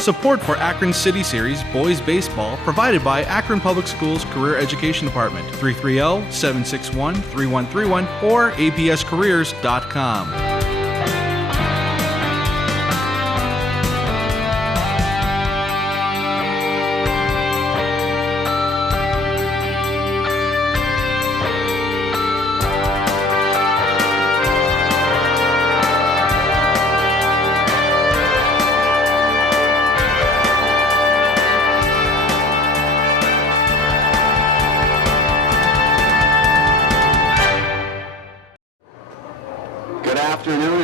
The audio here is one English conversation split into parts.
Support for Akron City Series Boys Baseball provided by Akron Public Schools Career Education Department, 330-761-3131 or apscareers.com.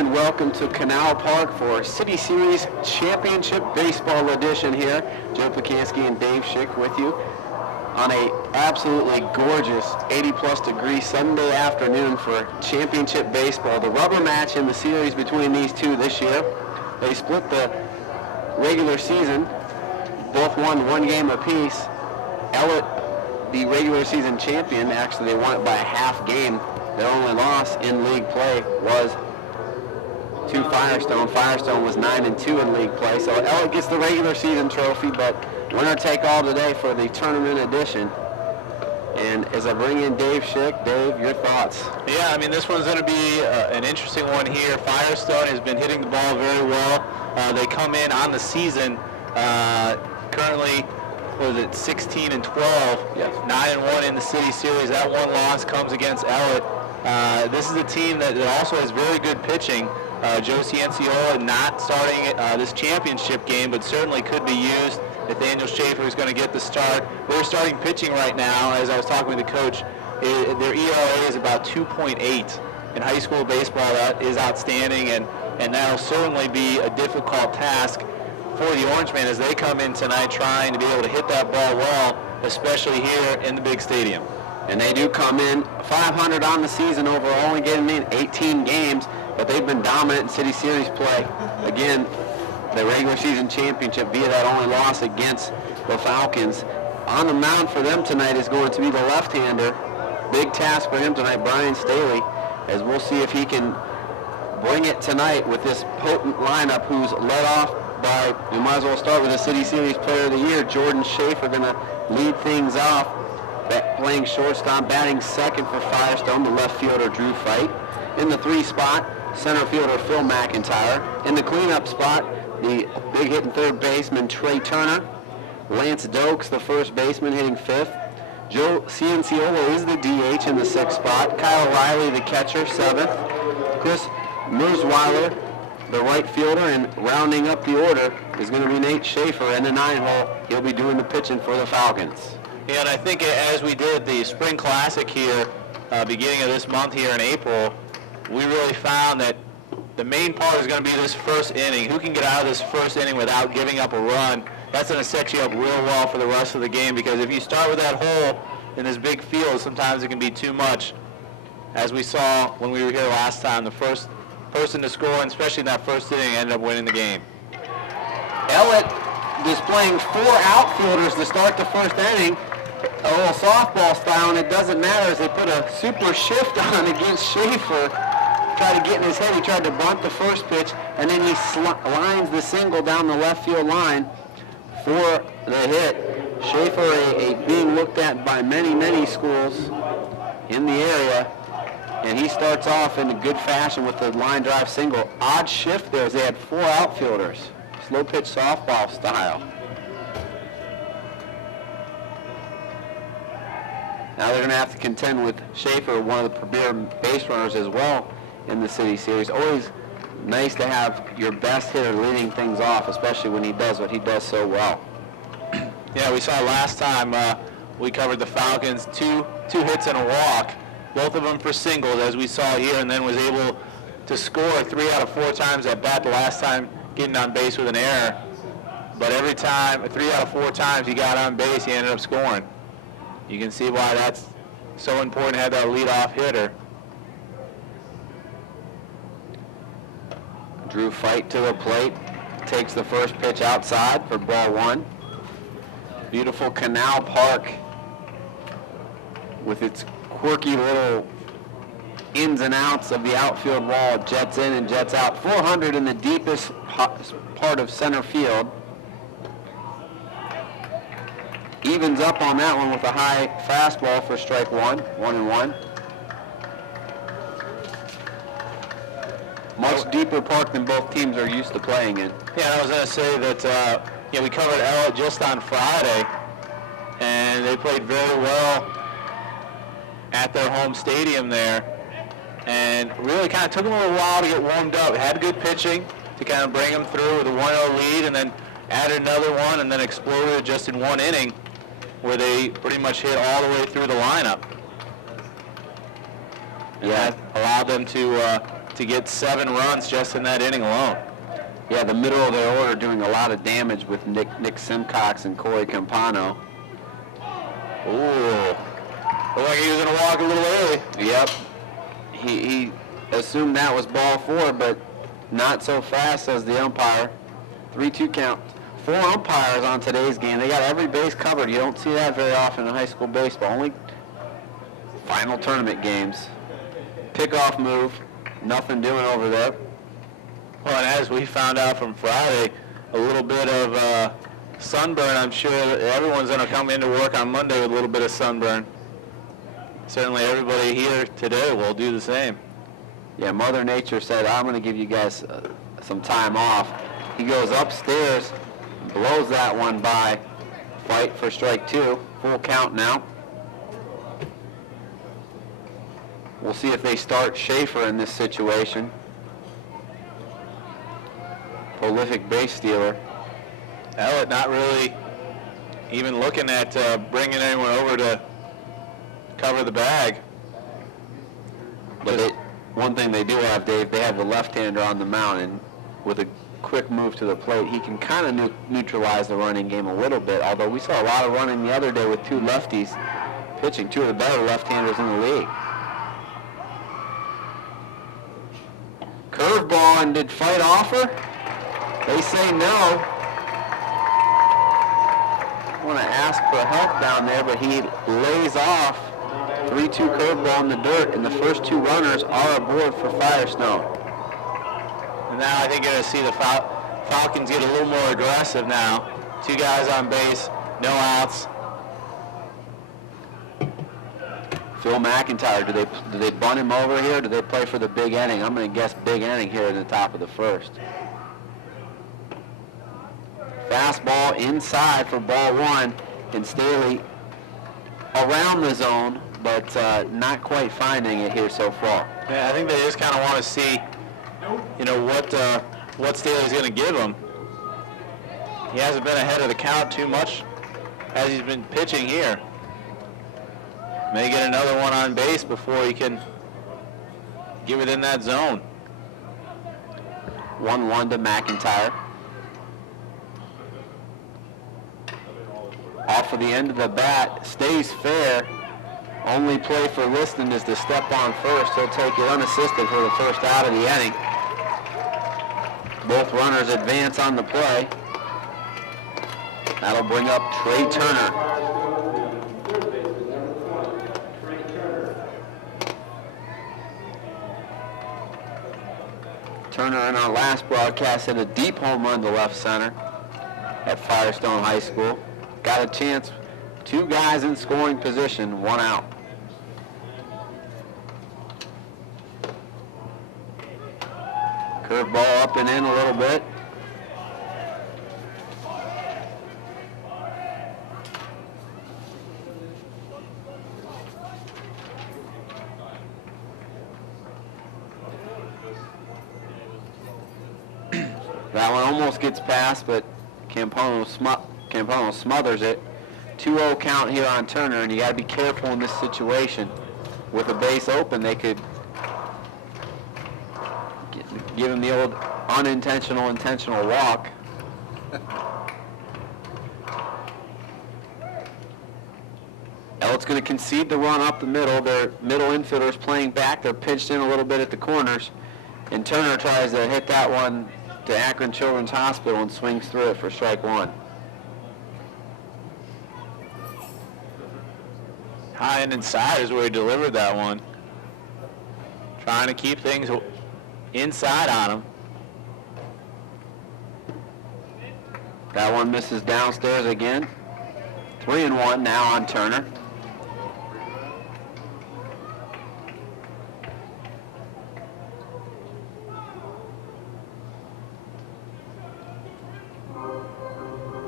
Welcome to Canal Park for City Series Championship Baseball Edition here. Joe Pukansky and Dave Shick with you on a absolutely gorgeous 80-plus degree Sunday afternoon for championship baseball. The rubber match in the series between these two this year. They split the regular season. Both won one game apiece. Ellet, the regular season champion, actually they won it by a half game. Their only loss in league play was to Firestone. Firestone was 9-2 in league play, so Ellet gets the regular season trophy, but winner take all today for the tournament edition. And as I bring in Dave Shick, Dave, your thoughts? Yeah, I mean, this one's going to be an interesting one here. Firestone has been hitting the ball very well. They come in on the season currently, what is it, 16-12, yes. 9-1 in the City Series. That one loss comes against Ellet. This is a team that also has very good pitching. Joe Cianciola not starting this championship game, but certainly could be used. Nathaniel Schaefer is going to get the start. They're starting pitching right now. As I was talking with the coach, their ERA is about 2.8. In high school baseball, that is outstanding, and that will certainly be a difficult task for the Orangemen as they come in tonight trying to be able to hit that ball well, especially here in the big stadium. And they do come in 500 on the season overall, only getting in 18 games. But they've been dominant in City Series play. Again, the regular season championship via that only loss against the Falcons. On the mound for them tonight is going to be the left-hander. Big task for him tonight, Brian Staley, as we'll see if he can bring it tonight with this potent lineup who's led off by, we might as well start with the City Series Player of the Year, Jordan Schaefer, going to lead things off. Playing shortstop, batting second for Firestone, the left fielder Drew Fight. In the 3 spot, center fielder Phil McIntyre. In the cleanup spot, the big hitting third baseman Trey Turner. Lance Dokes, the first baseman, hitting 5th. Joe Cianciola is the DH in the 6th spot. Kyle Riley, the catcher, 7th. Chris Mersweiler, the right fielder, and rounding up the order is going to be Nate Schaefer in the 9-hole. He'll be doing the pitching for the Falcons. Yeah, and I think as we did the Spring Classic here, beginning of this month here in April, we really found that the main part is going to be this first inning. Who can get out of this first inning without giving up a run? That's going to set you up real well for the rest of the game, because if you start with that hole in this big field, sometimes it can be too much. As we saw when we were here last time, the first person to score, and especially in that first inning, ended up winning the game. Ellet displaying 4 outfielders to start the first inning. A little softball style, and it doesn't matter as they put a super shift on against Schaefer. Tried to get in his head. He tried to bunt the first pitch, and then he lines the single down the left field line for the hit. Schaefer being looked at by many, many schools in the area, and he starts off in a good fashion with the line drive single. Odd shift there as they had 4 outfielders. Slow pitch softball style. Now they're going to have to contend with Schaefer, one of the premier base runners as well in the City Series. Always nice to have your best hitter leading things off, especially when he does what he does so well. Yeah, we saw last time we covered the Falcons, two hits and a walk, both of them for singles, as we saw here, and then was able to score 3 out of 4 times at bat. The last time getting on base with an error, but every time, 3 out of 4 times he got on base, he ended up scoring. You can see why that's so important to have that leadoff hitter. Drew Fight to the plate, takes the first pitch outside for ball 1. Beautiful Canal Park with its quirky little ins and outs of the outfield wall, jets in and jets out. 400 in the deepest part of center field. evens up on that one with a high fastball for strike one, 1-1. Much deeper park than both teams are used to playing in. Yeah, I was going to say that we covered Ellet just on Friday, and they played very well at their home stadium there, and really kind of took them a little while to get warmed up. Had good pitching to kind of bring them through with a 1-0 lead, and then added another one, and then exploded just in one inning, where they pretty much hit all the way through the lineup. And that allowed them to get 7 runs just in that inning alone. Yeah, the middle of their order doing a lot of damage with Nick Simcox and Corey Campano. Ooh. Looked like he was going to walk a little early. Yep. He assumed that was ball 4, but not so fast, says the umpire. 3-2 count. 4 umpires on today's game. They got every base covered. You don't see that very often in high school baseball. Only final tournament games. Pickoff move. Nothing doing over there. Well, and as we found out from Friday, a little bit of sunburn. I'm sure everyone's going to come into work on Monday with a little bit of sunburn. Certainly everybody here today will do the same. Yeah, Mother Nature said, I'm going to give you guys some time off. He goes upstairs, blows that one by. Fight for strike 2. Full count now. We'll see if they start Schaefer in this situation. Prolific base stealer. Ellet not really even looking at bringing anyone over to cover the bag. But one thing they do have, Dave, they have the left-hander on the mound, and with a quick move to the plate, he can kind of neutralize the running game a little bit, although we saw a lot of running the other day with 2 lefties pitching, 2 of the better left-handers in the league. Curveball, and did Fight offer? They say no. I want to ask for help down there, but he lays off. 3-2 curveball in the dirt, and the first 2 runners are aboard for Firestone. And now I think you're going to see the Falcons get a little more aggressive now. 2 guys on base, no outs. Phil McIntyre, do they bunt him over here? Do they play for the big inning? I'm going to guess big inning here at the top of the first. Fastball inside for ball 1, and Staley around the zone, but not quite finding it here so far. Yeah, I think they just kind of want to see, what Staley's going to give him. He hasn't been ahead of the count too much as he's been pitching here. May get another one on base before he can get within that zone. 1-1 to McIntyre. Off of the end of the bat, stays fair. Only play for Liston is to step on first. He'll take it unassisted for the first out of the inning. Both runners advance on the play. That'll bring up Trey Turner. Turner in our last broadcast hit a deep home run to left center at Firestone High School. Got a chance, 2 guys in scoring position, 1 out. Curveball up and in a little bit. That one almost gets past, but Campano smothers it. 2-0 count here on Turner, and you got to be careful in this situation. With a base open, they could give him the old unintentional, intentional walk. Ellet's going to concede the run up the middle. Their middle infielders playing back. They're pinched in a little bit at the corners. And Turner tries to hit that one to Akron Children's Hospital and swings through it for strike 1. High and inside is where he delivered that one. Trying to keep things inside on him. That one misses downstairs again. 3-1 now on Turner.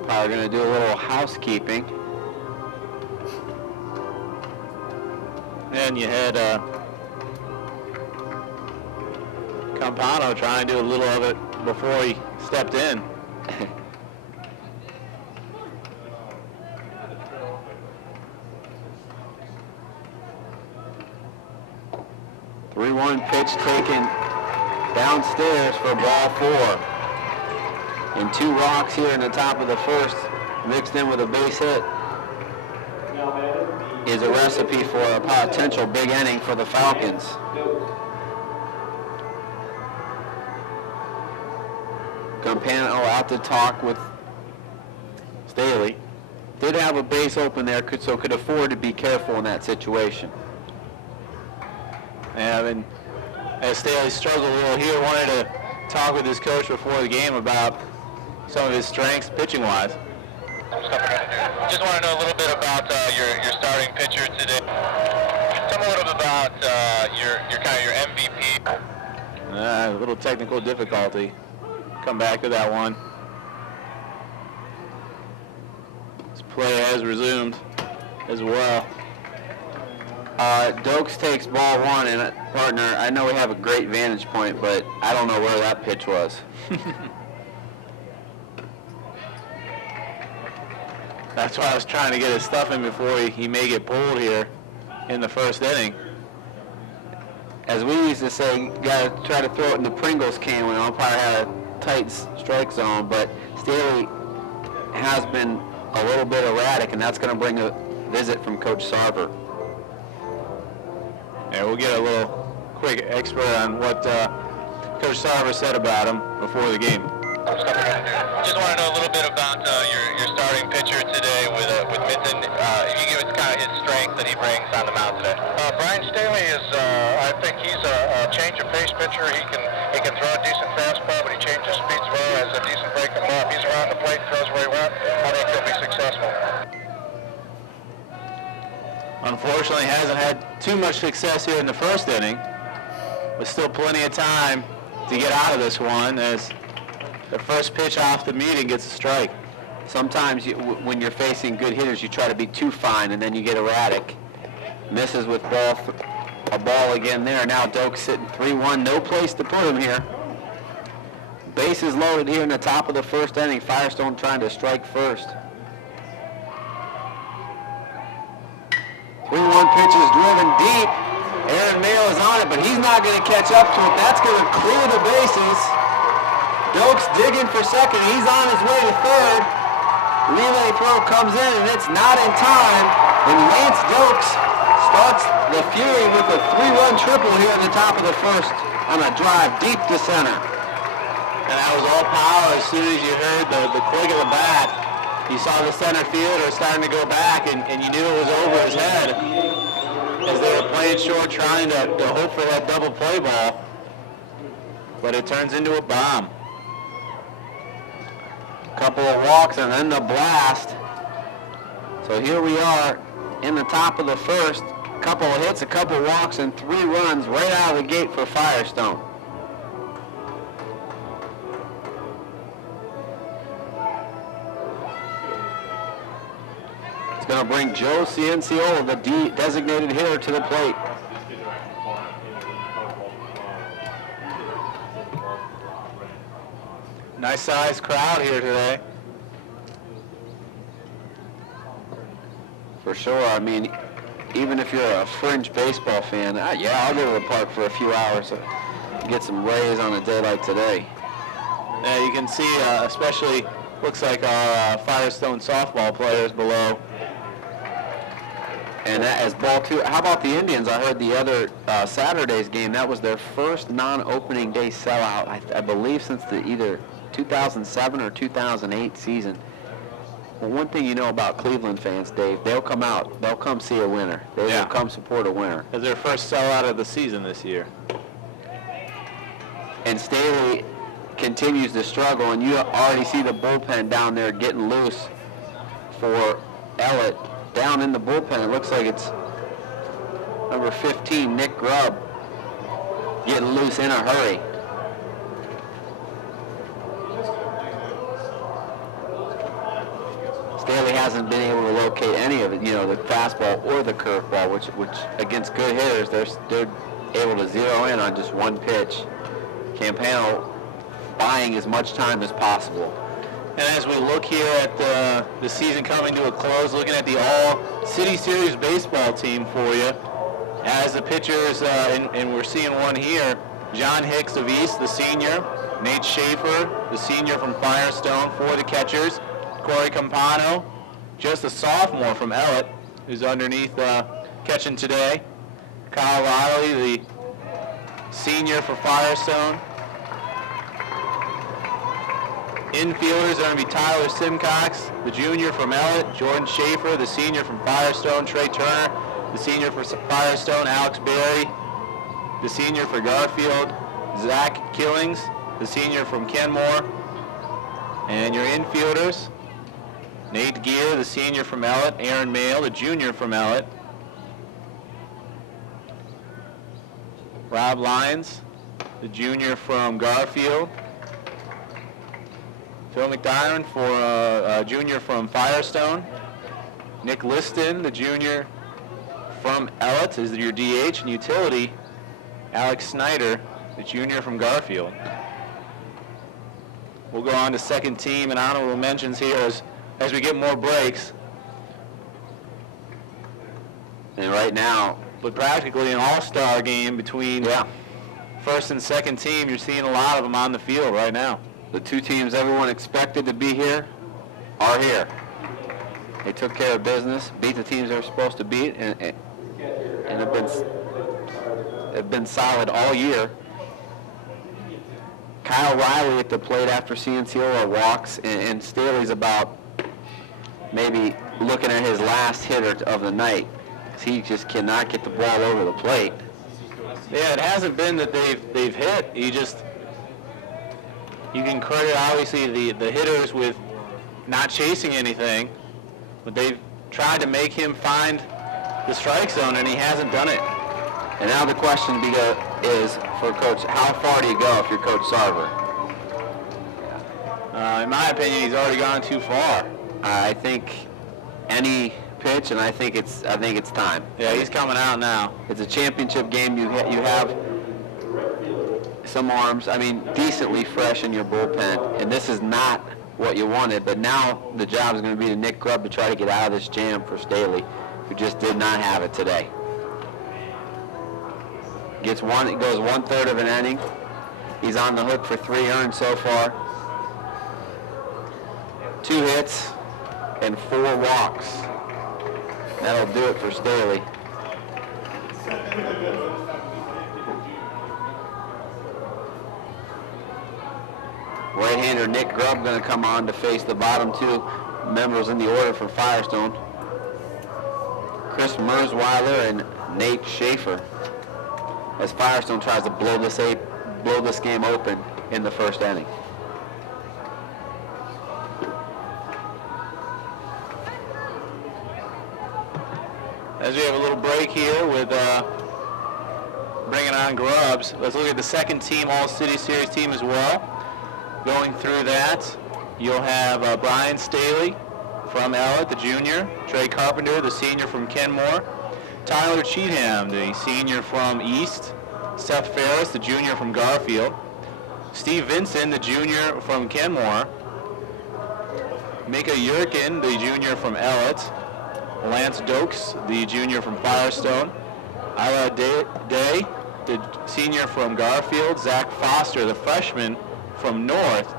Probably going to do a little housekeeping. And you had Campano trying to do a little of it before he stepped in. 3-1 pitch taken downstairs for ball 4. And 2 walks here in the top of the first, mixed in with a base hit, is a recipe for a potential big inning for the Falcons. Campano out to talk with Staley. Did have a base open there, so could afford to be careful in that situation. Yeah, I mean, as Staley struggled a little here, wanted to talk with his coach before the game about some of his strengths pitching-wise. Just want to know a little bit about your starting pitcher today. Tell me a little bit about your MVP. A little technical difficulty. Come back to that one. This play has resumed as well. Dokes takes ball 1, and partner, I know we have a great vantage point, but I don't know where that pitch was. That's why I was trying to get his stuff in before he may get pulled here in the first inning. As we used to say, you got to try to throw it in the Pringles can when umpire had a tight strike zone, but Staley has been a little bit erratic, and that's going to bring a visit from Coach Sarver. Yeah, we'll get a little quick expert on what Coach Sarver said about him before the game. Just want to know a little bit about your starting pitcher today with Minton. If you give us kind of his strength that he brings on the mound today. Brian Staley is, I think he's a change of pace pitcher. He can throw a decent fastball, but he changes speeds well, has a decent break and ball. If he's around the plate, throws where he wants, I think he'll be successful. Unfortunately, hasn't had too much success here in the first inning, but still plenty of time to get out of this one as the first pitch off the meeting gets a strike. Sometimes when you're facing good hitters, you try to be too fine, and then you get erratic. Misses with a ball again there. Now Dokes sitting 3-1. No place to put him here. Bases loaded here in the top of the first inning. Firestone trying to strike first. 3-1 pitch is driven deep. Aaron Mayo is on it, but he's not going to catch up to it. That's going to clear the bases. Dokes digging for second. He's on his way to third. Relay throw comes in, and it's not in time. And Lance Dokes starts the Fury with a 3-run triple here in the top of the first on a drive deep to center. And that was all power. As soon as you heard the click of the bat, you saw the center fielder starting to go back, and you knew it was over his head as they were playing short, trying to hope for that double play ball. But it turns into a bomb. Couple of walks and then the blast. So here we are in the top of the first. Couple of hits, a couple of walks, and 3 runs right out of the gate for Firestone. It's going to bring Joe Cianciola, the designated hitter, to the plate. Nice sized crowd here today. For sure. I mean, even if you're a fringe baseball fan, yeah, I'll go to the park for a few hours to get some rays on a day like today. Yeah, you can see, especially looks like our Firestone softball players below. And that as ball 2. How about the Indians? I heard the other Saturday's game. That was their first non-opening day sellout, I believe, since the either 2007 or 2008 season. Well, one thing you know about Cleveland fans, Dave, they'll come out. They'll come see a winner. They will come support a winner. It's their first sellout of the season this year. And Staley continues to struggle, and you already see the bullpen down there getting loose for Ellet. Down in the bullpen, it looks like it's number 15, Nick Grubb, getting loose in a hurry. Staley hasn't been able to locate any of it, the fastball or the curveball, which against good hitters, they're able to zero in on just one pitch. Campano buying as much time as possible. And as we look here at the season coming to a close, looking at the All-City Series baseball team for you, as the pitchers, and we're seeing one here, John Hicks of East, the senior, Nate Schaefer, the senior from Firestone, for the catchers, Corey Campano, just a sophomore from Ellet, who's underneath catching today, Kyle Riley, the senior for Firestone. Infielders are going to be Tyler Simcox, the junior from Ellet, Jordan Schaefer, the senior from Firestone, Trey Turner, the senior for Firestone, Alex Berry, the senior for Garfield, Zach Killings, the senior from Kenmore, and your infielders, Nate Gear, the senior from Ellet, Aaron Mayle, the junior from Ellet, Rob Lyons, the junior from Garfield, Phil McDiron for a junior from Firestone. Nick Liston, the junior from Ellet, is your DH and utility. Alex Snyder, the junior from Garfield. We'll go on to second team and honorable mentions here as we get more breaks. And right now, but practically an all-star game between first and second team. You're seeing a lot of them on the field right now. The two teams everyone expected to be here are here. They took care of business, beat the teams they were supposed to beat, and have been solid all year. Kyle Riley at the plate after Cianciola walks, and Staley's about maybe looking at his last hitter of the night. He just cannot get the ball over the plate. Yeah, it hasn't been that they've hit. You can credit, obviously, the hitters with not chasing anything, but they've tried to make him find the strike zone, and he hasn't done it. And now the question is for Coach, how far do you go if you're Coach Sarver? In my opinion, he's already gone too far. I think any pitch, and I think it's time. Yeah, he's coming out now. It's a championship game. You have some arms, decently fresh in your bullpen, and this is not what you wanted, but now the job is going to be to Nick Grubb to try to get out of this jam for Staley, who just did not have it today. It goes 1/3 of an inning. He's on the hook for 3 earned so far. 2 hits and 4 walks. That'll do it for Staley. Right-hander Nick Grubb going to come on to face the bottom 2 members in the order for Firestone. Chris Mersweiler and Nate Schaefer, as Firestone tries to blow this game open in the first inning. As we have a little break here with bringing on Grubbs, let's look at the second team All-City Series team as well. Going through that, you'll have Brian Staley from Ellet, the junior, Trey Carpenter, the senior from Kenmore, Tyler Cheatham, the senior from East, Seth Ferris, the junior from Garfield, Steve Vinson, the junior from Kenmore, Mika Yurkin, the junior from Ellet, Lance Dokes, the junior from Firestone, Ira Day, the senior from Garfield, Zach Foster, the freshman from North,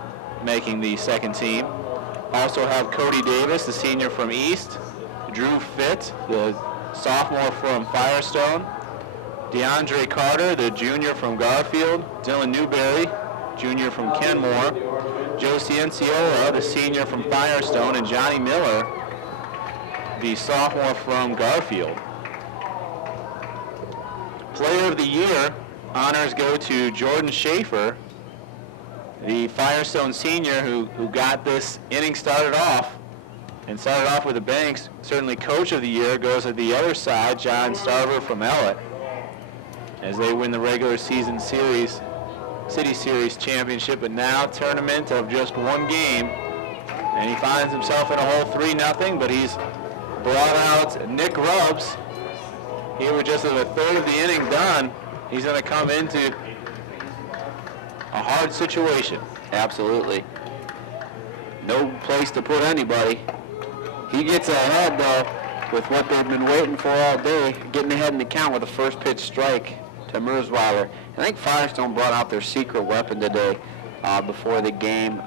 making the second team. Also have Cody Davis, the senior from East, Drew Fitt, the sophomore from Firestone, DeAndre Carter, the junior from Garfield, Dylan Newberry, junior from Kenmore, Joe Cianciola, the senior from Firestone, and Johnny Miller, the sophomore from Garfield. Player of the Year honors go to Jordan Schaefer, the Firestone senior who got this inning started off And started off with the Banks. Certainly Coach of the Year goes to the other side, John Starver from Ellet, as they win the regular season series, City Series championship, but now tournament of just one game. And he finds himself in a hole 3-0, but he's brought out Nick Grubbs. Here with just a third of the inning done, he's going to come into a hard situation. Absolutely. No place to put anybody. He gets ahead, though, with what they've been waiting for all day, getting ahead in the count with a first pitch strike to Mersweiler. I think Firestone brought out their secret weapon today before the game.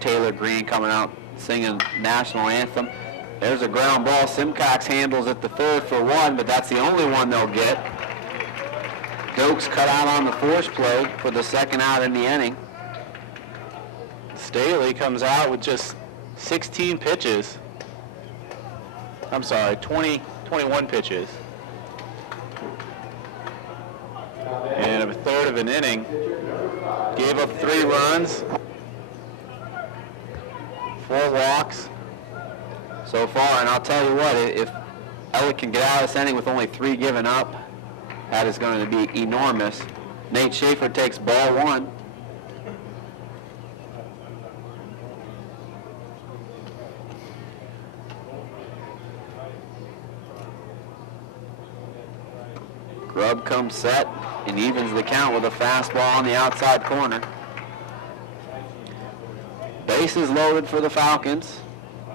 Taylor Green coming out singing national anthem. There's a ground ball. Simcox handles at the third for one, but that's the only one they'll get. Dokes cut out on the force play for the second out in the inning. Staley comes out with just 16 pitches. I'm sorry, 21 pitches. And a third of an inning. Gave up 3 runs, 4 walks so far, and I'll tell you what, if Ellet can get out of this inning with only 3 given up, that is going to be enormous. Nate Schaefer takes ball 1. Grubb comes set and evens the count with a fastball on the outside corner. Bases loaded for the Falcons.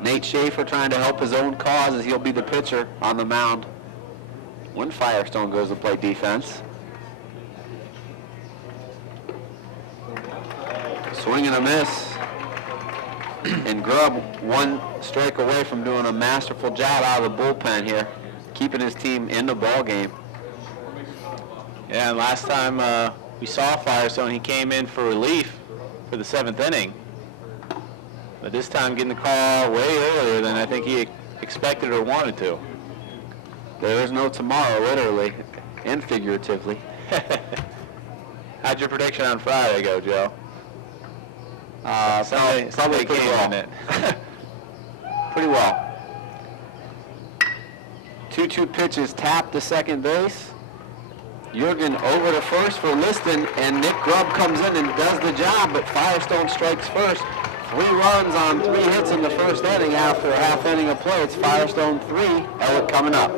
Nate Schaefer trying to help his own cause as he'll be the pitcher on the mound when Firestone goes to play defense. Swing and a miss. And Grubb 1 strike away from doing a masterful job out of the bullpen here, keeping his team in the ball game. Yeah, and last time we saw Firestone, he came in for relief for the 7th inning. But this time getting the call way earlier than I think he expected or wanted to. There is no tomorrow, literally and figuratively. How'd your prediction on Friday go, Joe? Probably pretty well. Pretty well. 2-2 pitches tapped to second base. Jurgen over to first for Liston, and Nick Grubb comes in and does the job, but Firestone strikes first. 3 runs on 3 hits in the first inning after a half inning of play. It's Firestone 3, Ellet coming up.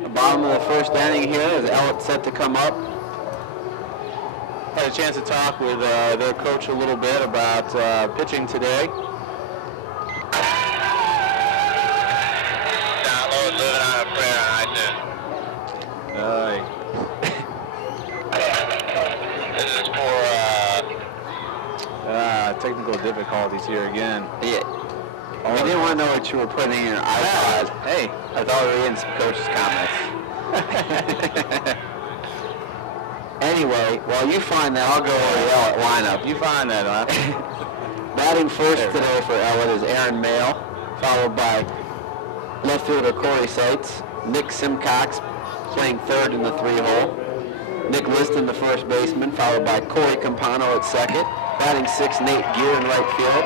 The bottom of the first inning here is Ellet set to come up. Had a chance to talk with their coach a little bit about pitching today. John Lowe's living on a prayer on iTunes. This is for technical difficulties here again. Yeah. We didn't want to know what you were putting in your iPod. Hey, I thought we were in some coach's comments. Anyway, while you find that, I'll go over the Ellet lineup. You find that, huh? Batting first today for Ellet is Aaron Mayle, followed by left fielder Corey Seitz, Nick Simcox playing third in the 3-hole, Nick Liston, the first baseman, followed by Corey Campano at second, batting 6th, Nate Gear in right field,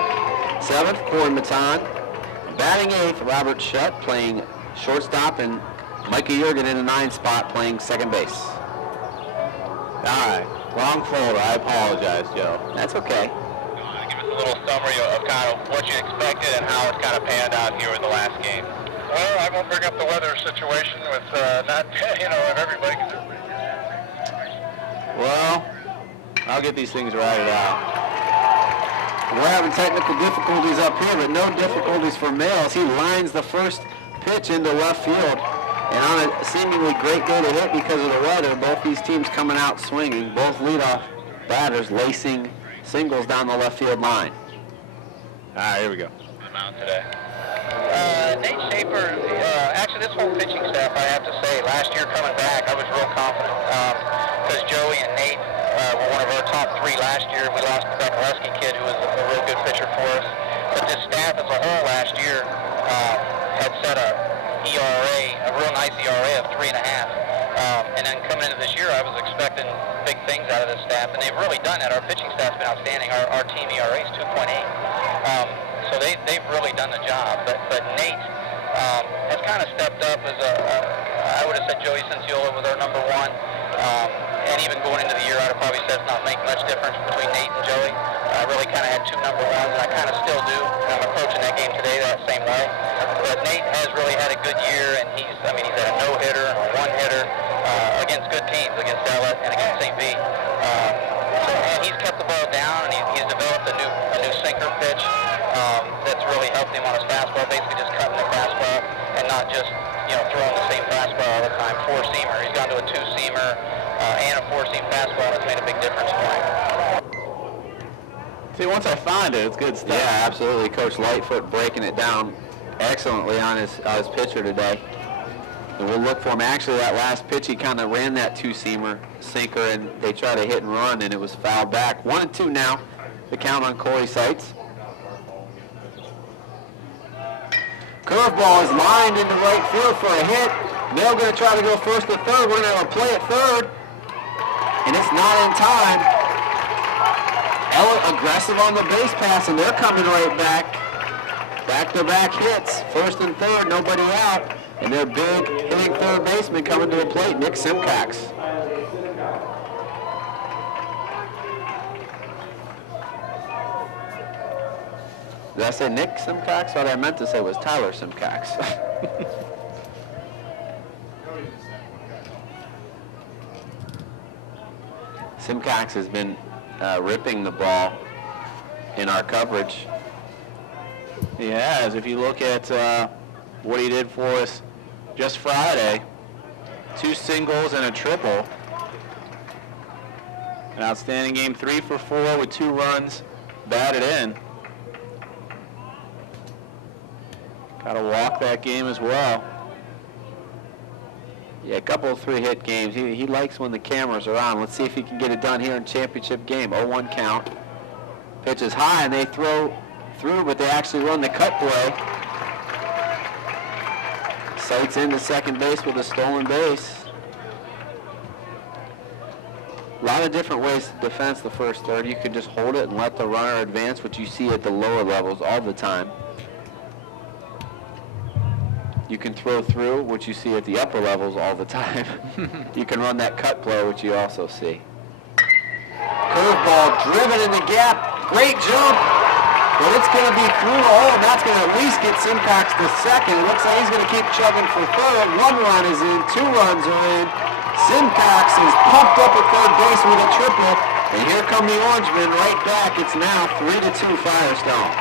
7th, Corey Matan, batting 8th, Robert Shutt playing shortstop, and Micah Jurgen in the 9th spot playing second base. All right, wrong folder. I apologize, Joe. That's okay. give us a little summary of kind of what you expected and how it's kind of panned out here in the last game. Well, I won't bring up the weather situation with not, of everybody. Well, I'll get these things righted out. We're having technical difficulties up here, but no difficulties for Mayle as he lines the first pitch into left field. And on a seemingly great day to hit because of the weather, both these teams coming out swinging, both leadoff batters lacing singles down the left field line. All right, here we go. The mound today. Nate Schaefer, actually this whole pitching staff, I have to say, last year coming back, I was real confident because Joey and Nate were one of our top 3 last year. We lost the Beckleski kid who was a real good pitcher for us. But this staff as a whole last year had set a real nice ERA of 3.5. And then coming into this year, I was expecting big things out of this staff, and they've really done that. Our pitching staff's been outstanding. Our team ERA is 2.8. So they've really done the job. But Nate has kind of stepped up as I would have said Joey Cianciola was our number one. And even going into the year, I'd have probably said it's not make much difference between Nate and Joey. I really kind of had two number ones, and I kind of still do. I'm approaching that game today that same way. But Nate has really had a good year, and he's had a no-hitter, a one-hitter against good teams, against Ellet and against St. V. And he's kept the ball down, and he's developed a new sinker pitch that's really helped him on his fastball, basically just cutting the fastball and not just throwing the same fastball all the time, four-seamer. He's gone to a two-seamer and a four-seam fastball, and it's made a big difference for him. See, once I find it, it's good stuff. Yeah, absolutely. Coach Lightfoot breaking it down excellently on his pitcher today. And we'll look for him. Actually, that last pitch, he kind of ran that two-seamer sinker, and they tried to hit and run, and it was fouled back. 1-2 now. The count on Corey Seitz. Curveball is lined into right field for a hit. They're going to try to go first to third. We're going to have a play at third, and it's not in time. Ellet aggressive on the base pass, and they're coming right back. Back-to-back hits, first and third, nobody out. And their big hitting third baseman coming to the plate, Nick Simcox. Did I say Nick Simcox? What I meant to say was Tyler Simcox. Simcox has been ripping the ball in our coverage. He has. If you look at what he did for us just Friday, 2 singles and a triple. An outstanding game, 3 for 4 with 2 runs, batted in. Got to walk that game as well. Yeah, a couple of 3-hit games. He likes when the cameras are on. Let's see if he can get it done here in championship game. 0-1 count. Pitch is high, and they throw through, but they actually run the cut play. Seitz into second base with a stolen base. A lot of different ways to defense the first third. You can just hold it and let the runner advance, which you see at the lower levels all the time. You can throw through, which you see at the upper levels all the time. You can run that cut play, which you also see. Curveball driven in the gap. Great jump. But it's going to be through the hole, and that's going to at least get Simcox to second. It looks like he's going to keep chugging for third. 1 run is in, 2 runs are in. Simcox is pumped up at third base with a triple, and here come the Orangemen right back. It's now 3-2 Firestone.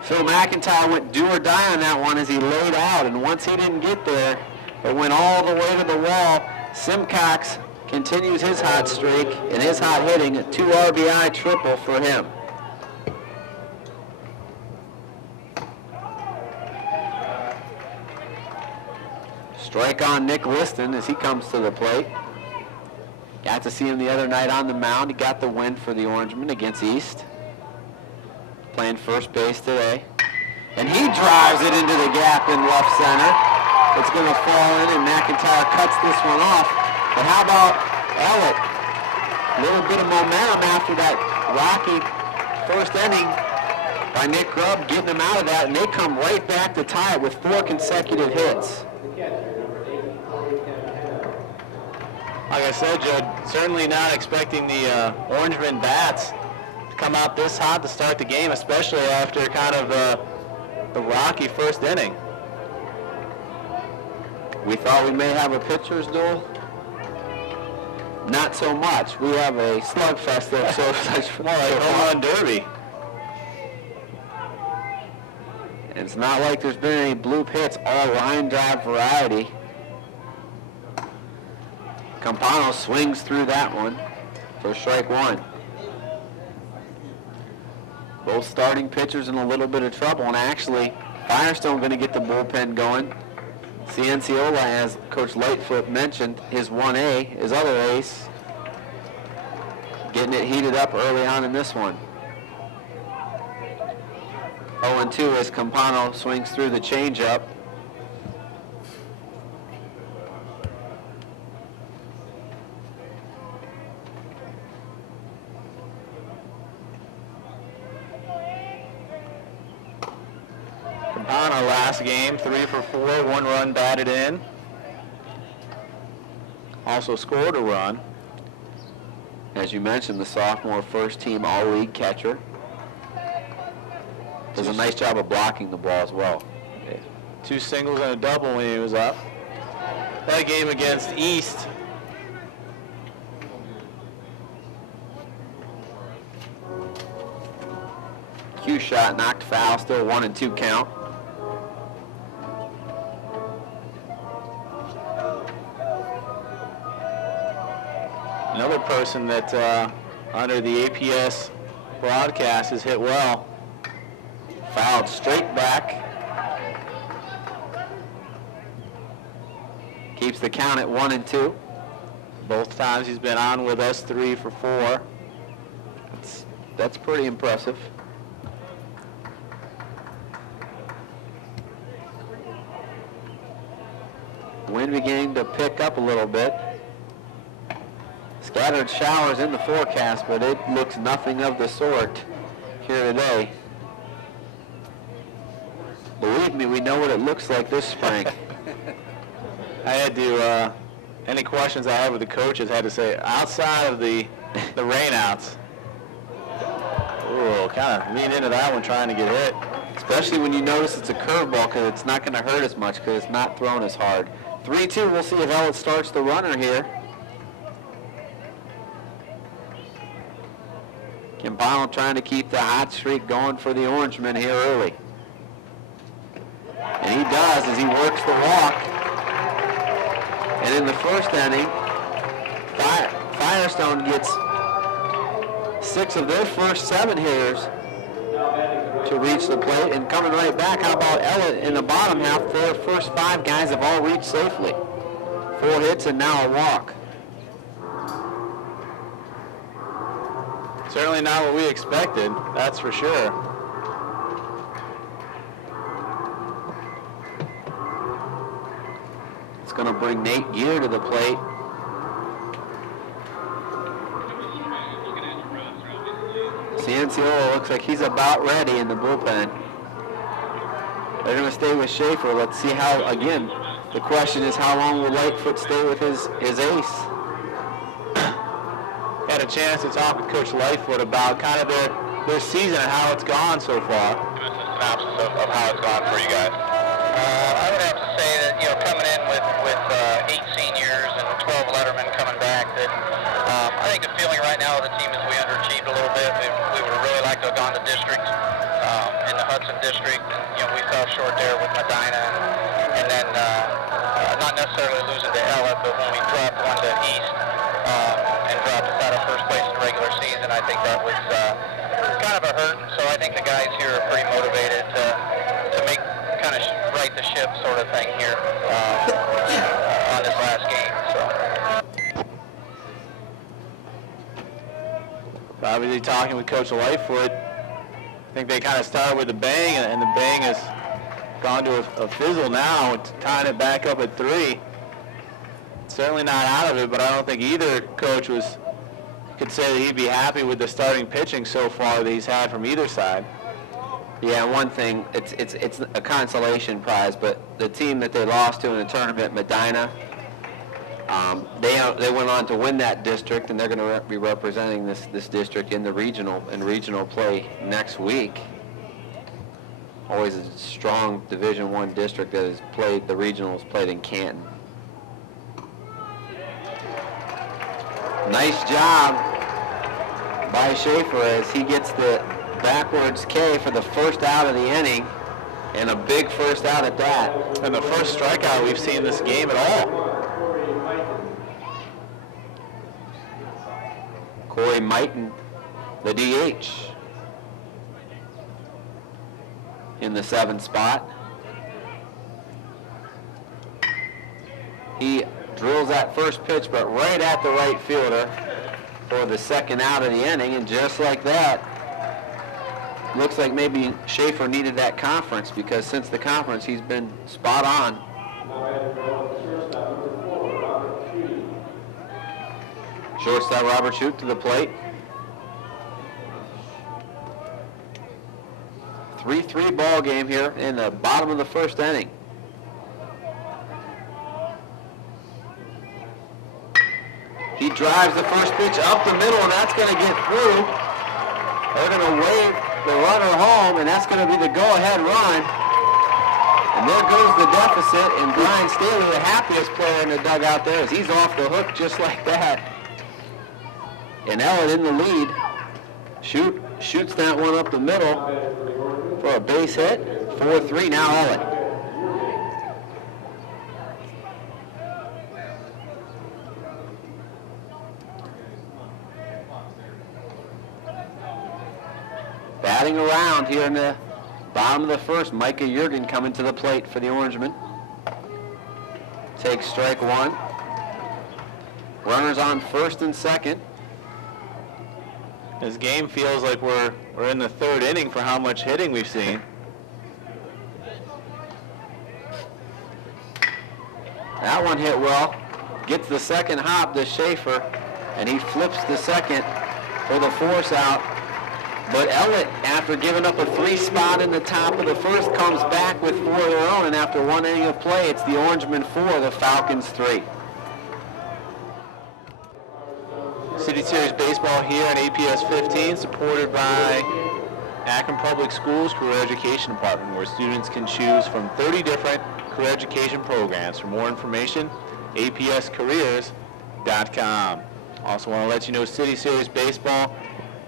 Phil McIntyre went do or die on that one as he laid out, and once he didn't get there, it went all the way to the wall. Simcox continues his hot streak and his hot hitting, a 2 RBI triple for him. Strike on Nick Liston as he comes to the plate. Got to see him the other night on the mound. He got the win for the Orangemen against East. Playing first base today. And he drives it into the gap in left center. It's going to fall in, and McIntyre cuts this one off. But how about Ellet? A little bit of momentum after that rocky first inning by Nick Grubb, getting them out of that, and they come right back to tie it with 4 consecutive hits. Like I said, Joe, certainly not expecting the Orangemen bats to come out this hot to start the game, especially after kind of the rocky first inning. We thought we may have a pitcher's duel. Not so much. We have a slugfest there, so such more like home run derby. It's not like there's been any bloop hits, all line drive variety. Campano swings through that one for strike 1. Both starting pitchers in a little bit of trouble, and actually Firestone going to get the bullpen going. Cianciola, as Coach Lightfoot mentioned, his 1A, his other ace, getting it heated up early on in this one. 0-2 as Campano swings through the changeup. run our last game, 3 for 4, 1 run batted in. Also scored a run. As you mentioned, the sophomore first-team all-league catcher. Does a nice job of blocking the ball as well. 2 singles and a double when he was up. That game against East. Cue shot, knocked foul, still 1-2 count. Another person that under the APS broadcast has hit well. Fouled straight back. Keeps the count at 1-2. Both times he's been on with us, 3 for 4. That's pretty impressive. Wind beginning to pick up a little bit. Scattered showers in the forecast, but it looks nothing of the sort here today. Believe me, we know what it looks like this spring. I had to, any questions I had with the coaches, I had to say, outside of the rainouts. Ooh, kind of lean into that one trying to get hit. Especially when you notice it's a curveball, because it's not going to hurt as much because it's not thrown as hard. 3-2, we'll see if Ellet starts the runner here. Campbell trying to keep the hot streak going for the Orangemen here early. And he does as he works the walk. And in the first inning, Firestone gets 6 of their first 7 hitters to reach the plate. And coming right back, how about Ellet in the bottom half? Their first 5 guys have all reached safely. 4 hits and now a walk. Certainly not what we expected, that's for sure. It's going to bring Nate Gear to the plate. Cianciola looks like he's about ready in the bullpen. They're going to stay with Schaefer. Let's see how, again, the question is how long will Lightfoot stay with his ace? Had a chance to talk with Coach Lightfoot about kind of their season and how it's gone so far. Give us a synopsis of how it's gone for you guys. I would have to say that, coming in with 8 seniors and 12 lettermen coming back, that I think the feeling right now of the team is we underachieved a little bit. We would have really liked to have gone to district, in the Hudson district, and we fell short there with Medina, and then not necessarily losing to Ellet, but when we dropped one to East, and dropped us out of first place in the regular season, I think that was kind of a hurt. So I think the guys here are pretty motivated to make kind of right the ship sort of thing here on this last game. So. Obviously talking with Coach Lightfoot, I think they kind of started with a bang, and the bang has gone to a fizzle now. It's tying it back up at 3. Certainly not out of it, but I don't think either coach could say that he'd be happy with the starting pitching so far that he's had from either side. Yeah, one thing, it's a consolation prize, but the team that they lost to in the tournament, Medina, they went on to win that district, and they're going to be representing this district in the regional play next week. Always a strong Division I district that has played, the regionals played in Canton. Nice job by Schaefer as he gets the backwards K for the first out of the inning, and a big first out at that. And the first strikeout we've seen this game at all. Corey Mighton, the DH, in the 7th spot. He drills that first pitch, but right at the right fielder for the second out of the inning, and just like that, looks like maybe Schaefer needed that conference, because since the conference he's been spot on. Shortstop Robert Shute to the plate. 3-3 ball game here in the bottom of the first inning. He drives the first pitch up the middle, and that's going to get through. They're going to wave the runner home, and that's going to be the go-ahead run. And there goes the deficit, and Brian Staley, the happiest player in the dugout there, as he's off the hook just like that. And Ellet in the lead. Shoots that one up the middle for a base hit. 4-3 now Ellet. Batting around here in the bottom of the first, Micah Jurgen coming to the plate for the Orangemen. Takes strike one. Runners on first and second. This game feels like we're in the third inning for how much hitting we've seen. That one hit well. Gets the second hop to Schaefer, and he flips the second for the force out. But Ellet, after giving up a 3 spot in the top of the first, comes back with 4 of their own, and after 1 inning of play, it's the Orangemen 4, the Falcons 3. City Series Baseball here on APS 15, supported by Akron Public Schools Career Education Department, where students can choose from 30 different career education programs. For more information, apscareers.com. Also want to let you know City Series Baseball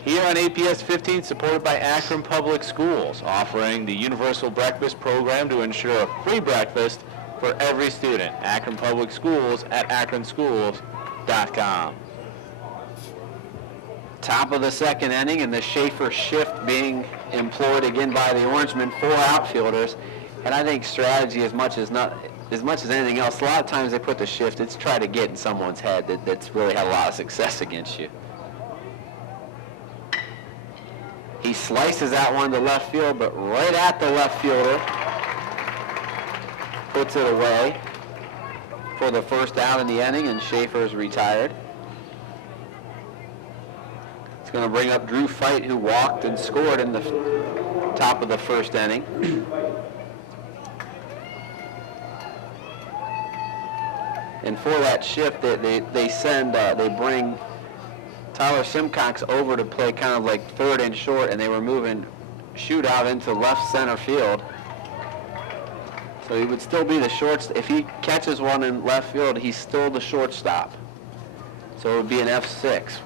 here on APS 15, supported by Akron Public Schools, offering the Universal Breakfast Program to ensure a free breakfast for every student. Akron Public Schools at akronschools.com. Top of the second inning, and the Schaefer shift being employed again by the Orangemen, 4 outfielders. And I think strategy, as much as anything else, a lot of times they put the shift, it's try to get in someone's head that's really had a lot of success against you. He slices that one to left field, but right at the left fielder. Puts it away for the first out in the inning, and Schaefer is retired. It's going to bring up Drew Feit, who walked and scored in the top of the first inning. And for that shift, they bring Tyler Simcox over to play kind of like third and short, and they were moving Shootout into left center field. So he would still be the shortstop. If he catches one in left field, he's still the shortstop. So it would be an F6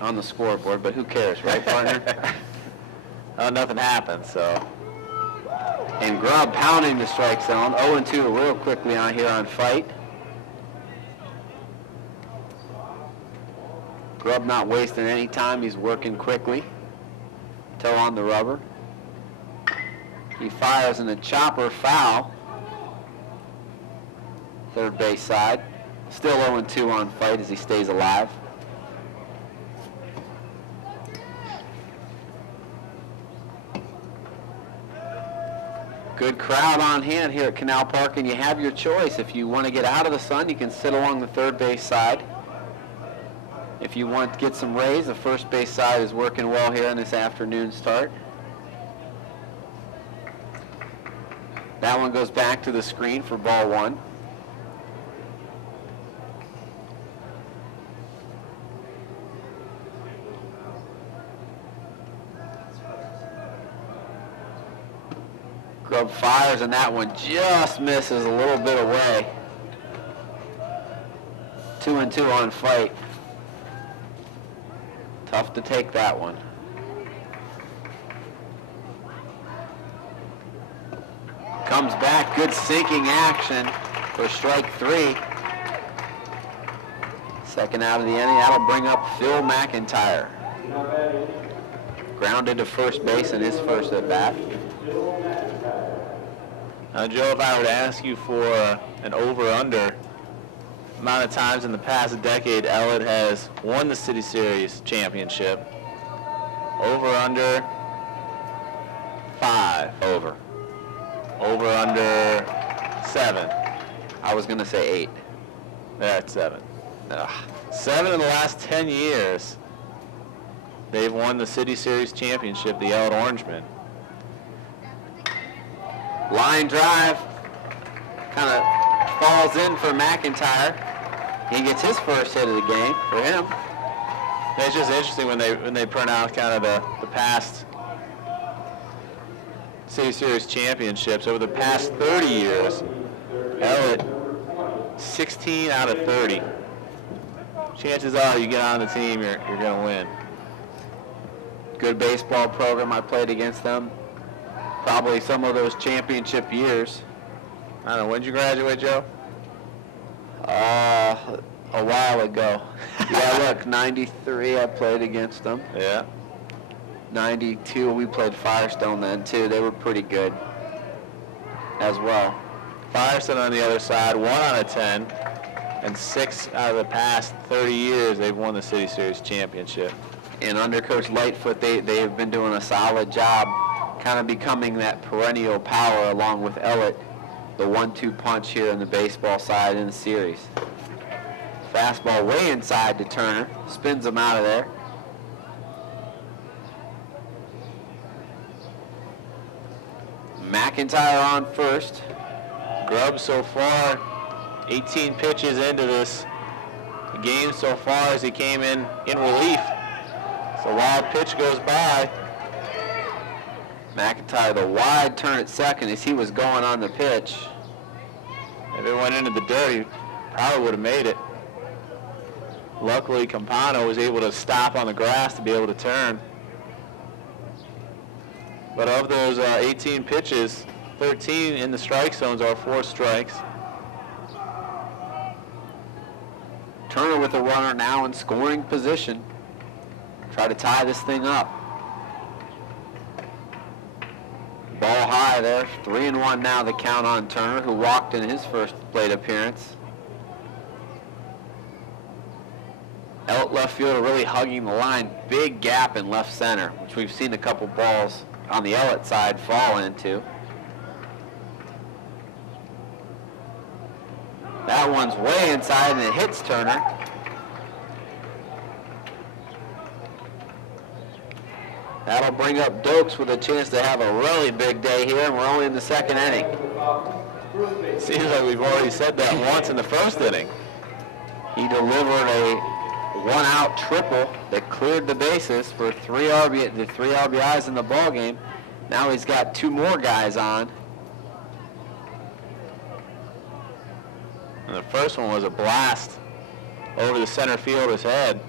on the scoreboard, but who cares, right, partner? Nothing happened, so. And Grubb pounding the strike zone. 0-2 real quickly on here on Feit. Grubb not wasting any time. He's working quickly. Toe on the rubber. He fires in the chopper, foul. Third base side. Still 0-2 on Feit as he stays alive. Good crowd on hand here at Canal Park, and you have your choice. If you want to get out of the sun, you can sit along the third base side. If you want to get some rays, the first base side is working well here in this afternoon start. That one goes back to the screen for ball one. Grubb fires, and that one just misses a little bit away. 2-2 on Feit. Tough to take that one. Comes back, good sinking action for strike 3. Second out of the inning, that'll bring up Phil McIntyre. Grounded to first base in his first at bat. Now, Joe, if I were to ask you for an over-under amount of times in the past decade Ellet has won the City Series championship, over-under 5. Over. Over-under 7. I was going to say 8. They're at 7. 7 in the last 10 years. They've won the City Series championship, the Ellet Orangemen. Line drive kind of falls in for McIntyre. He gets his first hit of the game for him. It's just interesting when they print out kind of the past City Series championships. Over the past 30 years, Ellet, 16 out of 30. Chances are you get on the team, you're going to win. Good baseball program. I played against them. Probably some of those championship years. I don't know, when did you graduate, Joe? A while ago. Yeah, look, 93 I played against them. Yeah. 92 we played Firestone then too. They were pretty good as well. Firestone on the other side, 1 out of 10, and 6 out of the past 30 years they've won the City Series championship. And under Coach Lightfoot, they have been doing a solid job kind of becoming that perennial power along with Ellet, the 1-2 punch here in the baseball side in the series. Fastball way inside to Turner, spins him out of there. McIntyre on first. Grubb so far, 18 pitches into this game so far as he came in relief. So wild pitch goes by. McIntyre the wide turn at second as he was going on the pitch. If it went into the dirt, he probably would have made it. Luckily, Campano was able to stop on the grass to be able to turn. But of those 18 pitches, 13 in the strike zones are 4 strikes. Turner with a runner now in scoring position. Try to tie this thing up. Ball high there, 3-1 now the count on Turner, who walked in his first plate appearance. Ellet left fielder really hugging the line. Big gap in left center, which we've seen a couple balls on the Ellet side fall into. That one's way inside and it hits Turner. That'll bring up Dokes with a chance to have a really big day here, and we're only in the second inning. Seems like we've already said that once in the first inning. He delivered a one-out triple that cleared the bases for the 3 RBIs in the ball game. Now he's got 2 more guys on. And the first one was a blast over the center fielder's head.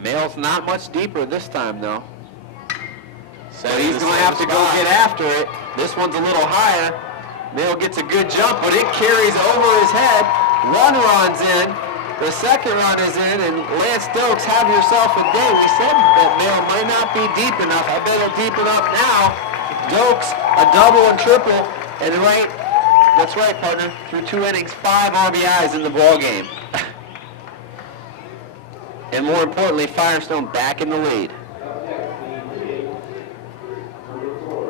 Mail's not much deeper this time, though. So Set he's in the going to same have to go spot. get after it. This one's a little higher. Mail gets a good jump, but it carries over his head. 1 run's in. The second run is in, and Lance Dokes, have yourself a day. We said that Mail might not be deep enough. I bet it'll deepen up now. Dokes, a double and triple, and that's right, partner. Through 2 innings, 5 RBIs in the ball game. And more importantly, Firestone back in the lead.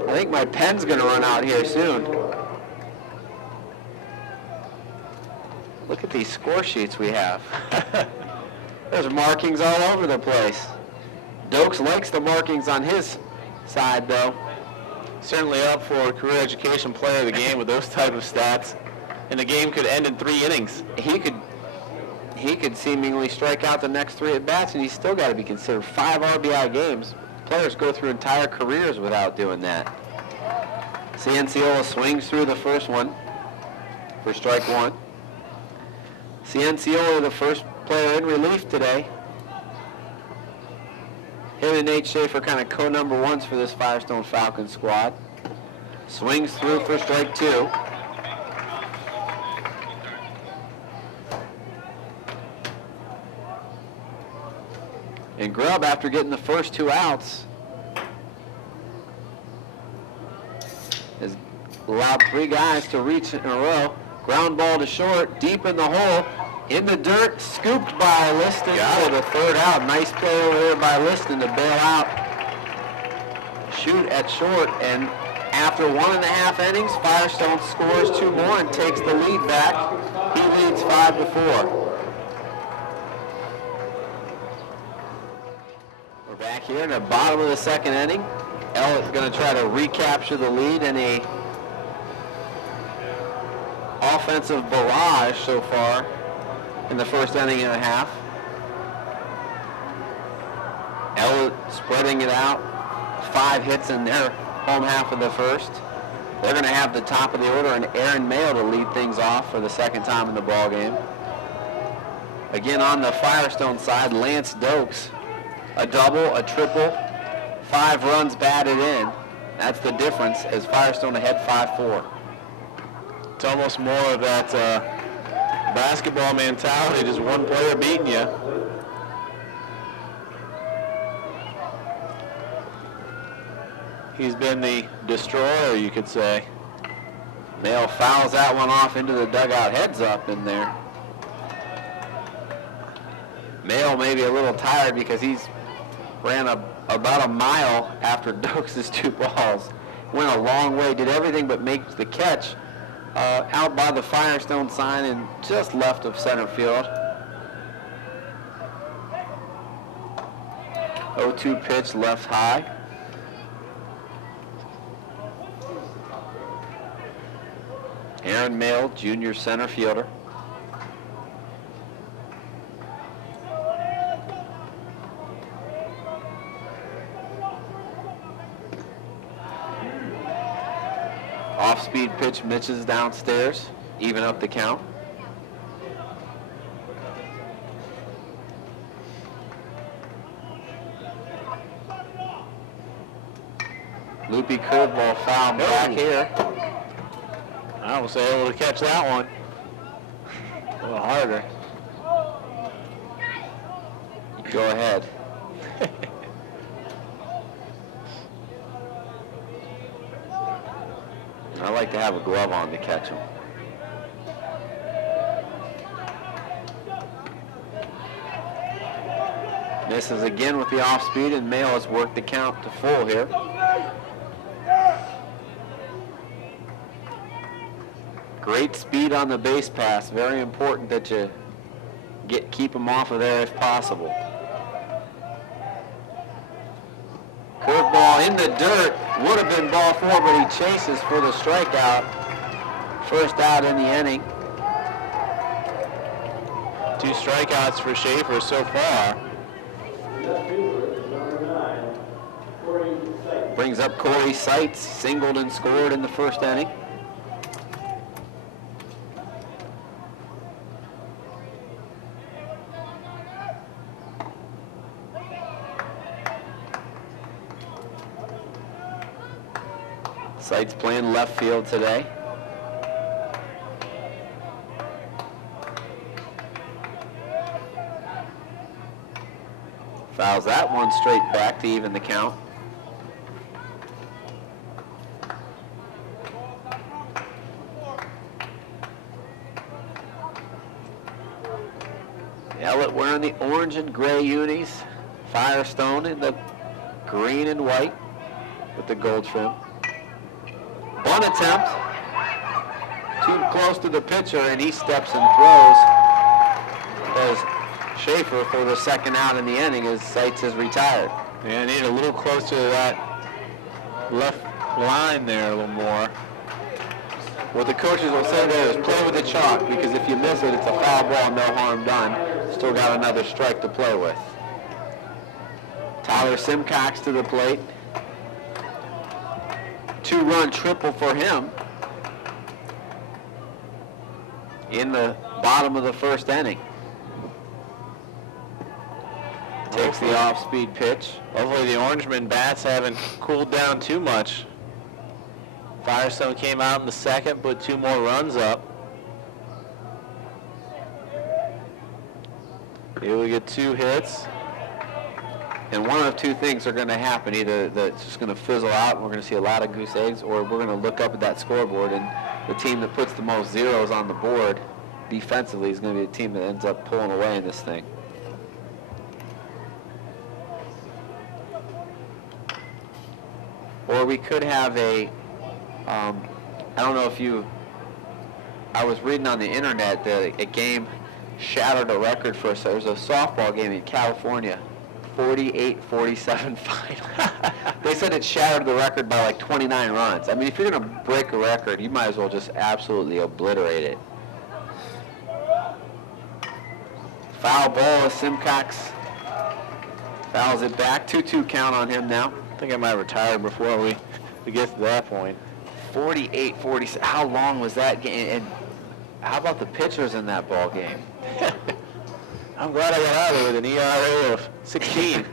I think my pen's going to run out here soon. Look at these score sheets we have. There's markings all over the place. Dokes likes the markings on his side, though. Certainly up for career education player of the game with those type of stats. And the game could end in 3 innings. He could seemingly strike out the next 3 at-bats, and he's still got to be considered 5 RBI games. Players go through entire careers without doing that. Cianciola swings through the first one for strike 1. Cianciola, the first player in relief today. Him and Nate Schaefer kind of co-number 1s for this Firestone Falcons squad. Swings through for strike 2. And Grubb, after getting the first 2 outs, has allowed 3 guys to reach in a row. Ground ball to short, deep in the hole, in the dirt, scooped by Liston for the 3rd out. Nice play over there by Liston to bail out. Shoot at short, and after 1.5 innings, Firestone scores 2 more and takes the lead back. He leads 5-4. We're back here in the bottom of the second inning. Ellet's going to try to recapture the lead in a offensive barrage so far in the first inning and a half. Ellet spreading it out. 5 hits in their home half of the first. They're going to have the top of the order and Aaron Mayo to lead things off for the second time in the ball game. Again, on the Firestone side, Lance Dokes, a double, a triple, 5 runs batted in. That's the difference as Firestone ahead 5-4. It's almost more of that basketball mentality, just one player beating you. He's been the destroyer, you could say. Mayo fouls that one off into the dugout, heads up in there. Mayo may be a little tired because he's ran about a mile after Dokes' 2 balls. Went a long way, did everything but make the catch out by the Firestone sign and just left of center field. 0-2 pitch left high. Aaron Mayo, junior center fielder. Off-speed pitch misses downstairs, even up the count. Loopy curveball foul back here. I was able to catch that one a little harder. Go ahead. I like to have a glove on to catch him. Misses again with the off speed, and Mayo has worked the count to full here. Great speed on the base pass. Very important that you keep him off of there if possible. Curveball in the dirt. Would have been ball 4, but he chases for the strikeout. First out in the inning. 2 strikeouts for Schaefer so far. Brings up Corey Seitz. Singled and scored in the first inning. Seitz playing left field today. Fouls that one straight back to even the count. Ellet wearing the orange and gray unis. Firestone in the green and white with the gold trim. Bunt attempt, too close to the pitcher, and he steps and throws. As Schaefer for the second out in the inning as Seitz is retired. Yeah, need a little closer to that left line there a little more. What the coaches will say there is play with the chalk, because if you miss it, it's a foul ball, no harm done. Still got another strike to play with. Tyler Simcox to the plate. 2-run triple for him in the bottom of the first inning. Takes the off-speed pitch. Hopefully the Orangemen bats haven't cooled down too much. Firestone came out in the second, put 2 more runs up. Here we get 2 hits. And one of 2 things are going to happen. Either it's just going to fizzle out and we're going to see a lot of goose eggs, or we're going to look up at that scoreboard and the team that puts the most zeros on the board defensively is going to be the team that ends up pulling away in this thing. Or we could have I don't know if I was reading on the internet that a game shattered a record for us. There was a softball game in California. 48-47 final. They said it shattered the record by like 29 runs. I mean, if you're going to break a record, you might as well just absolutely obliterate it. Foul ball as Simcox fouls it back. 2-2 count on him now. I think I might retire before we get to that point. 48-46. How long was that game? And how about the pitchers in that ball game? I'm glad I got out of there with an ERA of 16.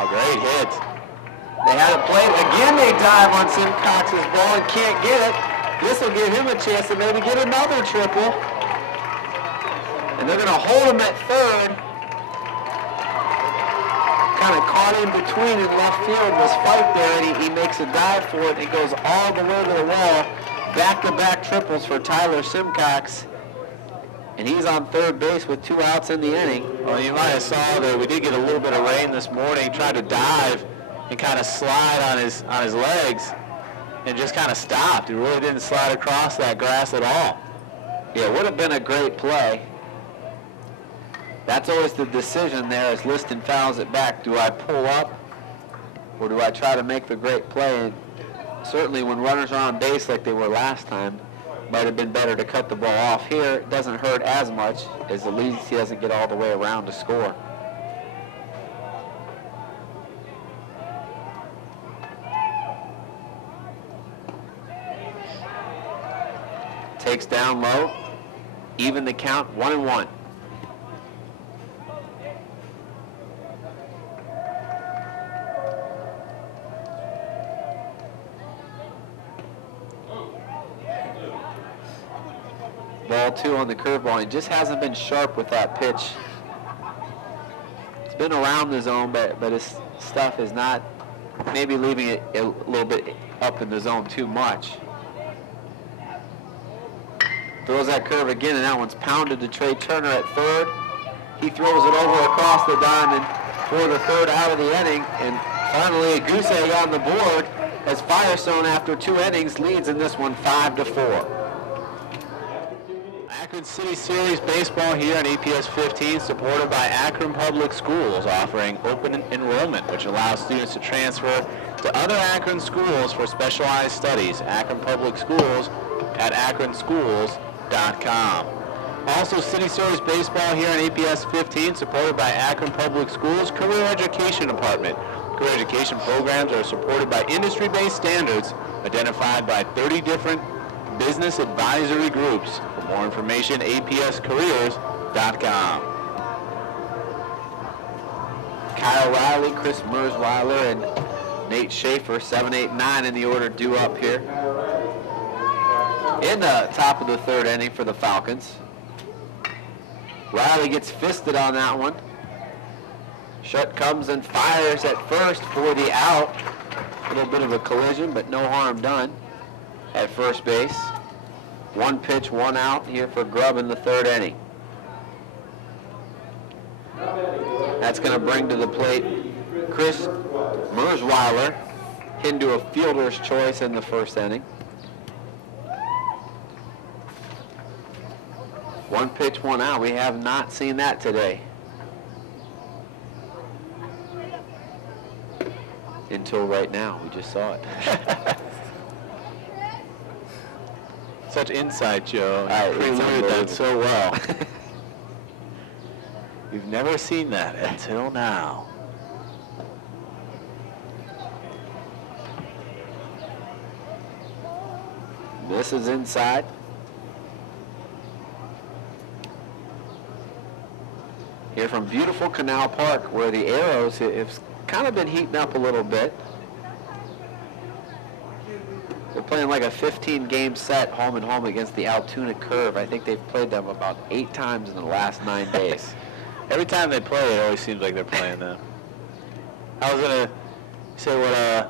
Oh, great hit. They had it played. Again, they dive on Simcox's ball and can't get it. This will give him a chance to maybe get another triple. And they're going to hold him at third. Kind of caught in between in left field was Fife there, and he makes a dive for it. And he goes all the way to the wall. Back-to-back triples for Tyler Simcox. And he's on third base with 2 outs in the inning. Well, you might have saw that we did get a little bit of rain this morning. He tried to dive and kind of slide on his legs and just kind of stopped. He really didn't slide across that grass at all. Yeah, it would have been a great play. That's always the decision there as Liston fouls it back. Do I pull up or do I try to make the great play? And certainly when runners are on base like they were last time, might have been better to cut the ball off. Here, it doesn't hurt as much as at least he doesn't get all the way around to score. Takes down low, even the count, 1-1. Ball 2 on the curveball. He just hasn't been sharp with that pitch. It's been around the zone, but his stuff is not maybe leaving it a little bit up in the zone too much. Throws that curve again, and that one's pounded to Trey Turner at third. He throws it over across the diamond for the third out of the inning, and finally a goose egg on the board as Firestone, after 2 innings, leads in this one 5-4. Akron City Series baseball here on EPS 15, supported by Akron Public Schools, offering open enrollment, which allows students to transfer to other Akron schools for specialized studies. Akron Public Schools at akronschools.com. Also, City Series baseball here on EPS 15, supported by Akron Public Schools Career Education Department. Career education programs are supported by industry-based standards identified by 30 different business advisory groups. For more information, apscareers.com. Kyle Riley, Chris Mersweiler, and Nate Schaefer, 7, 8, 9 in the order due up here. In the top of the third inning for the Falcons. Riley gets fisted on that one. Shutt comes and fires at first for the out. A little bit of a collision, but no harm done at first base. 1 pitch, 1 out here for Grubb in the third inning. That's going to bring to the plate Chris Mersweiler into a fielder's choice in the first inning. 1 pitch, 1 out. We have not seen that today. Until right now. We just saw it. Such insight, Joe. It's Preluded that so well. We've never seen that until now. This is inside. Here from beautiful Canal Park, where the Arrows have kind of been heating up a little bit. They're playing like a 15-game set, home and home, against the Altoona Curve. I think they've played them about 8 times in the last 9 days. Every time they play, it always seems like they're playing them. I was going to say what,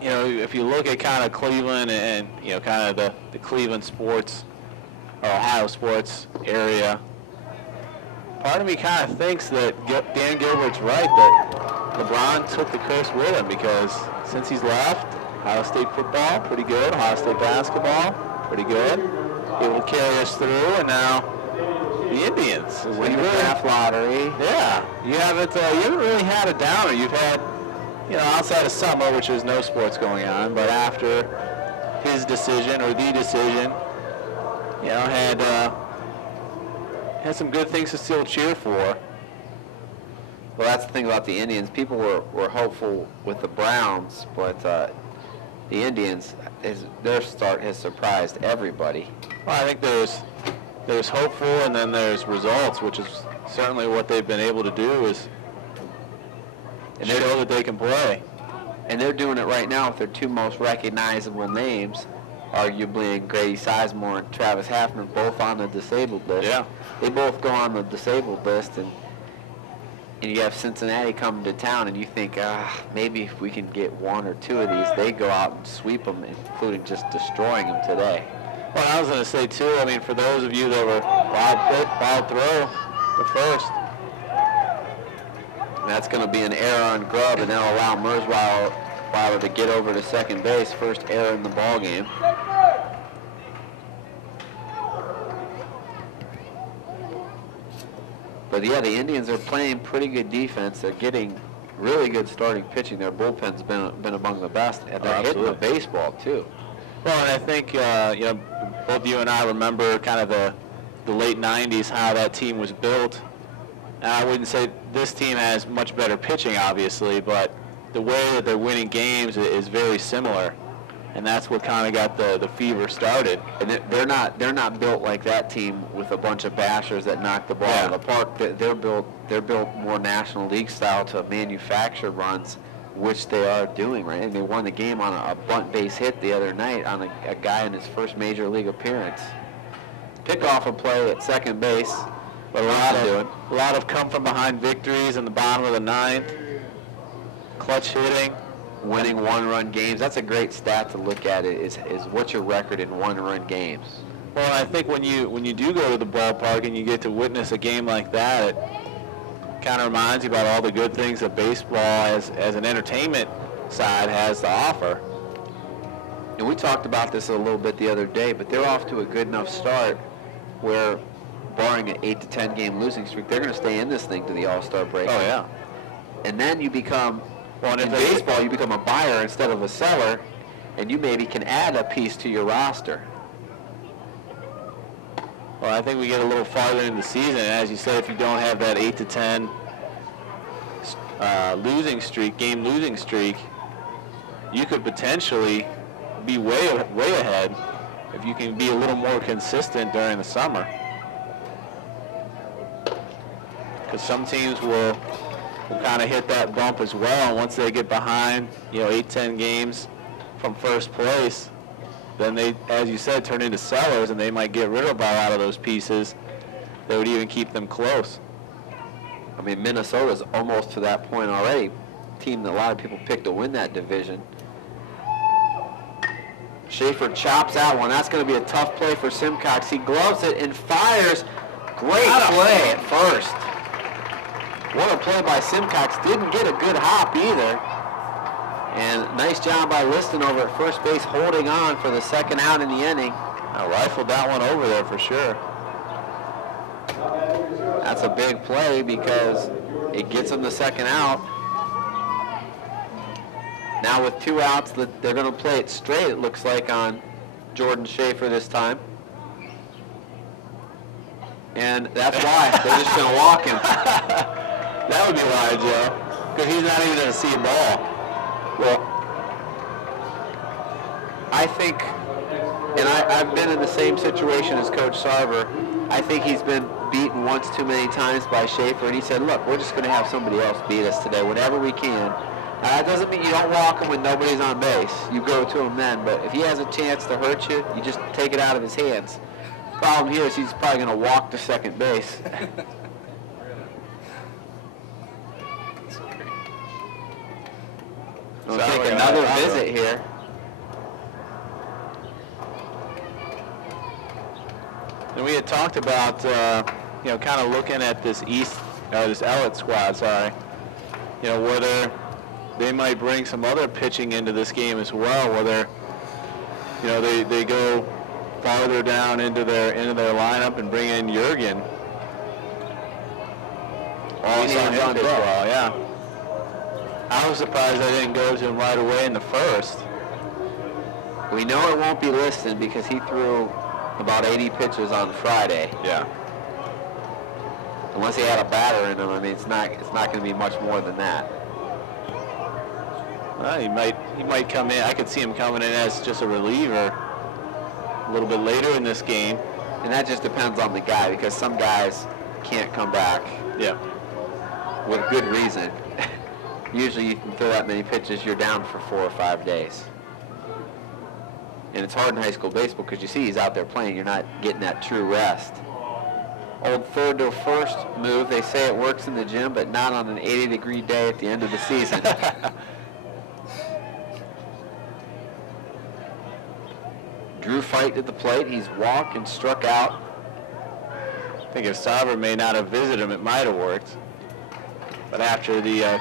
if you look at kind of Cleveland and kind of the Cleveland sports, or Ohio sports area, part of me kind of thinks that Dan Gilbert's right, that LeBron took the curse with him, because since he's left, Ohio State football, pretty good. Ohio State basketball, pretty good. Able to carry us through, and now the Indians. Win the draft lottery. Yeah, you haven't really had a downer. You've had, outside of summer, which there's no sports going on, but after his decision or the decision, had has some good things to still cheer for. Well, that's the thing about the Indians. People were hopeful with the Browns, but the Indians, their start has surprised everybody. Well, I think there's hopeful, and then there's results, which is certainly what they've been able to do is show that they can play. And they're doing it right now with their two most recognizable names, arguably Grady Sizemore and Travis Halfman, both on the disabled list. Yeah. They both go on the disabled list, and you have Cincinnati coming to town, and you think, maybe if we can get one or two of these, they go out and sweep them, including just destroying them today. Well, I was going to say, too, I mean, for those of you that were wild throw the first. And that's going to be an error on Grubb, and that'll allow Mersweiler to get over to second base. First error in the ball game. But yeah, the Indians are playing pretty good defense. They're getting really good starting pitching. Their bullpen's been among the best, and they're hitting the baseball too. Well, and I think both you and I remember kind of the late '90s, how that team was built. And I wouldn't say this team has much better pitching, obviously, but the way that they're winning games is very similar, and that's what kind of got the fever started. And they're not built like that team with a bunch of bashers that knock the ball out of the park. They're built more National League style to manufacture runs, which they are doing, right? And they won the game on a bunt base hit the other night on a guy in his first major league appearance. Pick off a play at second base, but a lot of come from behind victories in the bottom of the ninth. Clutch hitting, winning one-run games. That's a great stat to look at. Is what's your record in one-run games? Well, I think when you do go to the ballpark and you get to witness a game like that, it kind of reminds you about all the good things that baseball as an entertainment side has to offer. And we talked about this a little bit the other day, but they're off to a good enough start where, barring an 8 to 10 game losing streak, they're going to stay in this thing to the All-Star break. Oh yeah. And then you become, in baseball, you become a buyer instead of a seller, and you maybe can add a piece to your roster. Well, I think we get a little farther into the season, and as you said, if you don't have that 8 to 10 game losing streak, you could potentially be way ahead if you can be a little more consistent during the summer. Because some teams will kind of hit that bump as well, and once they get behind, 8-10 games from first place, then they, as you said, turn into sellers, and they might get rid of a lot of those pieces that would even keep them close. I mean, Minnesota's almost to that point already. Team that a lot of people picked to win that division. Schaefer chops that one. That's going to be a tough play for Simcox. He gloves it and fires. Great play at first. What a play by Simcox. Didn't get a good hop either. And nice job by Liston over at first base, holding on for the second out in the inning. I rifled that one over there for sure. That's a big play because it gets him the second out. Now with 2 outs, they're going to play it straight, it looks like, on Jordan Schaefer this time. And that's why. They're just going to walk him. That would be why, Joe. Because he's not even going to see a ball. Well, I think, and I've been in the same situation as Coach Sarver. I think he's been beaten once too many times by Schaefer, and he said, look, we're just going to have somebody else beat us today, whenever we can. That doesn't mean you don't walk him when nobody's on base. You go to him then, but if he has a chance to hurt you, you just take it out of his hands. Problem here is he's probably going to walk to second base. We'll take another visit here. And we had talked about, kind of looking at this this Ellet squad, whether they might bring some other pitching into this game as well, whether, they go farther down into their lineup and bring in Jurgen. All hands on deck. Well, yeah. I was surprised I didn't go to him right away in the first. We know it won't be listed because he threw about 80 pitches on Friday. Yeah. unless he had a batter in him. I mean, it's not going to be much more than that. Well, he might come in. I could see him coming in as just a reliever a little bit later in this game. And that just depends on the guy, because some guys can't come back. Yeah. With good reason. Usually you can throw that many pitches, you're down for 4 or 5 days. And it's hard in high school baseball because you see he's out there playing. You're not getting that true rest. Old third to first move. They say it works in the gym, but not on an 80-degree day at the end of the season. Drew Fight at the plate. He's walked and struck out. I think if Sauber may not have visited him, it might have worked. But after the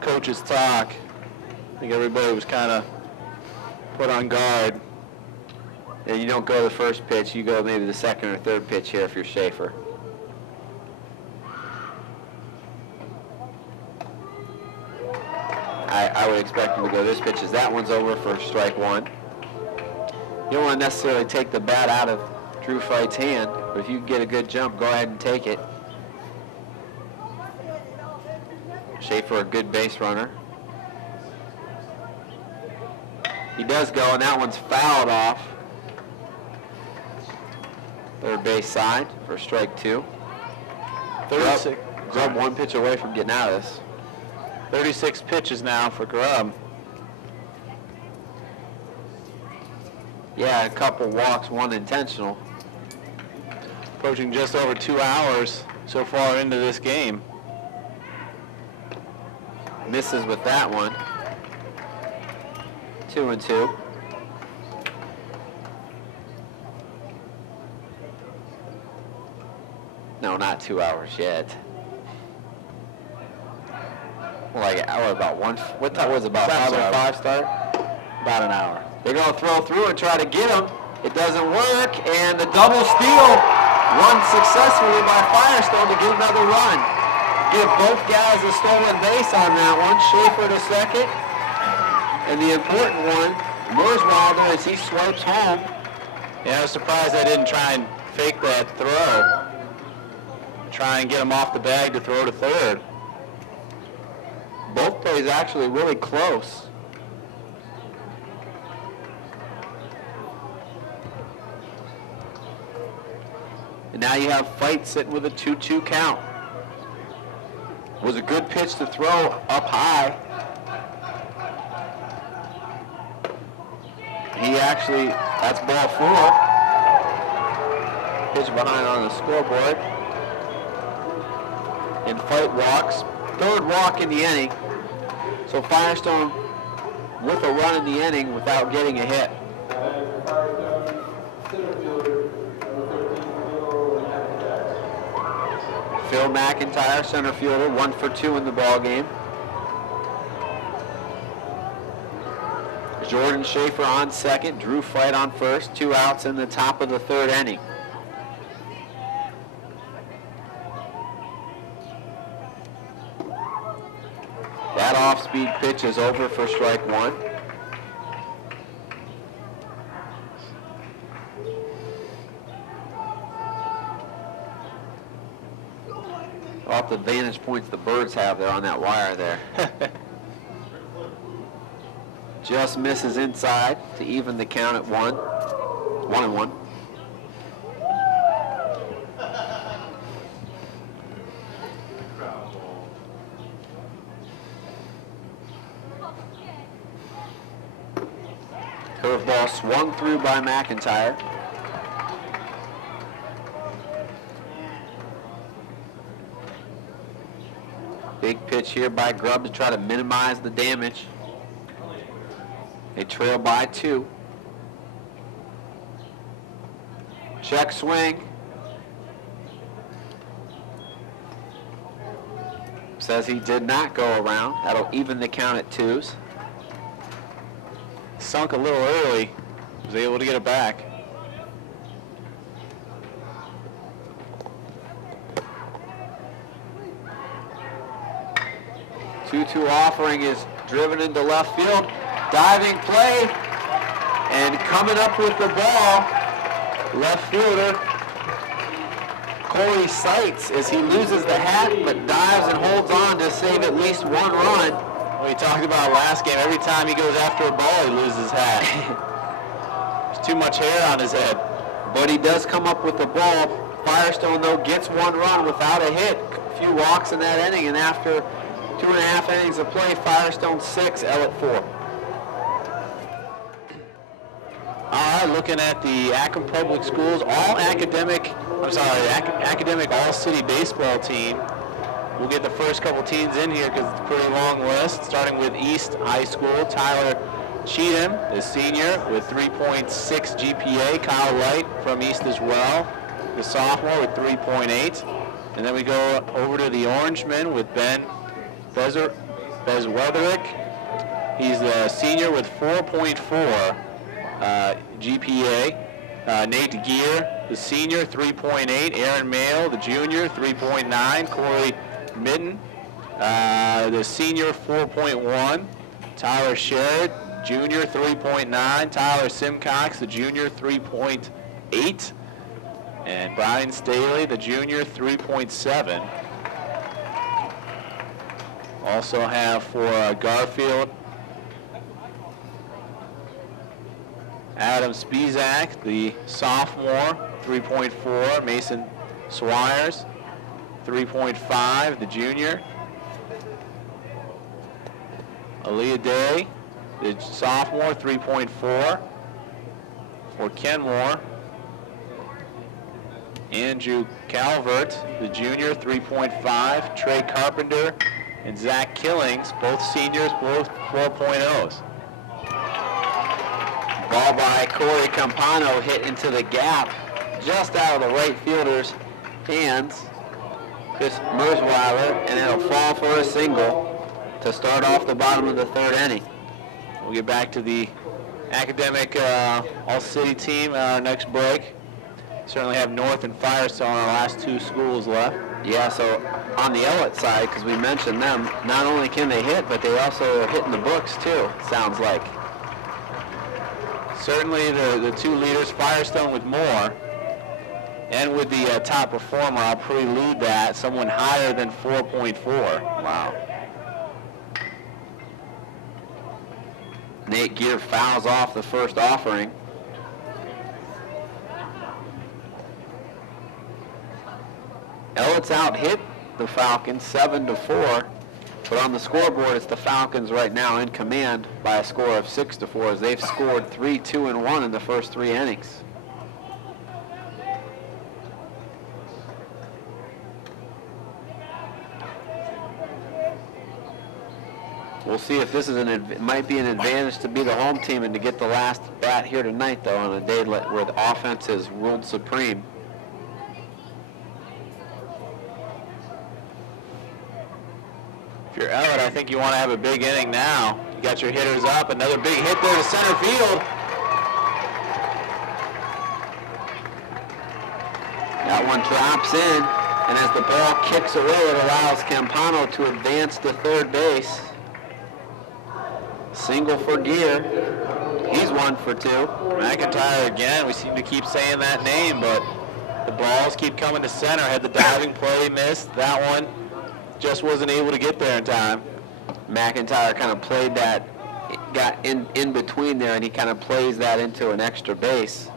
coach's talk, I think everybody was kind of put on guard. And you don't go the first pitch, you go maybe the second or third pitch here if you're Schaefer. I would expect him to go this pitch as that one's over for strike one. You don't want to necessarily take the bat out of Drew Fight's hand, but if you get a good jump, go ahead and take it. Schaefer, a good base runner. He does go, and that one's fouled off. Third base side for strike two. 36. Grubb one pitch away from getting out of this. 36 pitches now for Grubb. Yeah, a couple walks, one intentional. Approaching just over 2 hours so far into this game. Misses with that one. 2-2. No, not 2 hours yet. Like an hour, about one. What time was it? About 5:05 start? About an hour. They're going to throw through and try to get him. It doesn't work, and the double steal run successfully by Firestone to get another run. Give both guys a stolen base on that one. Schaefer to second. And the important one, Merswalder, as he swipes home. Yeah, I was surprised I didn't try and fake that throw. Try and get him off the bag to throw to third. Both plays actually really close. And now you have Fight sitting with a 2-2 count. Was a good pitch to throw up high. He actually, that's ball 4. Pitch behind on the scoreboard. And Fight walks. Third walk in the inning. So Firestone with a run in the inning without getting a hit. Phil McIntyre, center fielder, 1 for 2 in the ball game. Jordan Schaefer on second, Drew Fight on first, 2 outs in the top of the third inning. That off-speed pitch is over for strike one. Off the vantage points the Birds have there on that wire there. Just misses inside to even the count at 1-1. Curveball swung through by McIntyre. Big pitch here by Grubb to try to minimize the damage. They trail by 2. Check swing. Says he did not go around. That'll even the count at 2s. Sunk a little early. Was able to get it back. Two-two offering is driven into left field. Diving play, and coming up with the ball, left fielder Corey Seitz as he loses the hat, but dives and holds on to save at least one run. We talked about last game. Every time he goes after a ball, he loses his hat. There's too much hair on his head. But he does come up with the ball. Firestone, though, gets one run without a hit. A few walks in that inning, and after 2.5 innings of play, Firestone 6, Ellet 4. All right, looking at the Akron Public Schools academic all-city baseball team. We'll get the first couple teams in here because it's a pretty long list, starting with East High School. Tyler Cheatham is senior with 3.6 GPA. Kyle Light from East as well, the sophomore with 3.8. And then we go over to the Orangemen with Ben Bezweatherick. He's the senior with 4.4 GPA. Nate Gear, the senior, 3.8. Aaron Mayo, the junior, 3.9. Corey Midden, the senior, 4.1. Tyler Sherrod, junior, 3.9. Tyler Simcox, the junior, 3.8. And Brian Staley, the junior, 3.7. Also have for Garfield, Adam Spizak, the sophomore, 3.4. Mason Swires, 3.5, the junior. Aaliyah Day, the sophomore, 3.4. For Kenmore, Andrew Calvert, the junior, 3.5. Trey Carpenter and Zach Killings, both seniors, both 4.0s. Ball by Corey Campano hit into the gap just out of the right fielder's hands. Chris Mersweiler, and it'll fall for a single to start off the bottom of the third inning. We'll get back to the academic all-city team at our next break. Certainly have North and Firestone, our last two schools left. Yeah, so on the Ellet side, because we mentioned them, not only can they hit, but they also are hitting the books too, sounds like. Certainly the two leaders, Firestone with more, and with the top performer, I'll prelude that, someone higher than 4.4. Wow. Nate Gear fouls off the first offering. Ellet's out hit the Falcons 7-4, but on the scoreboard it's the Falcons right now in command by a score of 6-4 as they've scored 3, 2, and 1 in the first 3 innings. We'll see if this is might be an advantage to be the home team and to get the last bat here tonight, though, on a day where the offense has ruled supreme. If you're Ellet, I think you want to have a big inning now. You got your hitters up. Another big hit there to center field. That one drops in, and as the ball kicks away, it allows Campano to advance to third base. Single for Gear. He's 1 for 2. McIntyre again. We seem to keep saying that name, but the balls keep coming to center. Had the diving play missed. That one just wasn't able to get there in time. McIntyre kind of played that, got in between there, and he kind of plays that into an extra base,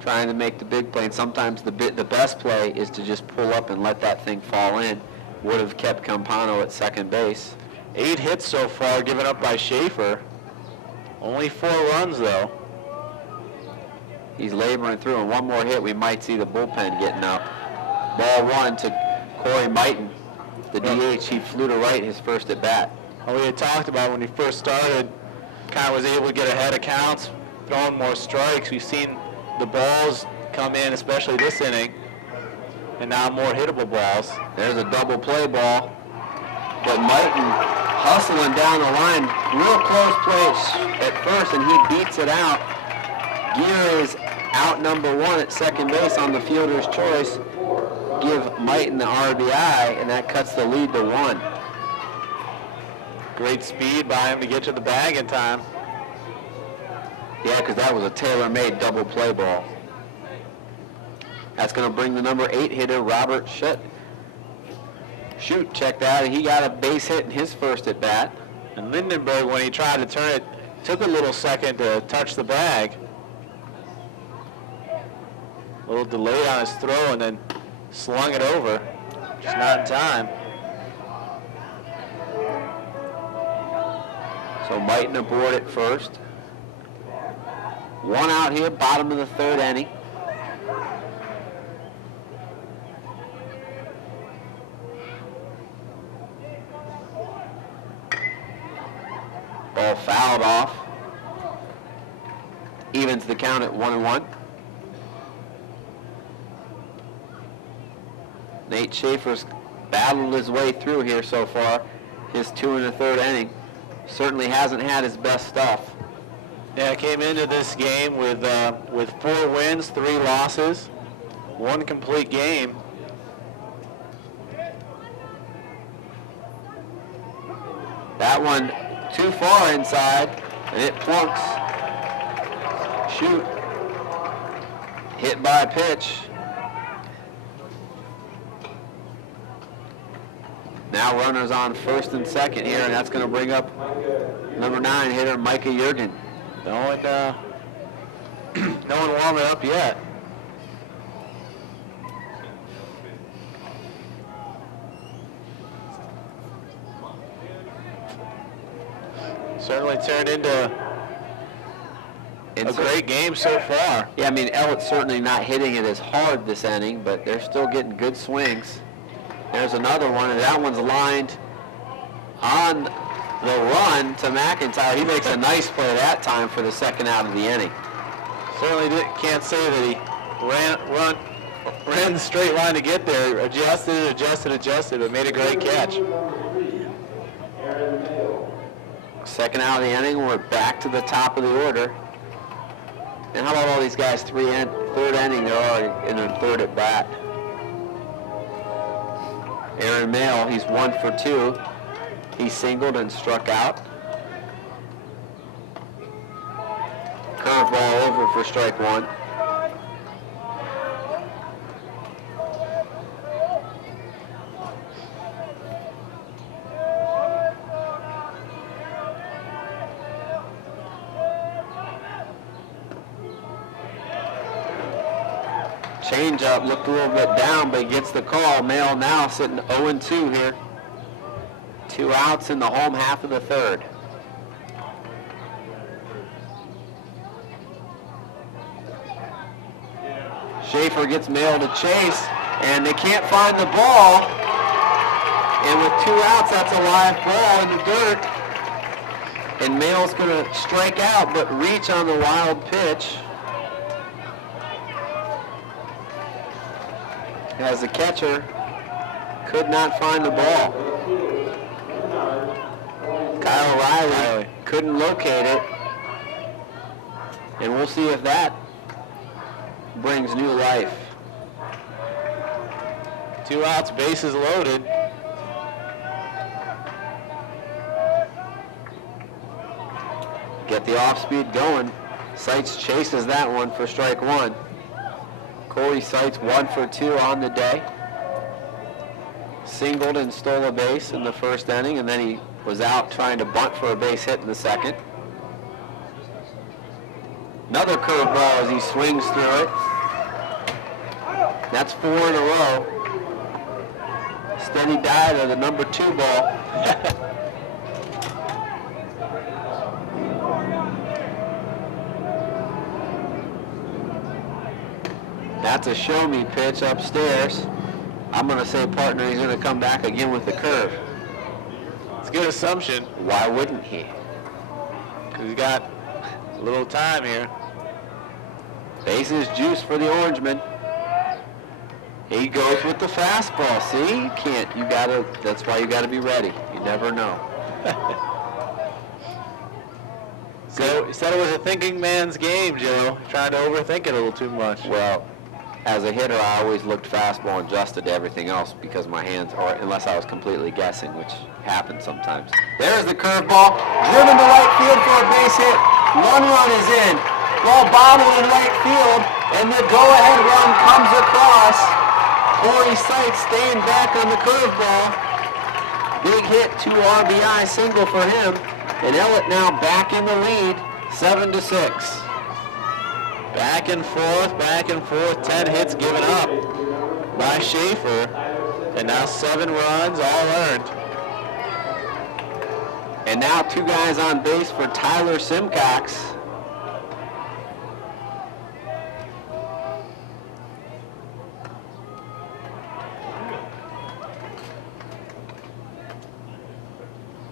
trying to make the big play. And sometimes the best play is to just pull up and let that thing fall in. Would have kept Campano at second base. 8 hits so far given up by Schaefer. Only 4 runs, though. He's laboring through, and one more hit, we might see the bullpen getting up. Ball 1 to Corey Mighton. The DH, he flew to right his first at bat. Well, we had talked about when he first started, kind of was able to get ahead of counts, throwing more strikes. We've seen the balls come in, especially this inning, and now more hittable balls. There's a double play ball, but Mighton hustling down the line, real close play at first, and he beats it out. Gear is out number 1 at second base on the fielder's choice. Give Mighton the RBI, and that cuts the lead to 1. Great speed by him to get to the bag in time. Yeah, because that was a tailor-made double play ball. That's going to bring the number 8 hitter, Robert Schutt. Checked out, and he got a base hit in his first at bat. And Lindenberg, when he tried to turn it, took a little second to touch the bag. A little delay on his throw and then slung it over. Just not in time. So Mighton aboard at first. One out here, bottom of the third inning. Ball fouled off. Evens the count at 1-1. Nate Schaefer's battled his way through here so far. His 2 1/3 inning. Certainly hasn't had his best stuff. Yeah, came into this game with 4 wins, 3 losses, 1 complete game. That one too far inside, and it plunks. Shoot. Hit by a pitch. Now runners on first and second here, and that's going to bring up number 9 hitter Micah Jurgen. No one warming up yet. Certainly turned into a great game so far. Yeah, I mean, Ellet's certainly not hitting it as hard this inning, but they're still getting good swings. There's another one, and that one's lined on the run to McIntyre. He makes a nice play that time for the second out of the inning. Certainly can't say that he ran the straight line to get there. Adjusted, but made a great catch. Second out of the inning, we're back to the top of the order. And how about all these guys, third inning, they're already in their third at bat. Aaron Mail, he's 1 for 2. He singled and struck out. Curveball over for strike 1. Changeup looked a little bit down, but he gets the call. Mail now sitting 0-2 here. 2 outs in the home half of the third. Schaefer gets Mail to chase, and they can't find the ball. And with 2 outs, that's a live ball in the dirt. And Mail's going to strike out, but reach on the wild pitch. As the catcher could not find the ball. Kyle Riley couldn't locate it. And we'll see if that brings new life. 2 outs, bases loaded. Get the off-speed going. Seitz chases that one for strike 1. Corey Seitz 1 for 2 on the day. Singled and stole a base in the first inning, and then he was out trying to bunt for a base hit in the second. Another curveball as he swings through it. That's 4 in a row. Steady dive of the number 2 ball. That's a show-me pitch upstairs. I'm going to say, partner, he's going to come back again with the curve. It's a good assumption. Why wouldn't he? Because he's got a little time here. Bases juice for the Orangemen. He goes with the fastball. See, you can't. You gotta. That's why you got to be ready. You never know. So you said it was a thinking man's game, Joe. Trying to overthink it a little too much. Well, as a hitter, I always looked fastball and adjusted to everything else because my hands, or unless I was completely guessing, which happens sometimes. There's the curveball, driven to right field for a base hit. 1 run is in. Ball bobbled in right field, And the go-ahead run comes across. Corey Seitz staying back on the curveball. Big hit, 2 RBI single for him. And Ellet now back in the lead, 7-6. Back and forth, 10 hits given up by Schaefer. And now 7 runs, all earned. And now 2 guys on base for Tyler Simcox.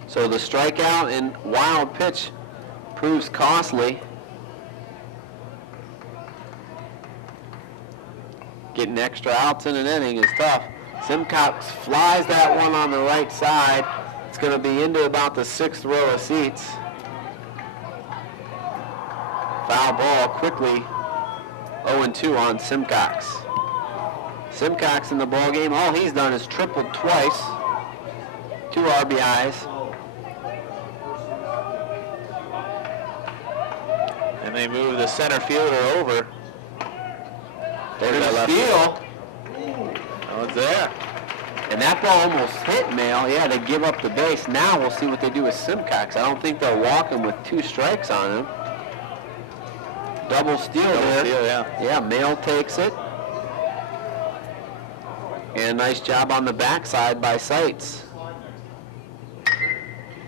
So the strikeout and wild pitch proves costly. Getting extra outs in an inning is tough. Simcox flies that one on the right side. It's going to be into about the 6th row of seats. Foul ball quickly. 0-2 on Simcox. Simcox in the ball game. All he's done is tripled twice. 2 RBIs. And they move the center fielder over. There's a steal. Oh, it's there. And that ball almost hit Mail. Yeah, they give up the base. Now we'll see what they do with Simcox. I don't think they'll walk him with 2 strikes on him. Double steal there. Steal, yeah. Yeah, Mail takes it. And nice job on the backside by Seitz.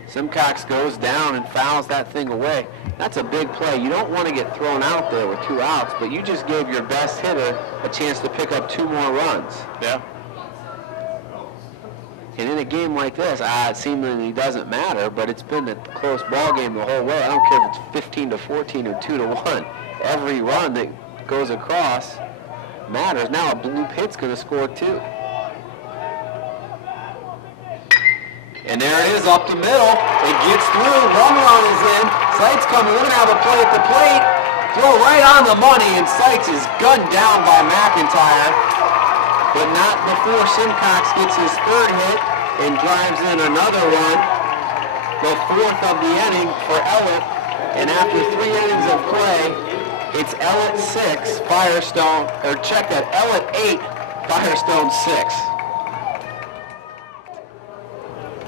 Simcox goes down and fouls that thing away. That's a big play. You don't want to get thrown out there with 2 outs, but you just gave your best hitter a chance to pick up 2 more runs. Yeah. And in a game like this, it seemingly doesn't matter, but it's been a close ball game the whole way. I don't care if it's 15-14 or 2-1. Every run that goes across matters. Now a blue pit's going to score 2. And there it is up the middle. It gets through. 1 run is in. Seitz coming. We're going to have a play at the plate. Throw right on the money, and Seitz is gunned down by McIntyre. But not before Simcox gets his 3rd hit and drives in another run. The 4th of the inning for Ellet. And after 3 innings of play, it's Ellet 6, Firestone, or check that, Ellet 8, Firestone 6.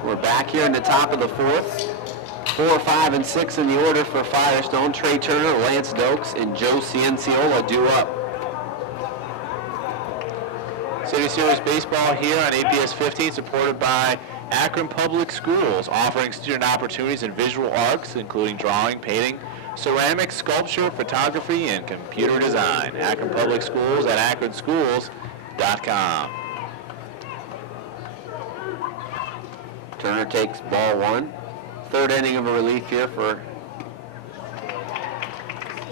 We're back here in the top of the 4th. 4, 5, and 6 in the order for Firestone. Trey Turner, Lance Dokes, and Joe Cienciola due up. City Series Baseball here on APS 15, supported by Akron Public Schools, offering student opportunities in visual arts, including drawing, painting, ceramics, sculpture, photography, and computer design. Akron Public Schools at akronschools.com. Turner takes ball 1. 3rd inning of a relief here for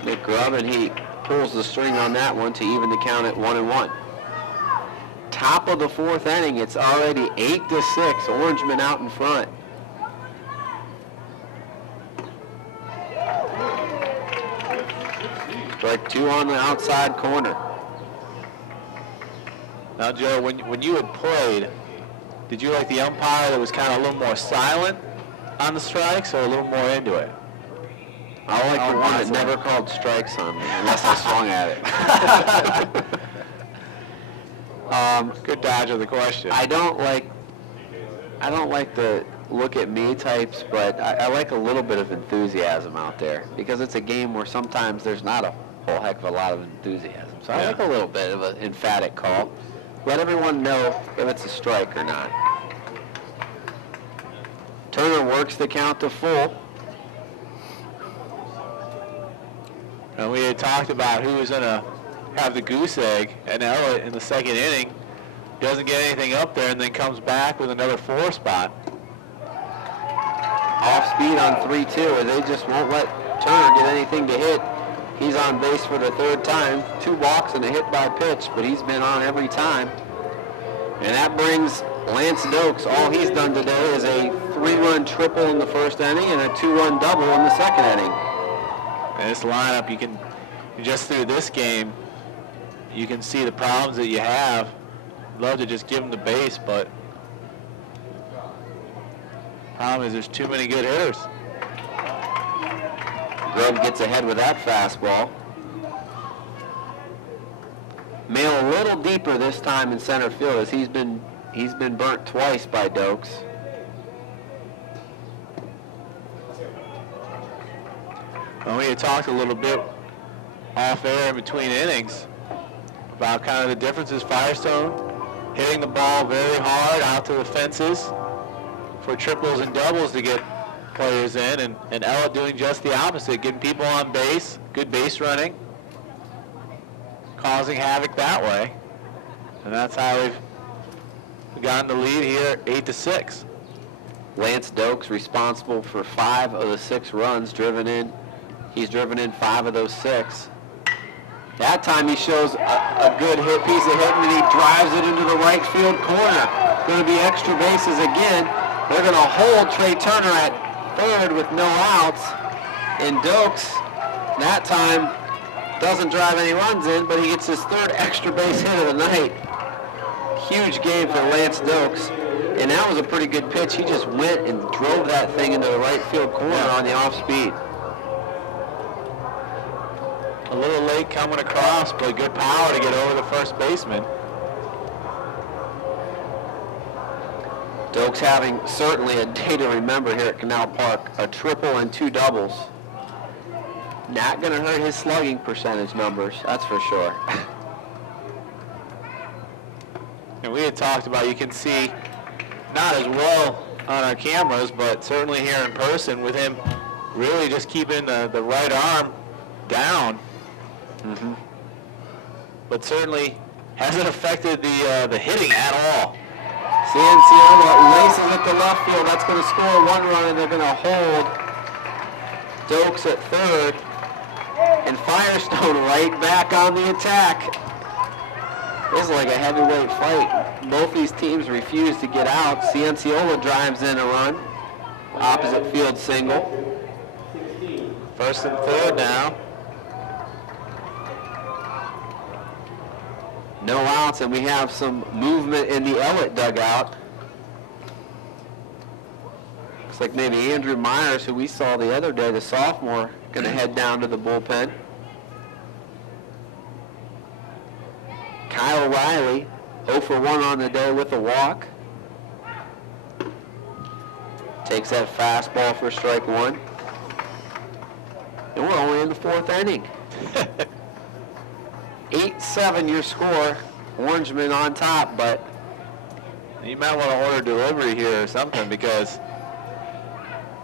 Nick Grubb, and he pulls the string on that one to even the count at 1-1. Top of the 4th inning, it's already 8-6. Orangemen out in front. Strike 2 on the outside corner. Now, Joe, when you had played, did you like the umpire that was kind of a little more silent on the strikes or a little more into it? I like the one that never called strikes on me unless I swung at it. Good dodge of the question. I don't like the look at me types, but I like a little bit of enthusiasm out there because it's a game where sometimes there's not a whole heck of a lot of enthusiasm. So I like a little bit of an emphatic call. Let everyone know if it's a strike or not. Turner works the count to full. And we had talked about who was going to have the goose egg, and Ellet in the 2nd inning doesn't get anything up there and then comes back with another 4 spot. Off speed on 3-2, and they just won't let Turner get anything to hit. He's on base for the 3rd time. 2 walks and a hit by pitch, but he's been on every time. And that brings Lance Dokes. All he's done today is a 3-run triple in the 1st inning and a 2-run double in the 2nd inning. And this lineup, just through this game, you can see the problems that you have. Love to just give them the base, but problem is there's too many good hitters. Grubb gets ahead with that fastball. Mail a little deeper this time in center field, as he's been burnt twice by Dokes. Well, we had talked a little bit off air in between innings about kind of the differences. Firestone hitting the ball very hard out to the fences for triples and doubles to get players in, and Ellet doing just the opposite, getting people on base, good base running, causing havoc that way. And that's how we've gotten the lead here, 8-6. Lance Dokes responsible for 5 of the 6 runs driven in. He's driven in 5 of those 6. That time he shows a good piece of hitting, and he drives it into the right field corner. Going to be extra bases again. They're going to hold Trey Turner at third with no outs. And Dokes, that time, doesn't drive any runs in, but he gets his 3rd extra base hit of the night. Huge game for Lance Dokes. And that was a pretty good pitch. He just went and drove that thing into the right field corner on the off speed. A little late coming across, but good power to get over the first baseman. Dokes having certainly a day to remember here at Canal Park. A triple and 2 doubles. Not going to hurt his slugging percentage numbers, that's for sure. And we had talked about, you can see not as well on our cameras, but certainly here in person with him really just keeping the right arm down. Mm-hmm. But certainly hasn't affected the hitting at all. Cianciola laces at the left field. That's going to score 1 run, and they're going to hold Dokes at third. And Firestone right back on the attack. This is like a heavyweight fight. Both these teams refuse to get out. Cianciola drives in a run. Opposite field single. First and third now. No outs, and we have some movement in the Ellet dugout. Looks like maybe Andrew Myers, who we saw the other day, the sophomore, going to head down to the bullpen. Kyle Riley, 0 for 1 on the day with a walk. Takes that fastball for strike 1. And we're only in the 4th inning. 8-7 your score. Orangemen on top, but you might want to order delivery here or something, because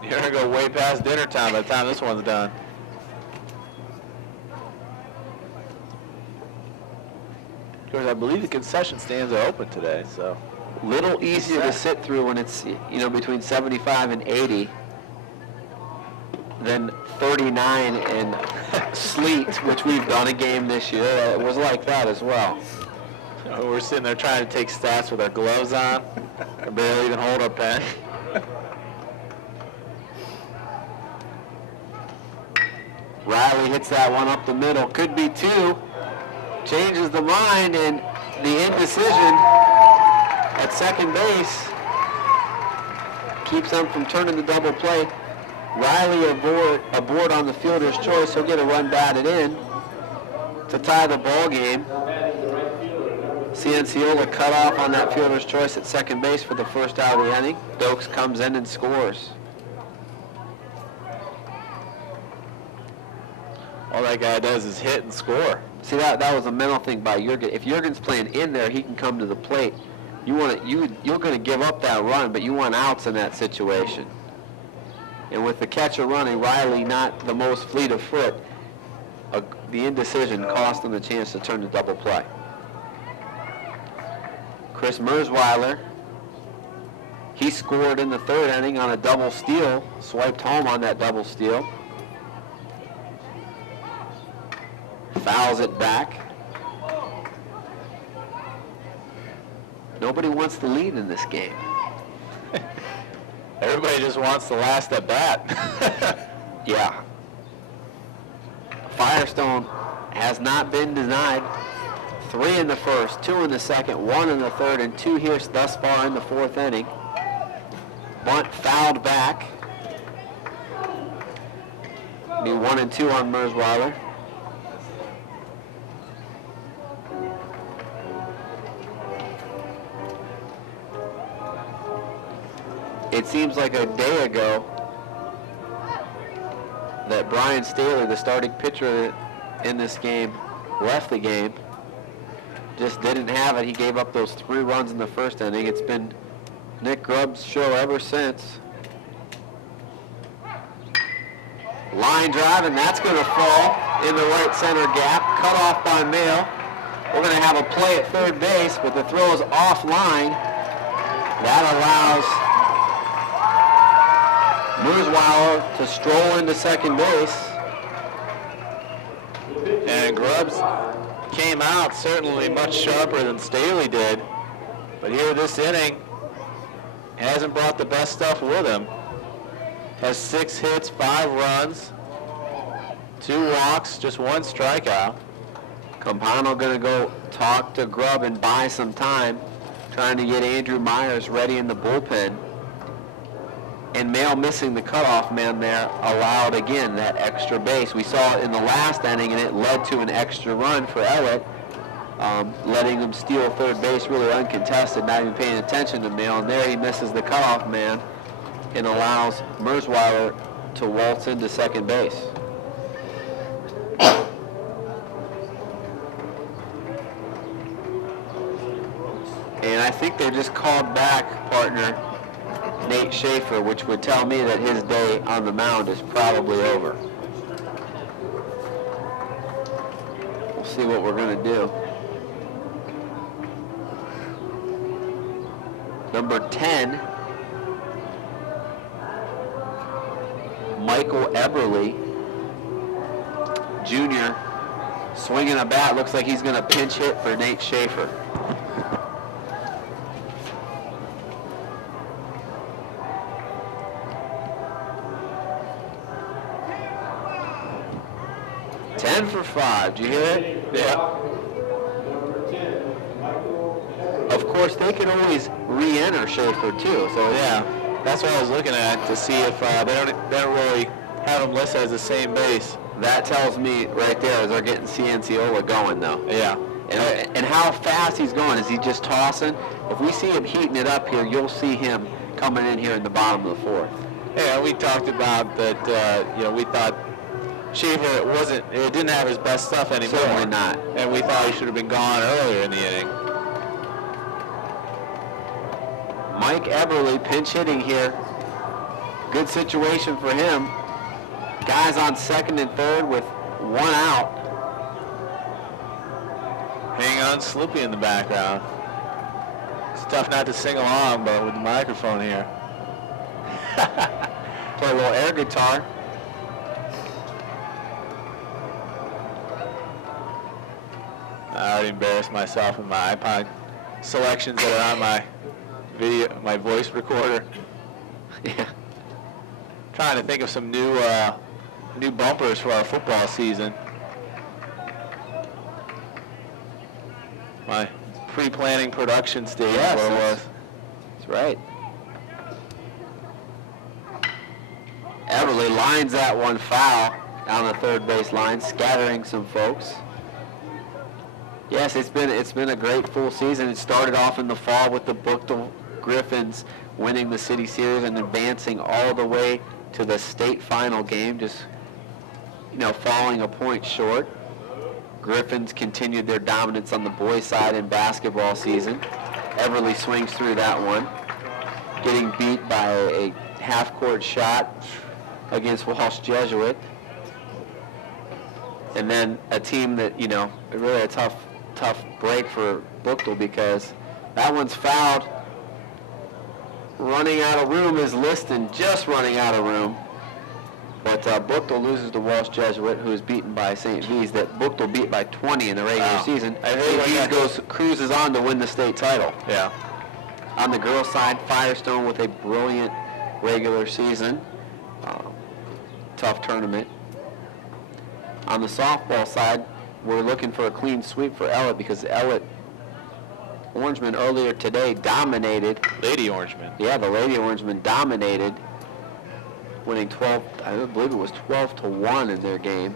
you're going to go way past dinner time by the time this one's done. Of course, I believe the concession stands are open today, so. Little easier to sit through when it's, between 75 and 80 than 39 and sleet, which we've done a game this year. It was like that as well. We're sitting there trying to take stats with our gloves on. I barely even hold our pen. Riley hits that one up the middle. Could be 2. Changes the mind, and the indecision at second base keeps them from turning the double play. Riley aboard on the fielder's choice. He'll get a run batted in to tie the ball game. Cianciola cut off on that fielder's choice at second base for the first out of the inning. Dokes comes in and scores. All that guy does is hit and score. See, that was a mental thing by Jurgen. If Jurgen's playing in there, he can come to the plate. You're going to give up that run, but you want outs in that situation. And with the catcher running, Riley not the most fleet of foot, the indecision cost him the chance to turn the double play. Chris Mersweiler, he scored in the 3rd inning on a double steal, swiped home on that double steal. Fouls it back. Nobody wants the lead in this game. Everybody just wants the last at bat. Yeah. Firestone has not been denied. 3 in the first, 2 in the second, 1 in the third, and 2 here thus far in the 4th inning. Bunt fouled back. Be 1 and 2 on Mersweiler. It seems like a day ago that Brian Staley, the starting pitcher in this game, left the game. Just didn't have it. He gave up those 3 runs in the first inning. It's been Nick Grubb's show ever since. Line drive, and that's going to fall in the right center gap. Cut off by Mail. We're going to have a play at third base, but the throw is offline. That allows Mersweiler to stroll into second base. And Grubbs came out certainly much sharper than Staley did. But here this inning, hasn't brought the best stuff with him. Has 6 hits, 5 runs, 2 walks, just 1 strikeout. Campano going to go talk to Grubb and buy some time, trying to get Andrew Myers ready in the bullpen. And Mail missing the cutoff man there allowed, again, that extra base. We saw it in the last inning, and it led to an extra run for Ellet, letting him steal third base really uncontested, not even paying attention to Mail. And there he misses the cutoff man and allows Mersweiler to waltz into second base. And I think they just called back partner Nate Schaefer, which would tell me that his day on the mound is probably over. We'll see what we're going to do. Number 10, Michael Eberly, Jr., swinging a bat. Looks like he's going to pinch hit for Nate Schaefer. For 5. Did you hear it? Yeah. Of course, they can always re-enter Schaefer too. So Yeah, that's what I was looking at to see if they don't really have him listed as the same base. that tells me right there is they're getting Cianciola going though. Yeah. And how fast he's going. Is he just tossing? If we see him heating it up here, you'll see him coming in here in the bottom of the 4th. Yeah, we talked about that. We thought Schaefer it didn't have his best stuff anymore. Certainly not. And we thought he should have been gone earlier in the inning. Mike Eberly pinch hitting here. Good situation for him. Guys on second and third with 1 out. Hang on, Sloopy in the background. It's tough not to sing along, but with the microphone here. Play a little air guitar. I already embarrassed myself with my iPod selections that are on my voice recorder. Yeah. Trying to think of some new bumpers for our football season. My pre-planning production stage. Yes, what it was. That's right. Everly lines that one foul down the third base line, scattering some folks. Yes, it's been a great full season. It started off in the fall with the Buchtel Griffins winning the City Series and advancing all the way to the state final game, just falling a point short. Griffins continued their dominance on the boys' side in basketball season. Everly swings through that one, getting beat by a half-court shot against Walsh Jesuit. And then a team that, really a tough break for Buchtel because that one's fouled. Running out of room is Liston, just running out of room. But Buchtel loses to Walsh Jesuit, who is beaten by St. V's. That Buchtel beat by 20 in the regular season. St. V's cruises on to win the state title. Yeah. On the girls' side, Firestone with a brilliant regular season. Tough tournament. On the softball side, we're looking for a clean sweep for Ellet because Ellet Orangemen earlier today dominated. Lady Orangemen. Yeah, the Lady Orangemen dominated, winning 12, I believe it was 12-1 in their game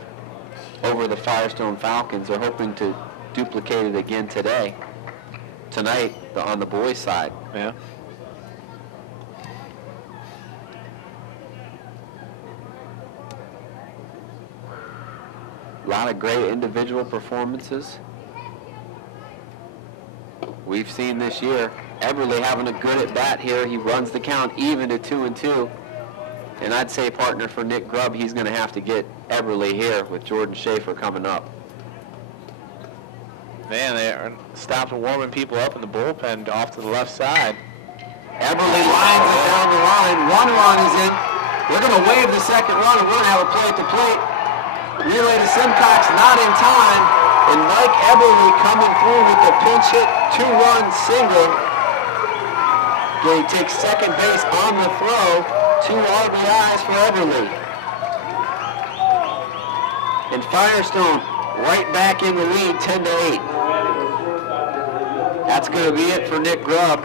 over the Firestone Falcons. They're hoping to duplicate it again tonight on the boys' side. Yeah. A lot of great individual performances. We've seen this year Eberly having a good at bat here. He runs the count even to 2-2. And I'd say, partner, for Nick Grubb, he's going to have to get Eberly here with Jordan Schaefer coming up. Man, they are stopped warming people up in the bullpen off to the left side. Eberly lines it down the line. 1 run is in. We're going to wave the second run, and we're going to have a play at the plate. Relay to Simcox, not in time. And Mike Eberly coming through with the pinch hit 2-run single. He takes second base on the throw. 2 RBIs for Eberly. And Firestone right back in the lead, 10-8. That's going to be it for Nick Grubb.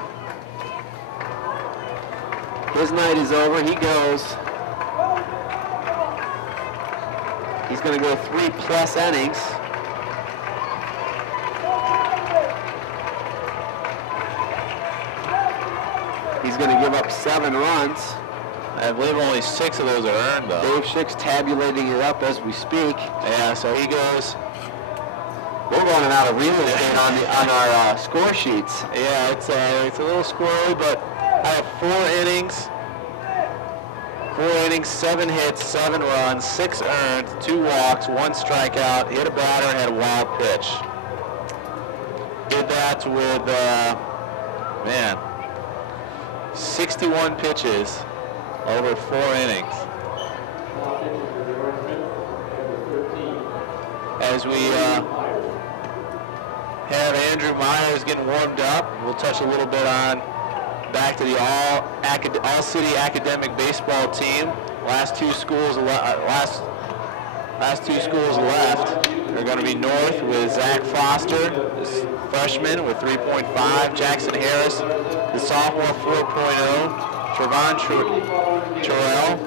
His night is over. He goes. He's going to go 3+ innings. He's going to give up 7 runs. I believe only 6 of those are earned, though. Dave Schick's tabulating it up as we speak. Yeah, so he goes. We're running out of real estate on our score sheets. Yeah, it's a little squirrely, but I have 4 innings. 4 innings, 7 hits, 7 runs, 6 earned, 2 walks, 1 strikeout, hit a batter, and had a wild pitch. Did that with, 61 pitches over 4 innings. As we have Andrew Myers getting warmed up, we'll touch a little bit on back to the all-city academic baseball team. Last two schools left are going to be North with Zach Foster, the freshman with 3.5. Jackson Harris, the sophomore, 4.0. Trevon Terrell,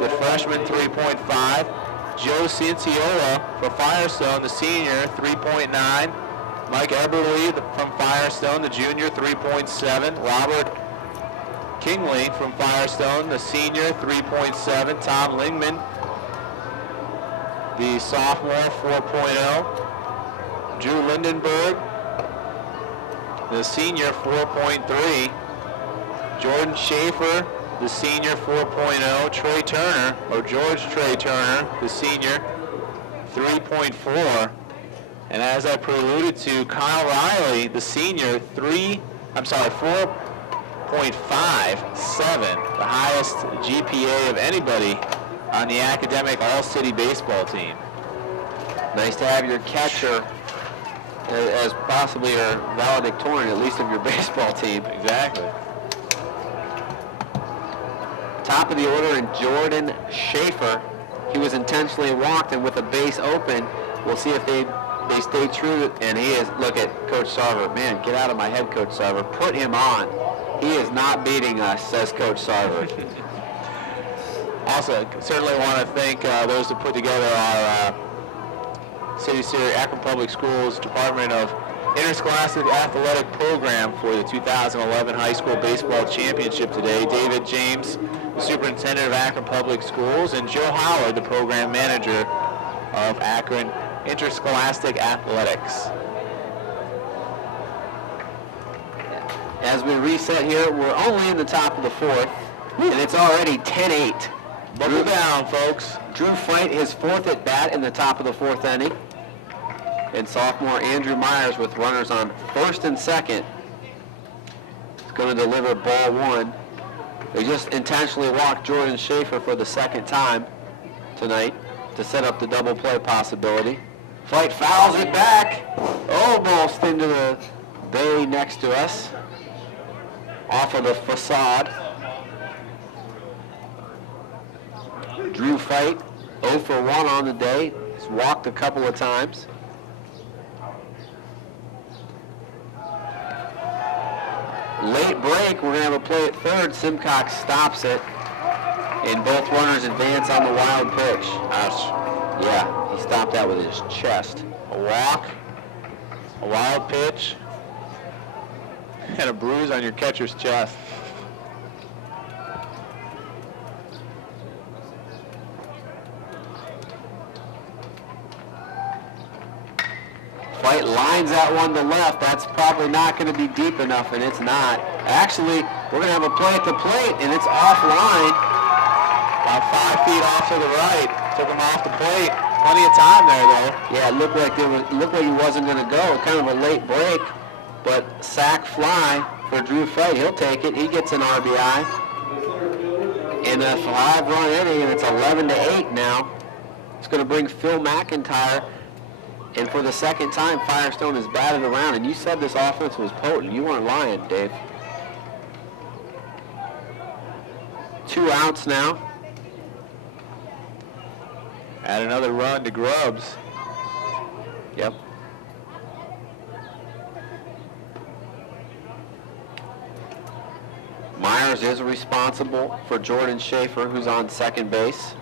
the freshman, 3.5. Joe Cianciola for Firestone, the senior, 3.9. Mike Eberly from Firestone, the junior, 3.7. Robert Kingley from Firestone, the senior, 3.7. Tom Lingman, the sophomore, 4.0. Drew Lindenberg, the senior, 4.3. Jordan Schaefer, the senior, 4.0. Trey Turner, or George Trey Turner, the senior, 3.4. And as I preluded to, Kyle Riley, the senior, 4.57, the highest GPA of anybody on the academic all-city baseball team. Nice to have your catcher as possibly your valedictorian, at least of your baseball team. Exactly. Top of the order in Jordan Schaefer. He was intentionally walked, and with a base open, we'll see if they stay true. And he is, look at Coach Sarver. Man, get out of my head, Coach Sarver. Put him on. He is not beating us, says Coach Sarver. Also, certainly want to thank those that put together our City Series Akron Public Schools Department of Interscholastic Athletic Program for the 2011 High School Baseball Championship today. David James, the Superintendent of Akron Public Schools, and Joe Howard, the Program Manager of Akron Interscholastic Athletics. As we reset here, we're only in the top of the 4th, and it's already 10-8. Buckle down, folks. Drew Fight, his 4th at bat in the top of the 4th inning. And sophomore Andrew Myers with runners on 1st and 2nd is going to deliver ball 1. They just intentionally walked Jordan Schaefer for the 2nd time tonight to set up the double play possibility. Fight fouls it back, almost into the bay next to us, off of the facade. Drew Fight, 0 for 1 on the day. He's walked a couple of times. Late break, we're going to have a play at 3rd. Simcox stops it, and both runners advance on the wild pitch. Ouch. Yeah, he stopped that with his chest. A walk, a wild pitch, and a bruise on your catcher's chest. White lines that one to left. That's probably not going to be deep enough, and it's not. Actually, we're going to have a play at the plate, and it's offline. About 5 feet off to the right. Took him off the plate. Plenty of time there, though. Yeah, it looked like he wasn't going to go. Kind of a late break, but sac fly for Drew Fay. He'll take it. He gets an RBI. In a 5-run inning, and it's 11-8 now. It's going to bring Phil McIntyre. And for the second time, Firestone has batted around. And you said this offense was potent. You weren't lying, Dave. 2 outs now. Add another run to Grubbs. Yep. Myers is responsible for Jordan Schaefer, who's on second base.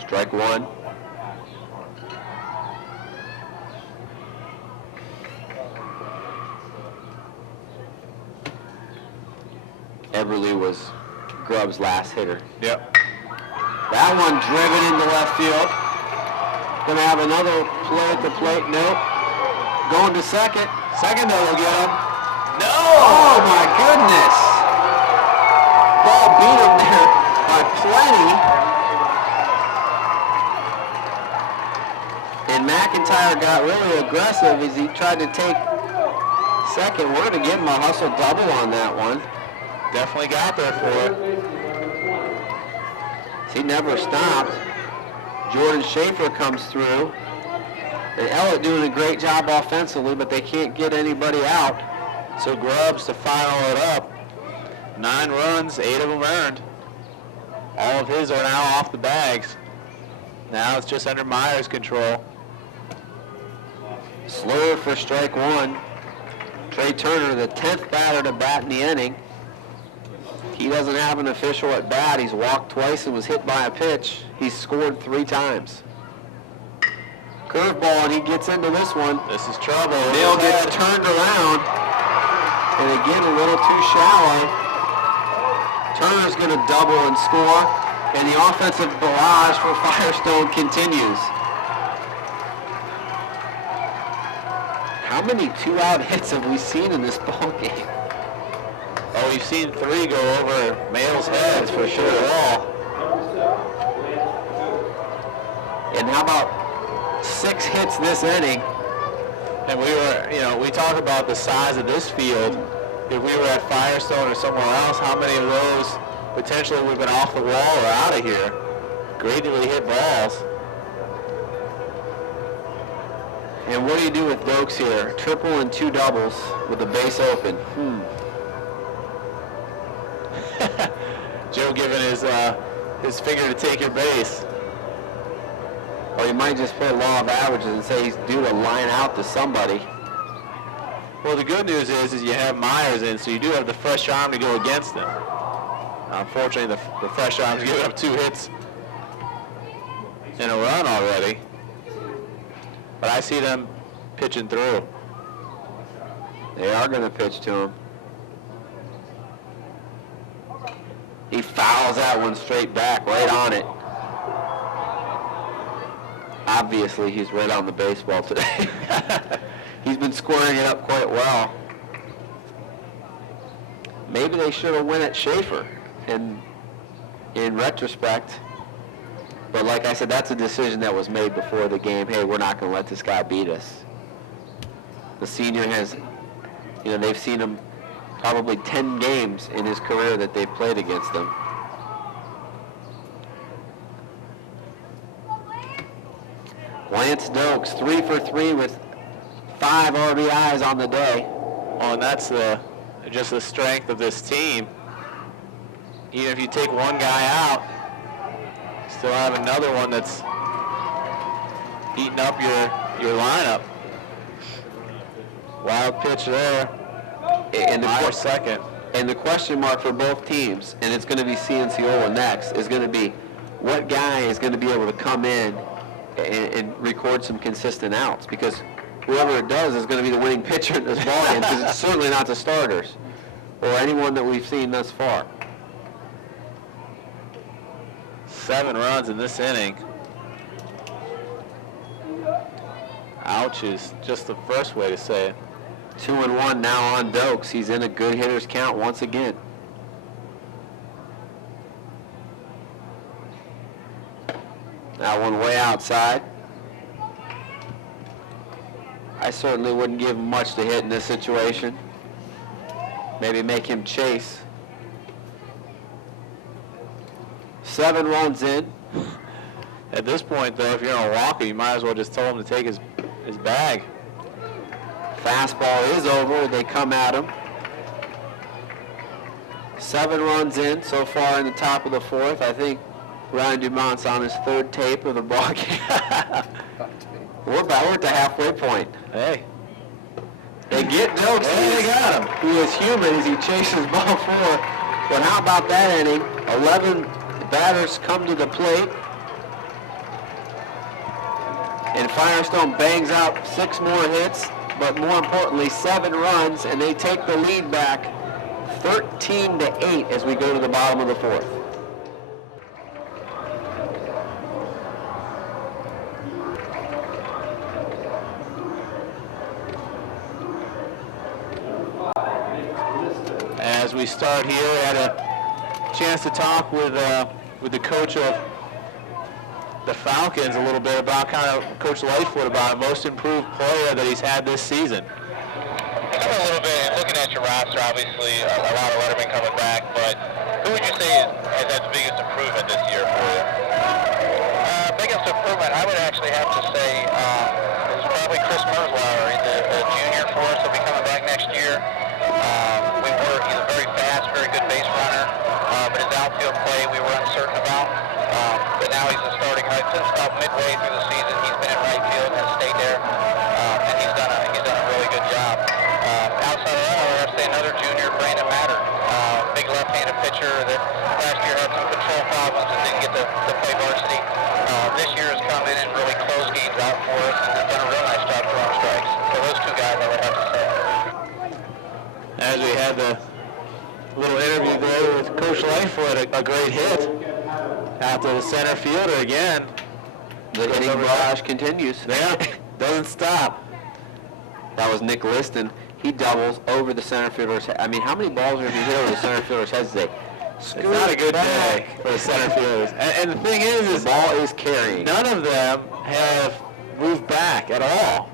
Strike one. Everly was Grubbs' last hitter. Yep. That one driven into left field. Gonna have another play at the plate. Nope. Going to second. Second though will get him. No! Oh my goodness! Ball beat him there by plenty. And McIntyre got really aggressive as he tried to take second. We're gonna give him a hustle double on that one. Definitely got there for it. He never stopped. Jordan Schaefer comes through. And Ellet doing a great job offensively, but they can't get anybody out. So Grubbs to final it up. 9 runs, 8 of them earned. All of his are now off the bags. Now it's just under Myers' control. Slur for strike one. Trey Turner, the 10th batter to bat in the inning. He doesn't have an official at bat. He's walked twice and was hit by a pitch. He's scored 3 times. Curveball, and he gets into this one. This is trouble. Neal gets turned around. And again, a little too shallow. Turner's going to double and score. And the offensive barrage for Firestone continues. How many 2-out hits have we seen in this ball game? Oh, we've seen 3 go over Mayle's heads for sure. And how about 6 hits this inning? And we talk about the size of this field. If we were at Firestone or somewhere else, how many of those potentially would have been off the wall or out of here? Greatly hit balls. And what do you do with Dokes here? Triple and 2 doubles with the base open. Joe giving his finger to take your base. Or you might just play law of averages and say he's due to line out to somebody. Well, the good news is you have Myers in, so you do have the fresh arm to go against him. Unfortunately, the fresh arm's given up 2 hits in a run already. But I see them pitching through. They are going to pitch to him. He fouls that one straight back, right on it. Obviously, he's right on the baseball today. He's been squaring it up quite well. Maybe they should have went at Schaefer in retrospect. But like I said, that's a decision that was made before the game. Hey, we're not going to let this guy beat us. The senior has, they've seen him probably 10 games in his career that they've played against him. Lance Dokes, 3 for 3 with 5 RBIs on the day. Oh, and that's just the strength of this team. Even if you take one guy out, still have another one that's eating up your lineup. Wild pitch there. And the second. And the question mark for both teams, and it's going to be Cianciola next, is going to be what guy is going to be able to come in and record some consistent outs. Because whoever it does is going to be the winning pitcher in this ballgame, because it's certainly not the starters or anyone that we've seen thus far. 7 runs in this inning. Ouch is just the first way to say it. 2-1 now on Dokes. He's in a good hitter's count once again. That one way outside. I certainly wouldn't give him much to hit in this situation. Maybe make him chase. 7 runs in. At this point, though, if you're in a walker, you might as well just tell him to take his bag. Fastball is over. They come at him. 7 runs in so far in the top of the 4th. I think Ryan Dumont's on his 3rd tape of the ball game. We're at the halfway point. Hey. They get Dokes. Hey, they got him. He is human as he chases ball 4. But how about that inning? 11 batters come to the plate. And Firestone bangs out 6 more hits, but more importantly, 7 runs, and they take the lead back 13-8 as we go to the bottom of the 4th. As we start here, I had a chance to talk with the coach of the Falcons a little bit about kind of Coach Lightfoot about most improved player that he's had this season. A little bit, looking at your roster, obviously a lot of lettermen coming back, but who would you say has had the biggest improvement this year for you? Biggest improvement, I would actually have to say is probably Chris Merzlauer. He's a junior for us. He'll be coming back next year. He's a very fast, very good base runner, but his outfield play we were uncertain about. But now he's a starting right. Since about midway through the season, he's been in right field and has stayed there, and he's done a really good job. Outside of that, I would have to say another junior, Brandon Matter, big left-handed pitcher that last year had some control problems and didn't get to play varsity. This year has come in and really closed games out for us and has done a real nice job throwing strikes. So those 2 guys, I would have to say. As we had the little interview there with Coach Lightfoot, a great hit out to the center fielder again. The hitting barrage continues. Yeah, doesn't stop. That was Nick Liston. He doubles over the center fielder's head. I mean, how many balls are going to be hit over the center fielder's head today? It's not a good day for the center fielders. And the thing is the ball is carrying. None of them have moved back at all.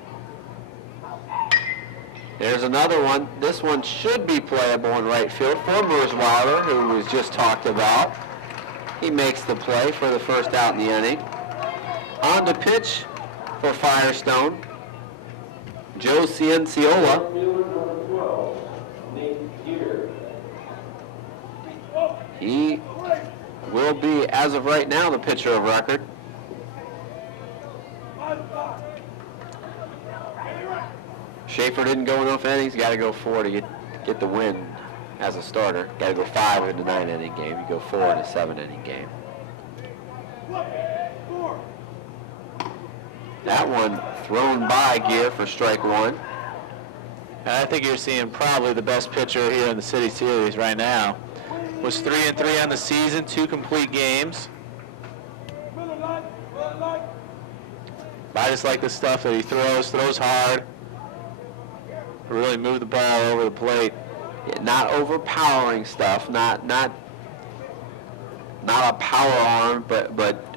There's another one. This one should be playable in right field for Merzweiler, who was just talked about. He makes the play for the first out in the inning. On to pitch for Firestone, Joe Cienciola. He will be, as of right now, the pitcher of record. Schaefer didn't go enough innings. Got to go 4 to get the win as a starter. Got to go 5 in the 9-inning game. You go 4 in a 7-inning game. That one thrown by Gear for strike 1. And I think you're seeing probably the best pitcher here in the City Series right now. Was 3-3 on the season, 2 complete games. I just like the stuff that he throws hard. Really move the ball over the plate. Yeah, not overpowering stuff, not a power arm, but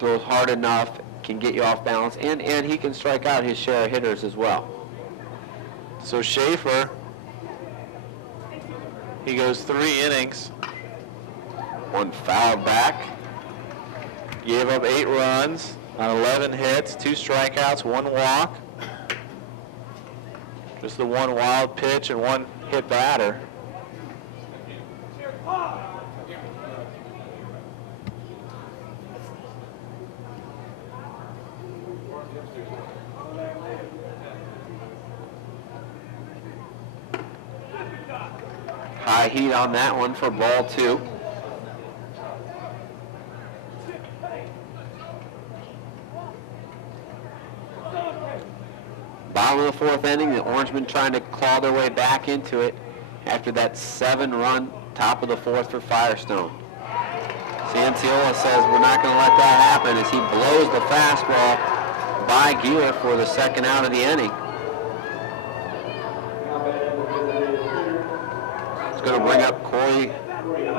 throws hard enough, can get you off balance, and he can strike out his share of hitters as well. So Schaefer, he goes 3 innings. One foul back. Gave up 8 runs on 11 hits, 2 strikeouts, 1 walk. Just the 1 wild pitch and 1 hit batter. High heat on that one for ball 2. Bottom of the fourth inning, the Orangemen trying to claw their way back into it after that 7-run top of the fourth for Firestone. Cianciola says we're not going to let that happen as he blows the fastball by Gear for the second out of the inning. It's going to bring up Corey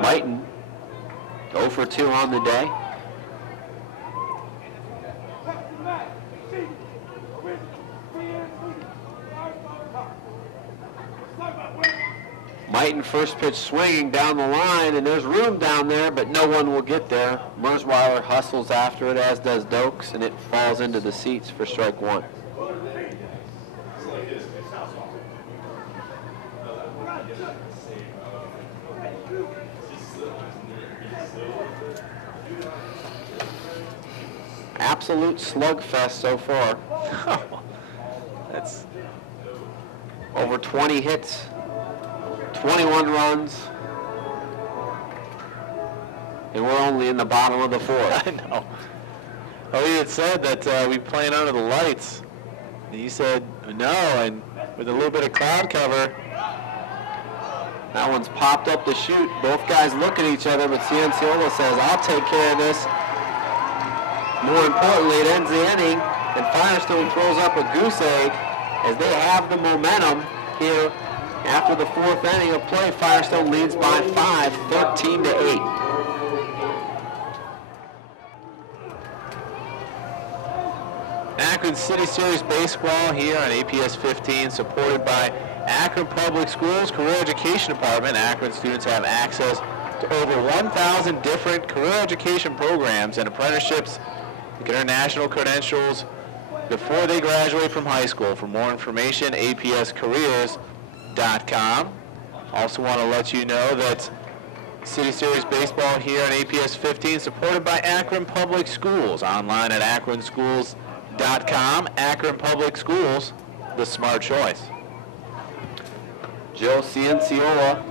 Mighton, 0 for 2 on the day. Mighton first pitch swinging down the line, and there's room down there, but no one will get there. Mersweiler hustles after it, as does Dokes, and it falls into the seats for strike one. Absolute slugfest so far. That's over 20 hits. 21 runs, and we're only in the bottom of the fourth. I know. Oh, he had said that we playing under the lights. And you said no, and with a little bit of cloud cover. That one's popped up to shoot. Both guys look at each other, but Cianciola says, I'll take care of this. More importantly, it ends the inning, and Firestone throws up a goose egg as they have the momentum here. After the fourth inning of play, Firestone leads by 5, 13-8. Akron City Series Baseball here on APS 15, supported by Akron Public Schools Career Education Department. Akron students have access to over 1,000 different career education programs and apprenticeships to get national credentials before they graduate from high school. For more information, APScareers.com. Also want to let you know that City Series Baseball here on APS 15, supported by Akron Public Schools, online at akronschools.com. Akron Public Schools, the smart choice. Joe Cianciola,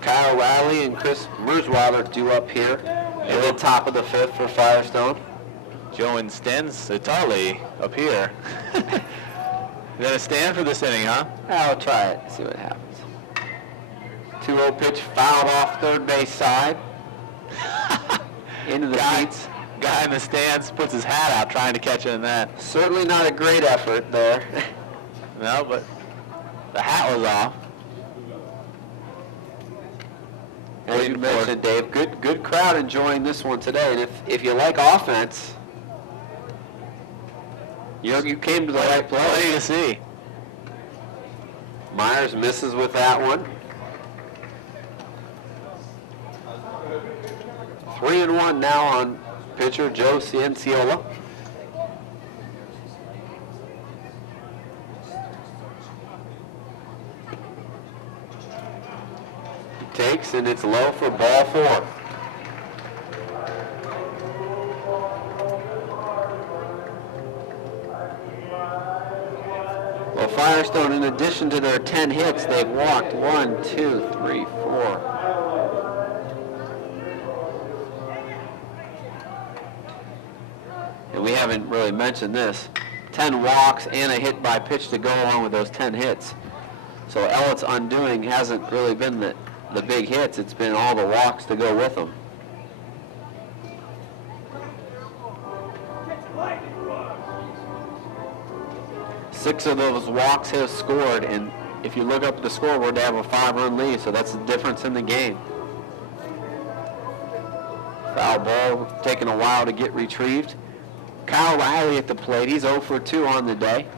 Kyle Riley, and Chris Mersweiler due up here in the top of the fifth for Firestone. Joe and Stens Italy up here. You got to stand for this inning, huh? I'll try it, see what happens. 2-0 pitch fouled off third base side. Into the seats. Guy in the stands puts his hat out trying to catch it in that. Certainly not a great effort there. No, but the hat was off. As you mentioned, Dave, good crowd enjoying this one today. And if you like offense, you came to the right place. Plenty to see. Myers misses with that one. 3-1 now on pitcher Joe Cianciola. Takes, and it's low for ball 4. Well, Firestone, in addition to their 10 hits, they've walked 1, 2, 3, 4. And we haven't really mentioned this. 10 walks and a hit by pitch to go along with those 10 hits. So Ellet's undoing hasn't really been the big hits. It's been all the walks to go with them. Six of those walks have scored, and if you look up at the scoreboard, they have a 5-run lead, so that's the difference in the game. Foul ball taking a while to get retrieved. Kyle Riley at the plate. He's 0 for 2 on the day.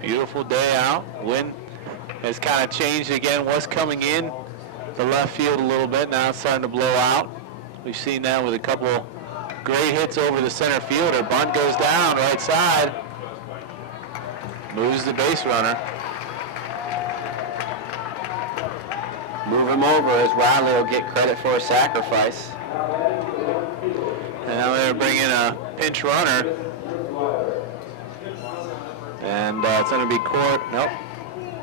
Beautiful day out. Wind has kind of changed again. Was coming in the left field a little bit. Now it's starting to blow out. We've seen that with a couple great hits over the center fielder. Bunt goes down right side. Moves the base runner. Move him over as Riley will get credit for a sacrifice. And now they're bringing a pinch runner. And it's going to be Court. Nope.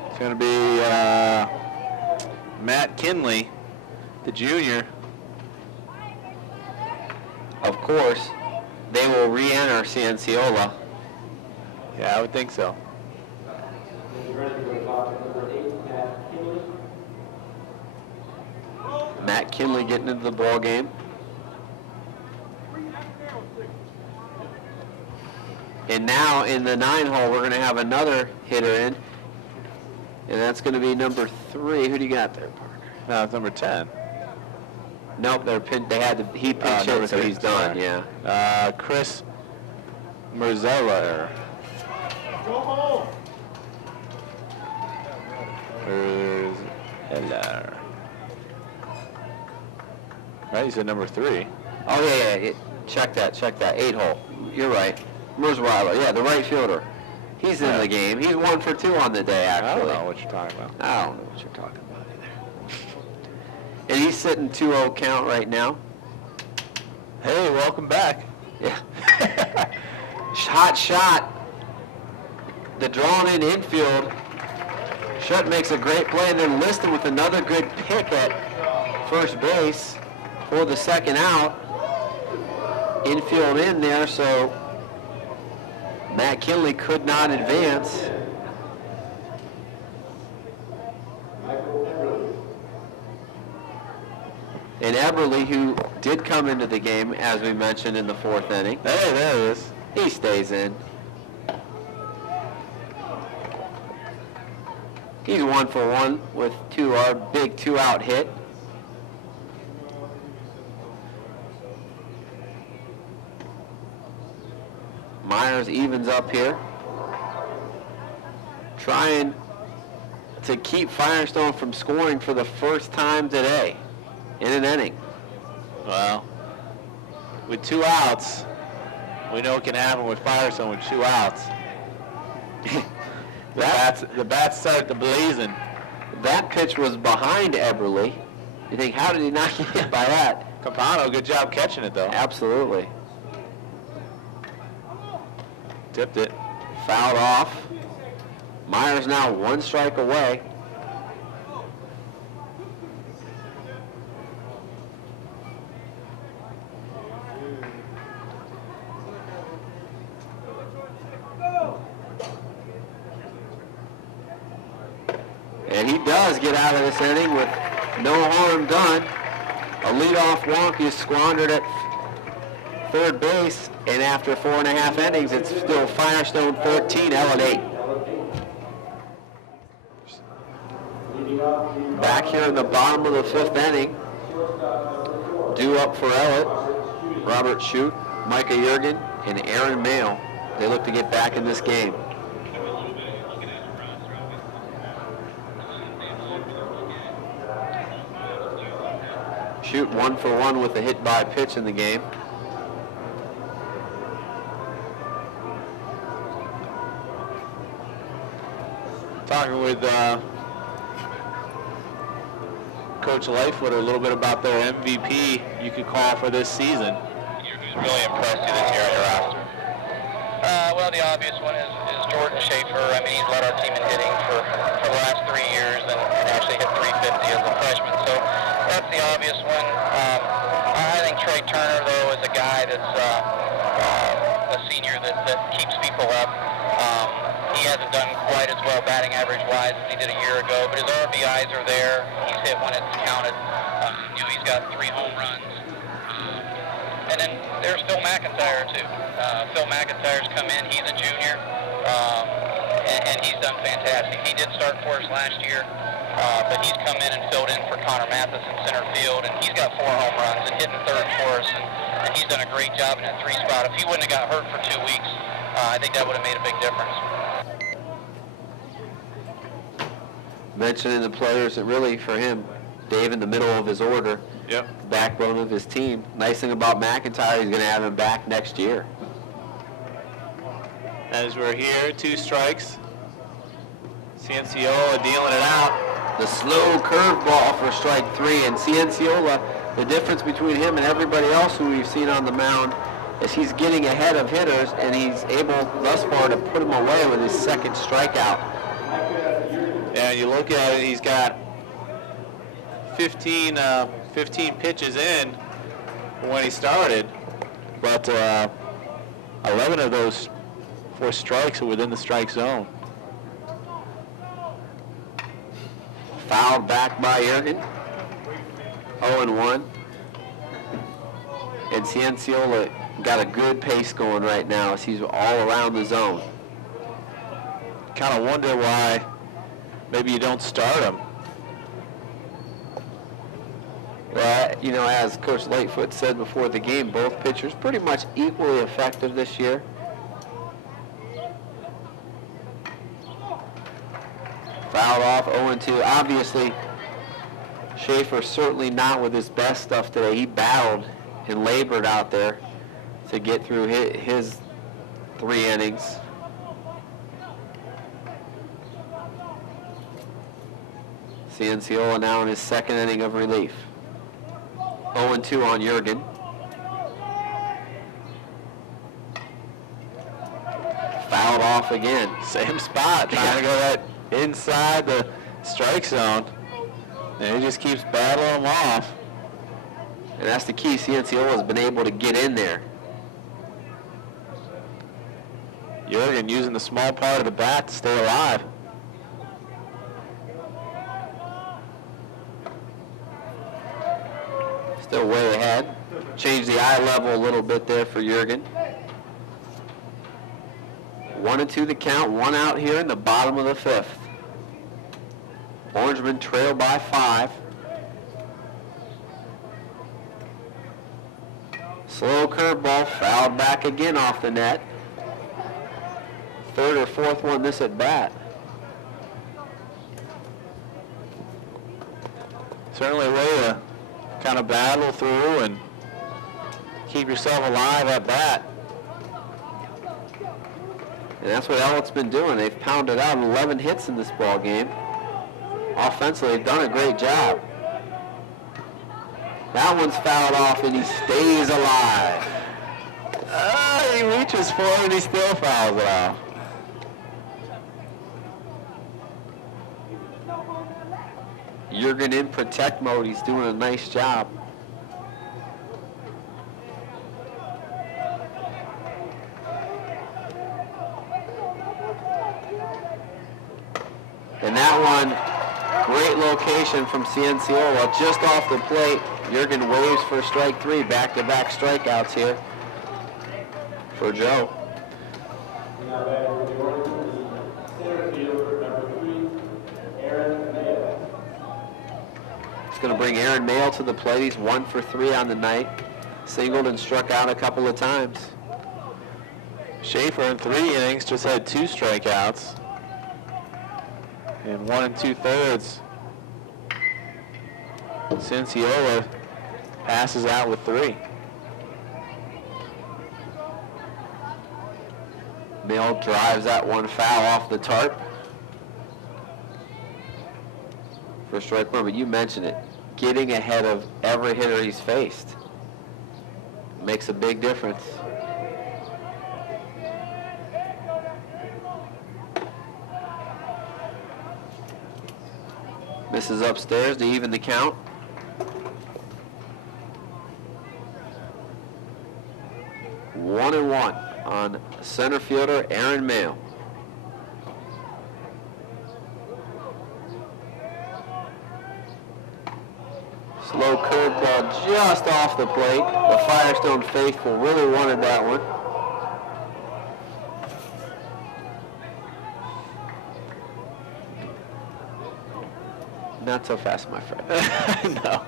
It's going to be Matt Kinley, the junior. Of course, they will re-enter Cianciola. Yeah, I would think so. Matt Kinley getting into the ball game. And now in the 9 hole, we're going to have another hitter in. And that's going to be number 3. Who do you got there, Parker? No, it's number 10. Nope, he pitched it, so he's done, sorry. yeah. Chris Merzella. Right, you said number 3. Oh, yeah. Check that. 8 hole. You're right. Merzweiler, yeah, the right fielder. He's in the game. He's 1 for 2 on the day, actually. I don't know what you're talking about. I don't know what you're talking about either. And he's sitting 2-0 count right now. Hey, welcome back. Yeah. Hot shot. The drawn in infield. Shutt makes a great play, and then Liston with another good pick at first base for the second out. Infield in there, so Matt Kinley could not advance. And Eberle, who did come into the game, as we mentioned, in the 4th inning. Hey, there it is. He stays in. He's 1 for 1 with our big 2-out hit. Myers evens up here, trying to keep Firestone from scoring for the first time today in an inning. Well, with 2 outs, we know what can happen with Firestone with 2 outs. The bats start to blazing. That pitch was behind Eberle. You think, how did he not get hit by that? Campano, good job catching it, though. Absolutely. Tipped it. Fouled off. Myers now 1 strike away. And he does get out of this inning with no harm done. A leadoff walk is squandered at third base, and after 4.5 innings, it's still Firestone 13, Ellet 8. Back here in the bottom of the 5th inning, due up for Ellet, Robert Shute, Micah Juergen, and Aaron Mayo. They look to get back in this game. Shute 1 for 1 with a hit by pitch in the game. Talking with Coach Lightfoot a little bit about their MVP you could call for this season. Who's really impressed you this year on your roster? Well, the obvious one is Jordan Schaefer. I mean, he's led our team in hitting for the last 3 years and actually hit 350 as a freshman. So that's the obvious one. I think Trey Turner, though, is a guy that's a senior that keeps people up. He hasn't done quite as well batting average-wise as he did a year ago, but his RBIs are there. He's hit when it's counted. He's got 3 home runs. And then there's Phil McIntyre, too. Phil McIntyre's come in. He's a junior, and he's done fantastic. He did start for us last year, but he's come in and filled in for Connor Mathis in center field, and he's got 4 home runs and hitting third for us, and he's done a great job in that 3 spot. If he wouldn't have got hurt for 2 weeks, I think that would have made a big difference. Mentioning the players that really, for him, Dave in the middle of his order, backbone of his team. Nice thing about McIntyre, he's going to have him back next year. As we're here, 2 strikes. Cianciola dealing it out. The slow curveball for strike 3, and Cianciola, the difference between him and everybody else who we've seen on the mound is he's getting ahead of hitters, and he's able thus far to put them away with his second strikeout. And you look at it, he's got 15 pitches in when he started, but 11 of those 4 strikes are within the strike zone. Fouled back by Jurgen. 0-1. And Cianciola got a good pace going right now as he's all around the zone. Kind of wonder why maybe you don't start him. Well, you know, as Coach Lightfoot said before the game, both pitchers pretty much equally effective this year. Fouled off, 0-2. Obviously, Schaefer certainly not with his best stuff today. He battled and labored out there to get through his 3 innings. Cianciola now in his 2nd inning of relief. 0-2 on Jurgen. Fouled off again. Same spot, trying to go that inside the strike zone. And he just keeps battling them off. And that's the key. Cianciola has been able to get in there. Jurgen using the small part of the bat to stay alive. Still way ahead. Changed the eye level a little bit there for Jurgen. 1-2 the count. 1 out here in the bottom of the 5th. Orangemen trail by 5. Slow curveball, fouled back again off the net. 3rd or 4th one this at bat. Certainly a way to kind of battle through and keep yourself alive at bat. And that's what Ellet's been doing. They've pounded out 11 hits in this ball game. Offensively, they've done a great job. That one's fouled off, and he stays alive. He reaches for it, and he still fouls it off. Jurgen in protect mode. He's doing a nice job. And that one, great location from Cianciola, just off the plate. Jurgen waves for strike 3, back-to-back strikeouts here for Joe. It's going to bring Aaron Mayle to the plate. He's 1 for 3 on the night. Singled and struck out a couple of times. Schaefer in 3 innings just had 2 strikeouts. And 1 2/3. Cianciola passes out with 3. Mayle drives that one foul off the tarp for strike 1, but you mentioned it. Getting ahead of every hitter he's faced makes a big difference. Misses upstairs to even the count. One and 1 on center fielder Aaron Mayle. Slow curveball just off the plate. The Firestone faithful really wanted that one. Not so fast, my friend. No.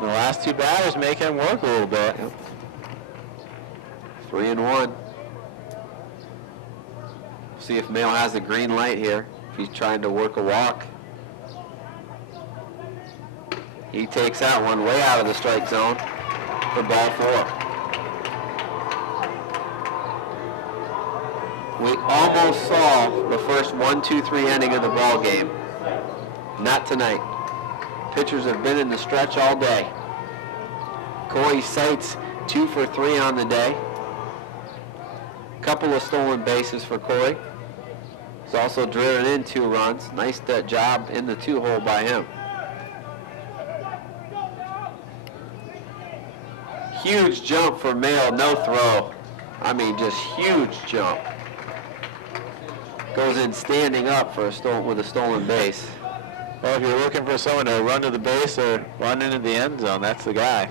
The last 2 batters make him work a little bit. Yep. 3 and 1. See if Mayle has a green light here. If he's trying to work a walk. He takes that one way out of the strike zone for ball 4. We almost saw the first 1, 2, 3 inning of the ball game. Not tonight. Pitchers have been in the stretch all day. Corey Seitz 2 for 3 on the day. Couple of stolen bases for Corey. He's also driven in 2 runs. Nice job in the 2-hole by him. Huge jump for Mail, no throw. I mean, just huge jump. Goes in standing up for with a stolen base. Well, if you're looking for someone to run to the base or run into the end zone, that's the guy.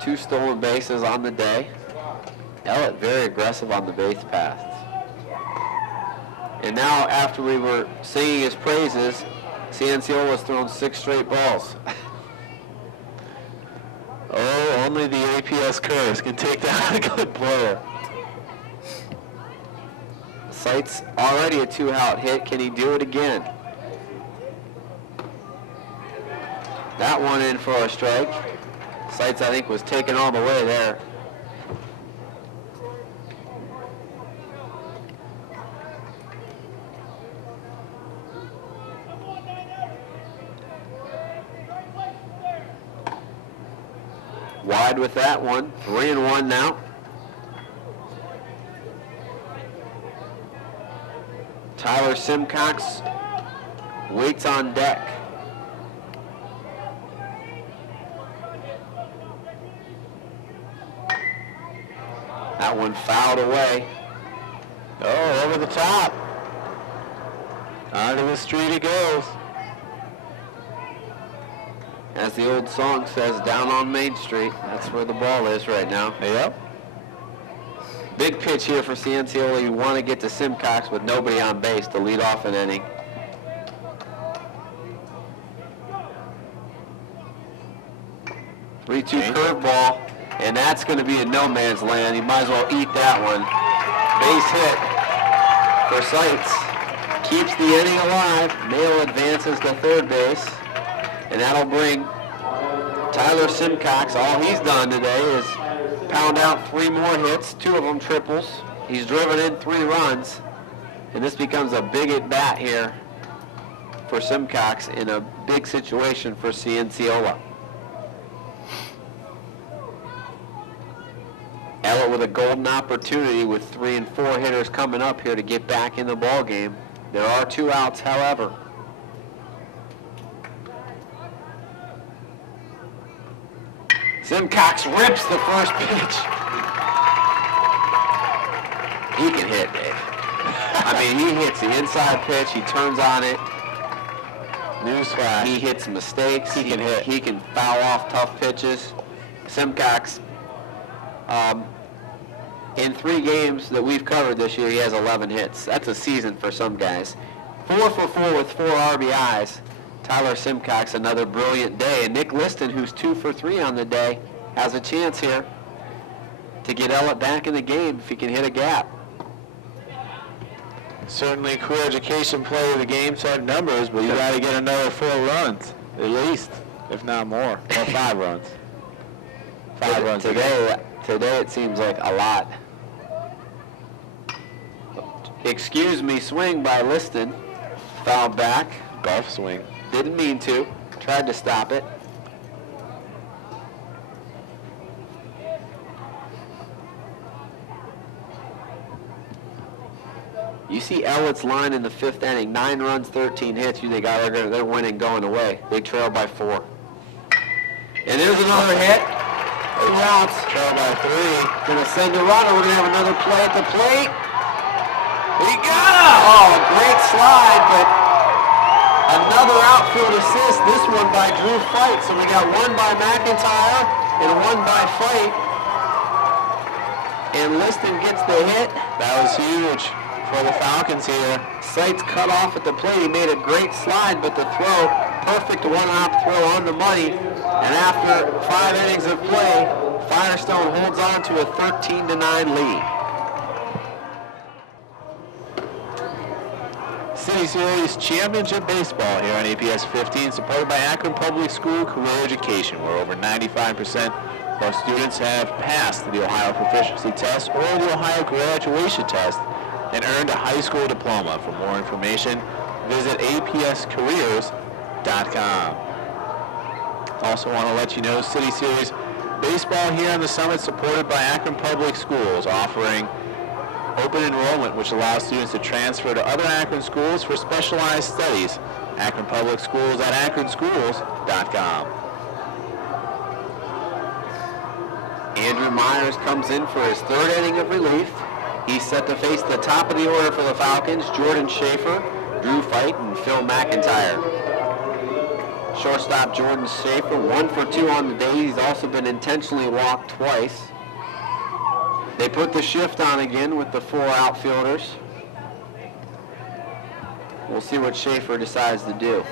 2 stolen bases on the day. Ellet very aggressive on the base paths. And now, after we were singing his praises, Cianciola's thrown 6 straight balls. Oh, only the APS curse can take down a good player. Seitz already a 2-out hit. Can he do it again? That one in for a strike. Seitz, I think, was taken all the way there. Wide with that one. 3-1 now. Tyler Simcox waits on deck. That one fouled away. Oh, over the top. Onto the street it goes. As the old song says, down on Main Street. That's where the ball is right now. Yep. Big pitch here for Cianciola. You want to get to Simcox with nobody on base to lead off an inning. Three-two curveball, and that's going to be in no man's land. You might as well eat that one. Base hit for Seitz. Keeps the inning alive. Mayo advances to third base, and that'll bring Tyler Simcox. All he's done today is pound out 3 more hits, 2 of them triples. He's driven in 3 runs, and this becomes a big at-bat here for Simcox in a big situation for Cianciola. Ellet with a golden opportunity with 3 and 4 hitters coming up here to get back in the ball game. There are 2 outs, however. Simcox rips the first pitch. He can hit, Dave. I mean, he hits the inside pitch. He turns on it. Newsflash. He hits mistakes. He can hit. He can foul off tough pitches. Simcox, in 3 games that we've covered this year, he has 11 hits. That's a season for some guys. 4 for 4 with 4 RBIs. Tyler Simcox, another brilliant day. And Nick Liston, who's 2 for 3 on the day, has a chance here to get Ellet back in the game if he can hit a gap. Certainly career education player of the game type numbers, but you got to get another 4 runs, at least, if not more, or 5 runs. 5 runs today it seems like a lot. Excuse me, swing by Liston. Foul back. Golf swing. Didn't mean to. Tried to stop it. You see Ellet's line in the 5th inning. 9 runs, 13 hits. You think, oh, they're winning going away. They trail by 4. And there's another hit. 2 outs. Trail by 3. Gonna send a runner. We're gonna have another play at the plate. He got him! Oh, great slide, but another outfield assist. This one by Drew Fight. So we got 1 by McIntyre and 1 by Fight. And Liston gets the hit. That was huge for the Falcons here. Seitz cut off at the plate. He made a great slide, but the throw, perfect one-hop throw on the money. And after 5 innings of play, Firestone holds on to a 13-9 lead. City Series Championship Baseball here on APS 15, supported by Akron Public School Career Education, where over 95% of our students have passed the Ohio Proficiency Test or the Ohio Graduation Test and earned a high school diploma. For more information, visit apscareers.com. Also want to let you know City Series baseball here on the Summit supported by Akron Public Schools, offering open enrollment, which allows students to transfer to other Akron schools for specialized studies. Akron Public Schools at akronschools.com. Andrew Myers comes in for his third inning of relief. He's set to face the top of the order for the Falcons, Jordan Schaefer, Drew Fight, and Phil McIntyre. Shortstop Jordan Schaefer, 1 for 2 on the day. He's also been intentionally walked twice. They put the shift on again with the 4 outfielders. We'll see what Schaefer decides to do.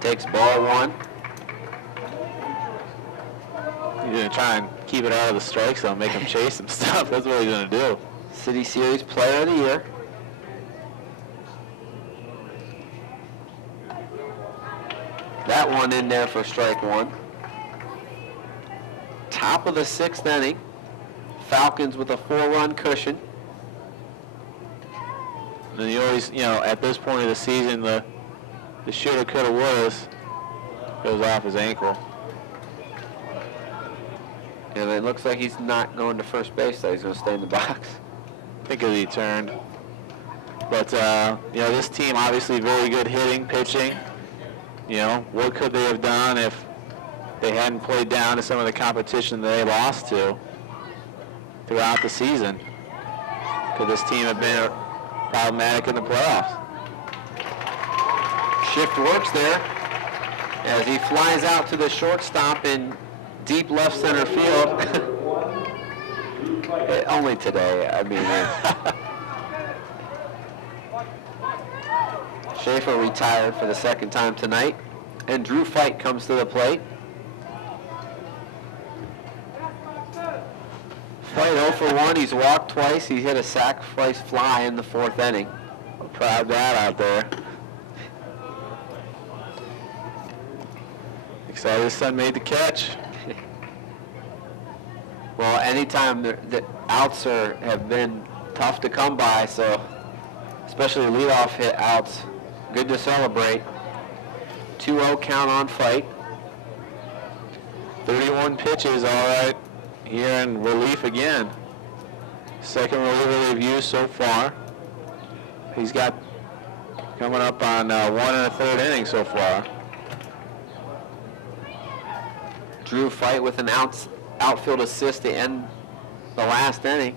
Takes ball 1. He's going to try and keep it out of the strike zone, make him chase some stuff. That's what he's going to do. City Series Player of the Year. That one in there for strike 1. Top of the 6th inning. Falcons with a 4-run cushion. And then you always, at this point of the season, the shoulda, coulda, wouldas goes off his ankle. And it looks like he's not going to first base, so he's going to stay in the box. I think he turned. But, this team obviously very good hitting, pitching. What could they have done if they hadn't played down to some of the competition that they lost to throughout the season? Could this team have been problematic in the playoffs? Shift works there as he flies out to the shortstop in deep left center field. Only today, Schaefer retired for the second time tonight, and Drew Fight comes to the plate. Fight 0 for 1. He's walked twice. He hit a sacrifice fly in the 4th inning. Proud dad out there. Excited his son made the catch. Well, anytime the outs have been tough to come by, so especially leadoff hit outs, good to celebrate. 2-0 count on Fight. 31 pitches, all right, here in relief again. Second reliever they've used so far. He's got coming up on 1 1/3 inning so far. Drew Fight with an outfield assist to end the last inning.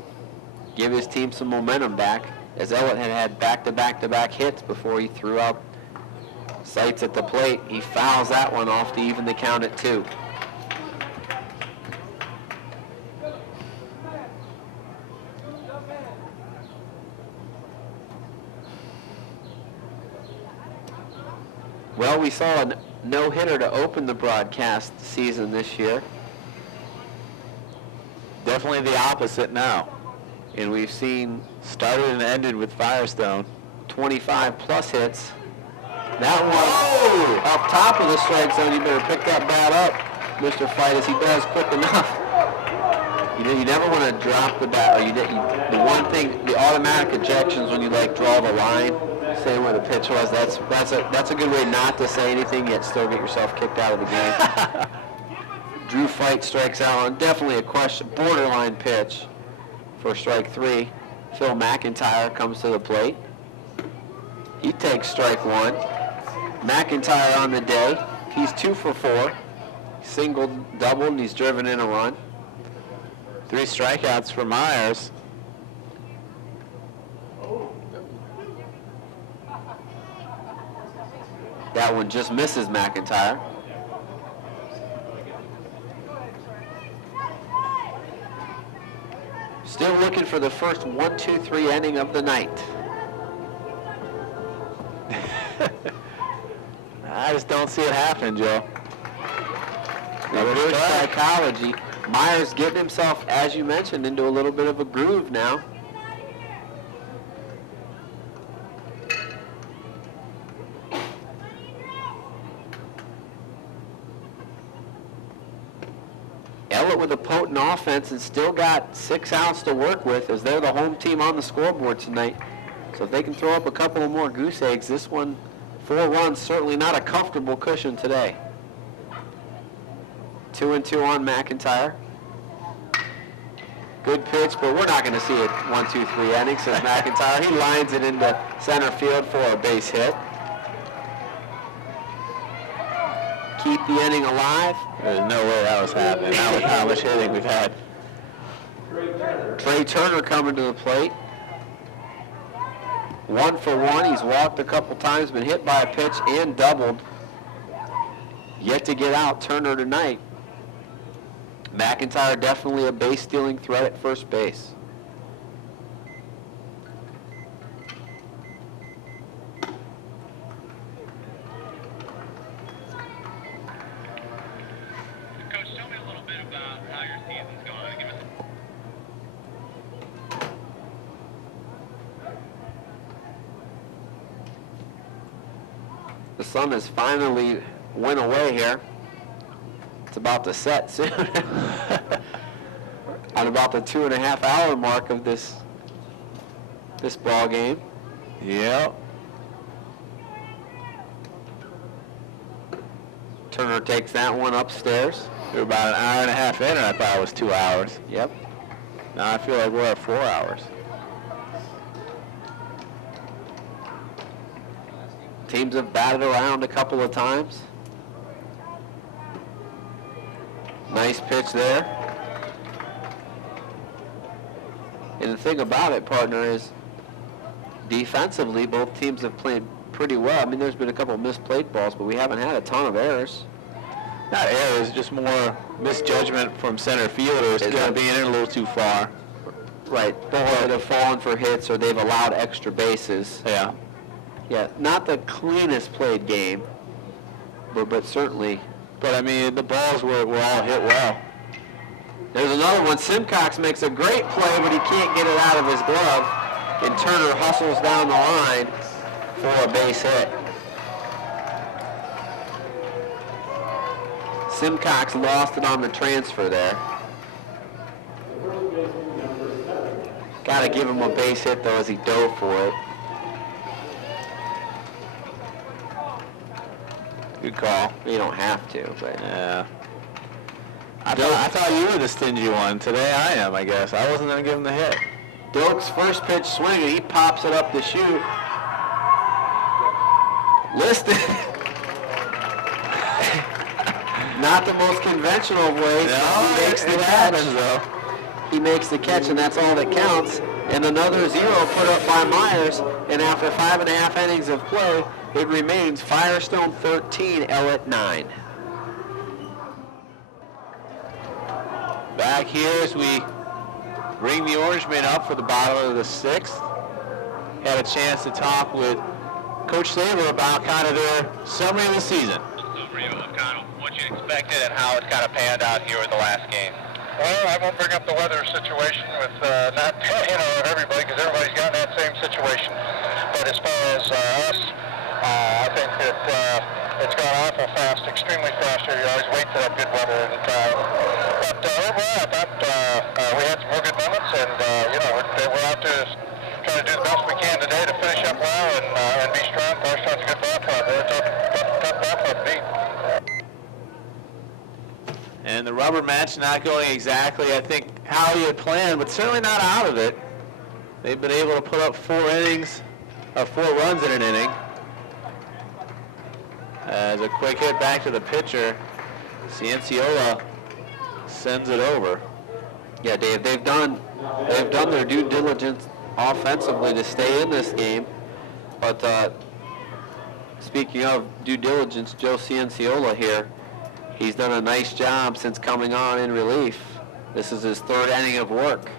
Give his team some momentum back, as Ellet had back-to-back hits before he threw out sights at the plate. He fouls that one off to even the count at 2. Well, we saw a no-hitter to open the broadcast season this year. Definitely the opposite now. And we've seen Started and ended with Firestone. 25-plus hits. That one off top of the strike zone. You better pick that bat up, Mr. Fight, as he does quick enough. You never want to drop the bat. The one thing, the automatic ejections when you draw the line, saying where the pitch was. That's a good way not to say anything yet still get yourself kicked out of the game. Drew Fight strikes out on definitely a borderline pitch for strike 3. Phil McIntyre comes to the plate. He takes strike 1. McIntyre on the day. He's 2 for 4. Singled, doubled, and he's driven in a run. 3 strikeouts for Myers. That one just misses McIntyre. Still looking for the first 1-2-3 inning of the night. I just don't see it happening, Joe. Good psychology. Myers getting himself, as you mentioned, into a little bit of a groove now. Ellet with a potent offense and still got 6 outs to work with as they're the home team on the scoreboard tonight. So if they can throw up a couple of more goose eggs, this one, 4 runs, certainly not a comfortable cushion today. 2-2 on McIntyre. Good pitch, but we're not going to see it 1-2-3 inning, says McIntyre. He lines it into center field for a base hit. Keep the inning alive. There's no way that was happening. Not with how much hitting we've had. Trey Turner coming to the plate. 1 for 1. He's walked a couple times, been hit by a pitch and doubled. Yet to get out, Turner tonight. McIntyre definitely a base-stealing threat at first base. Coach, tell me a little bit about how your season's going. Give us The sun has finally went away here. It's about to set soon. On about the 2.5-hour mark of this ball game. Yep. Turner takes that one upstairs. We're about an hour and a half in, and I thought it was 2 hours. Yep. Now I feel like we're at 4 hours. Teams have batted around a couple of times. Nice pitch there. And the thing about it, partner, is defensively both teams have played pretty well. I mean, there's been a couple of misplaced balls, but we haven't had a ton of errors. Not errors, just more misjudgment from center fielders being in a little too far. Right. Balls that have fallen for hits or they've allowed extra bases. Yeah. Yeah, not the cleanest played game, but certainly. But, I mean, the balls were all hit well. There's another one. Simcox makes a great play, but he can't get it out of his glove. And Turner hustles down the line for a base hit. Simcox lost it on the transfer there. Got to give him a base hit, though, as he dove for it. Good call. You don't have to, but... Yeah. I thought you were the stingy one. Today I am, I guess. I wasn't going to give him the hit. Doak's first pitch swinging. He pops it up the chute. Listed. Not the most conventional of ways. No, he makes the catch. happens, though. He makes the catch, and that's all that counts. And another 0 put up by Myers. And after 5.5 innings of play, it remains Firestone 13, Ellet 9. Back here as we bring the Orangemen up for the bottom of the 6th. Had a chance to talk with Coach Saber about kind of their summary of the season. Summary of kind of what you expected and how it's kind of panned out here in the last game. Well, I won't bring up the weather situation with not everybody, because everybody's got in that same situation. But as far as us, I think that it's gone awful fast, extremely fast here. You always wait for that good weather. But overall, I thought we had some real good moments, and we're out to try to do the best we can today to finish up well and be strong. Firestone's a good ball club. They're a tough ball club to beat. And the rubber match not going exactly, I think, how he had planned, but certainly not out of it. They've been able to put up 4 runs in an inning. As a quick hit back to the pitcher, Cienciola sends it over. Yeah, Dave, they've done their due diligence offensively to stay in this game. But speaking of due diligence, Joe Cienciola here, he's done a nice job since coming on in relief. This is his 3rd inning of work.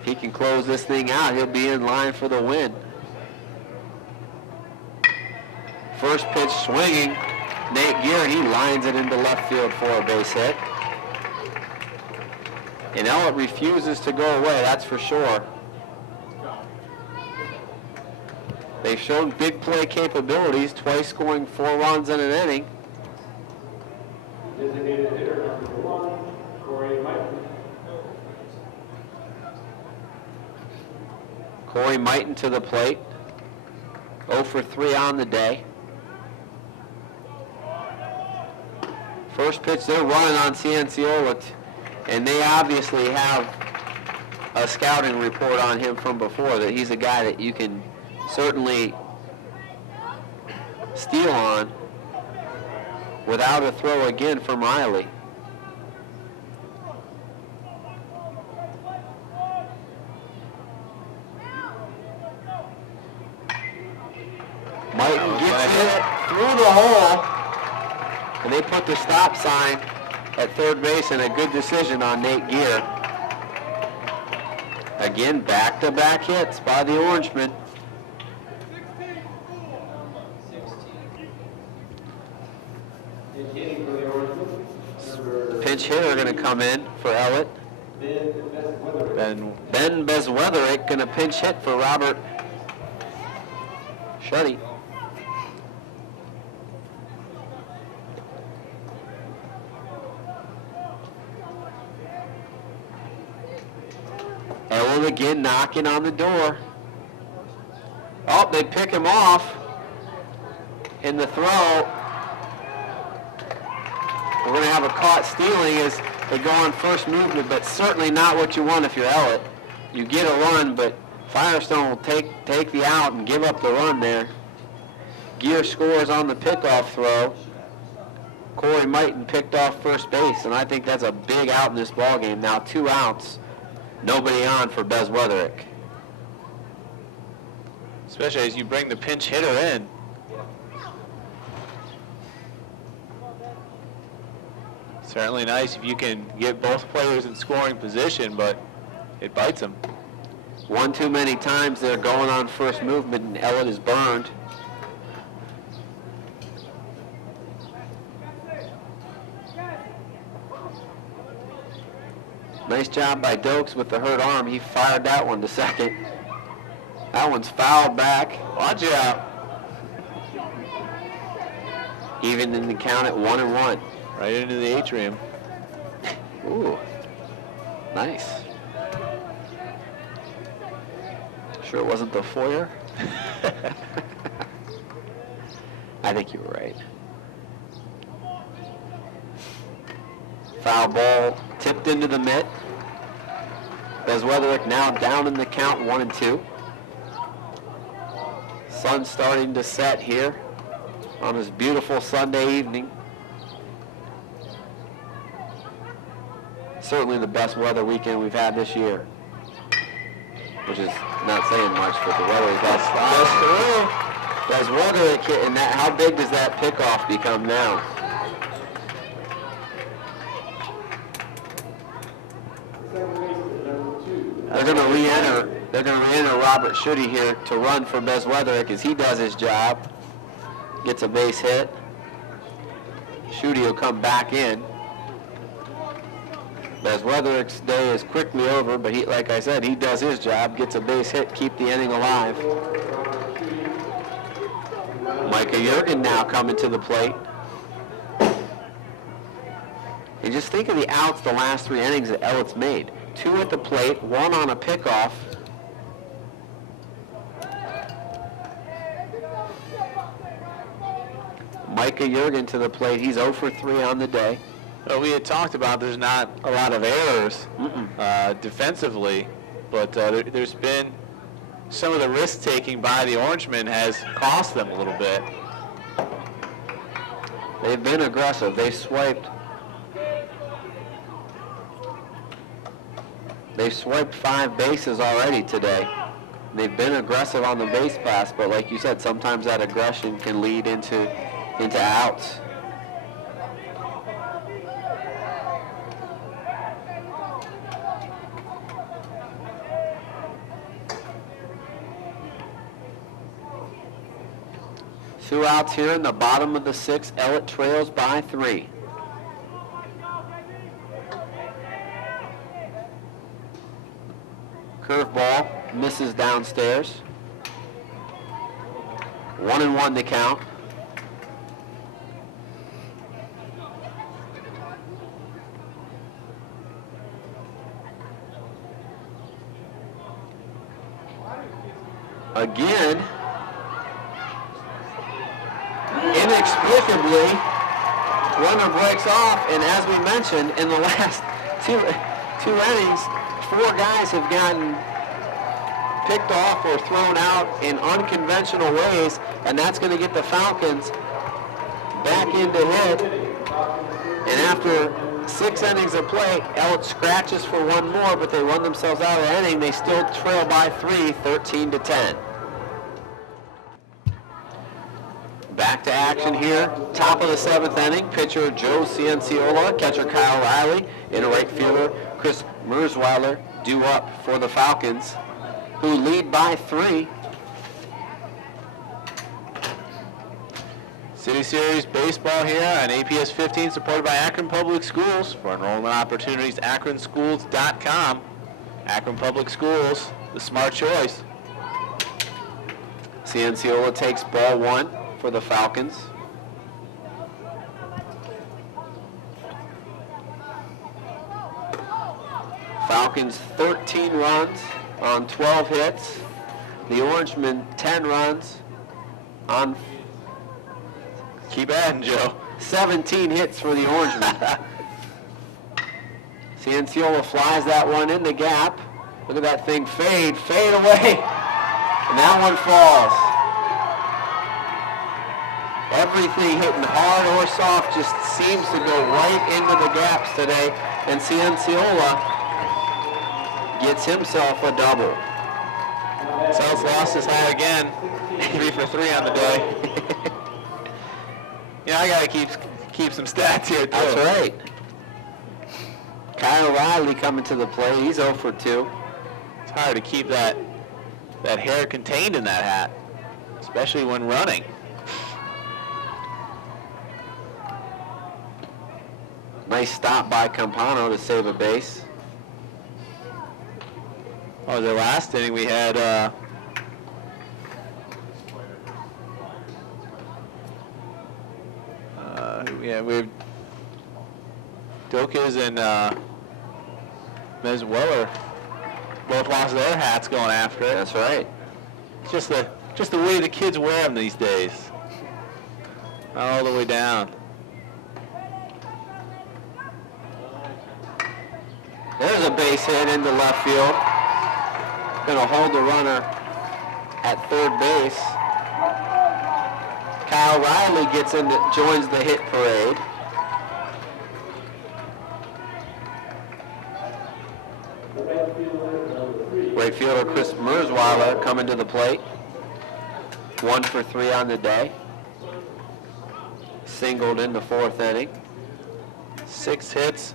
If he can close this thing out, he'll be in line for the win. First pitch swinging. Nate Gear, he lines it into left field for a base hit. And Ellet refuses to go away, that's for sure. They've shown big play capabilities, twice scoring 4 runs in an inning. Corey Mighton to the plate. 0 for 3 on the day. First pitch, they're running on Cianciola, and they obviously have a scouting report on him from before, that he's a guy that you can certainly steal on without a throw again from Riley. Mighton gets it through the hole, and they put the stop sign at third base, and a good decision on Nate Gear. Again, back-to-back hits by the Orangemen. Pinch hitter going to come in for Ellet. Ben Bezweatherick going to pinch hit for Robert Shuddy. Ellet again knocking on the door. Oh, they pick him off in the throw. We're going to have a caught stealing as they go on first movement, but certainly not what you want if you're Ellet. You get a run, but Firestone will take the out and give up the run there. Gear scores on the pickoff throw. Corey Mighton picked off first base, and I think that's a big out in this ballgame. Now 2 outs, nobody on for Bezweatherick. Especially as you bring the pinch hitter in. Certainly nice if you can get both players in scoring position, but it bites them. One too many times they're going on first movement, and Ellet is burned. Nice job by Dokes with the hurt arm. He fired that one to second. That one's fouled back. Watch out. Even in the count at 1-1. Right into the atrium. Ooh, nice. Sure it wasn't the foyer? I think you were right. Foul ball tipped into the mitt. Bezweatherick now down in the count, 1-2. Sun starting to set here on this beautiful Sunday evening. Certainly the best weather weekend we've had this year, which is not saying much, but the weather is that's through. Bezweatherick hit, and that, how big does that pickoff become now? They're going to re-enter. They're going to re-enter Robert Shuddy here to run for Bezweatherick as he does his job. Gets a base hit. Shuddy will come back in. Bezweatherick's day is quickly over, but he, like I said, he does his job, gets a base hit, keep the inning alive. Micah Jurgen now coming to the plate. And just think of the outs the last 3 innings that Ellet's made. 2 at the plate, 1 on a pickoff. Micah Jurgen to the plate. He's 0 for 3 on the day. Well, we had talked about there's not a lot of errors defensively, but there's been some of the risk-taking by the Orangemen has cost them a little bit. They've been aggressive. They've swiped 5 bases already today. They've been aggressive on the base pass, but like you said, sometimes that aggression can lead into outs. Two outs here in the bottom of the 6th. Ellet trails by 3. Curveball misses downstairs. 1-1 to count. again, inexplicably, runner breaks off, and as we mentioned, in the last two innings, 4 guys have gotten picked off or thrown out in unconventional ways, and that's going to get the Falcons back into hit. And after 6 innings of play, Ellet scratches for 1 more, but they run themselves out of the inning. They still trail by 3, 13-10. Back to action here. Top of the 7th inning. Pitcher Joe Cianciola, catcher Kyle Riley, and right fielder Chris Mersweiler due up for the Falcons, who lead by 3. City Series baseball here on APS 15, supported by Akron Public Schools. For enrollment opportunities, akronschools.com. Akron Public Schools, the smart choice. Cianciola takes ball 1 for the Falcons. Falcons 13 runs on 12 hits. The Orangemen 10 runs on Keep adding, Joe. 17 hits for the Orangemen. Cianciola flies that one in the gap. Look at that thing fade away. And that one falls. Everything hitting hard or soft just seems to go right into the gaps today. And Cianciola gets himself a double. South lost his hat again. 3 for 3 on the day. I got to keep some stats here, too. That's right. Kyle Riley coming to the plate. He's 0 for 2. It's hard to keep that hair contained in that hat, especially when running. Nice stop by Campano to save a base. Oh, the last inning we had we have Dokes and Ms. Weller both lost their hats going after it. That's right. It's just the way the kids wear them these days. All the way down. There's a base hit into left field. Going to hold the runner at third base. Kyle Riley joins the hit parade. Right fielder Chris Mersweiler coming to the plate. 1 for 3 on the day. Singled in the 4th inning. 6 hits.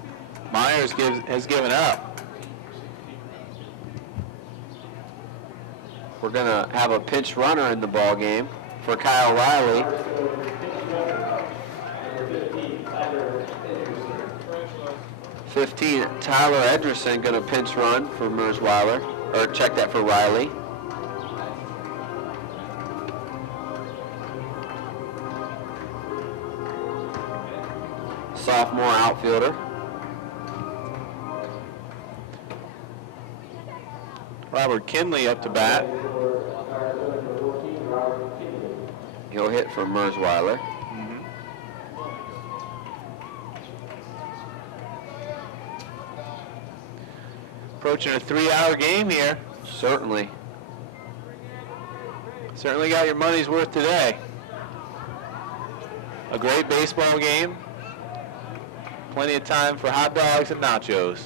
Myers has given up. We're going to have a pinch runner in the ball game for Kyle Riley. Tyler Edgerson going to pinch run for Mersweiler, or check that for Riley. Sophomore outfielder. Robert Kinley up to bat. He'll hit for Mersweiler. Approaching a 3-hour game here. Certainly. Certainly got your money's worth today. A great baseball game. Plenty of time for hot dogs and nachos.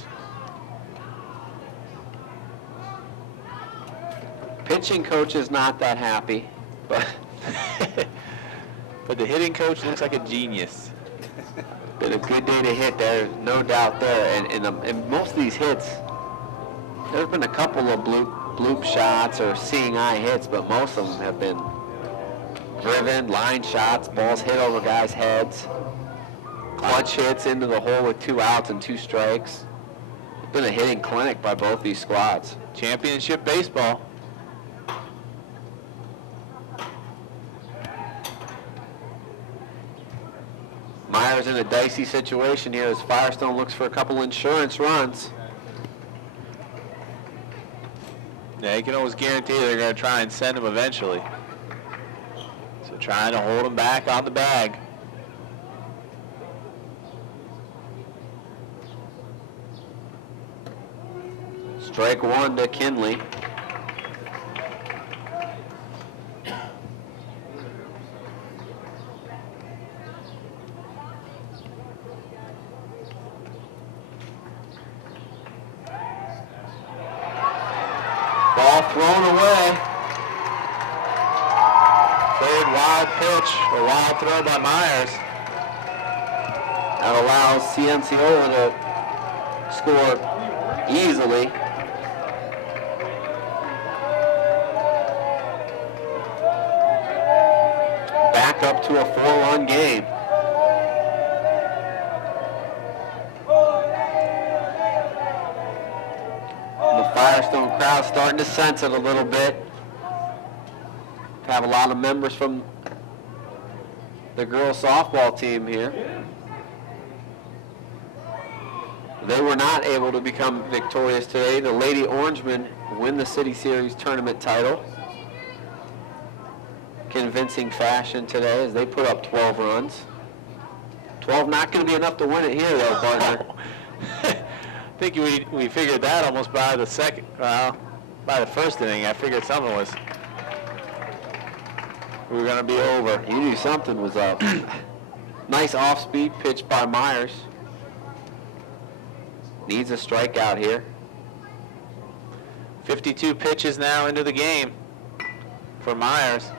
Pitching coach is not that happy, but but the hitting coach looks like a genius. been a good day to hit there, no doubt there. And most of these hits, there's been a couple of bloop shots or seeing eye hits, but most of them have been driven, line shots, balls hit over guys' heads, clutch hits into the hole with 2 outs and 2 strikes. It's been a hitting clinic by both these squads. Championship baseball. Myers in a dicey situation here as Firestone looks for a couple insurance runs. Yeah, you can always guarantee they're going to try and send him eventually. So trying to hold him back on the bag. Strike one to Kinley. Ball thrown away. Third wild pitch, a wild throw by Myers. That allows Cianciola to score easily. Back up to a 4-run game. The Firestone crowd starting to sense it a little bit. Have a lot of members from the girls softball team here. They were not able to become victorious today. The Lady Orangemen win the City Series tournament title. Convincing fashion today as they put up 12 runs. 12 not going to be enough to win it here though, partner. I think we figured that almost by the first inning. I figured something was, we were going to be over. You knew something was up. Nice off-speed pitch by Myers. Needs a strikeout here. 52 pitches now into the game for Myers.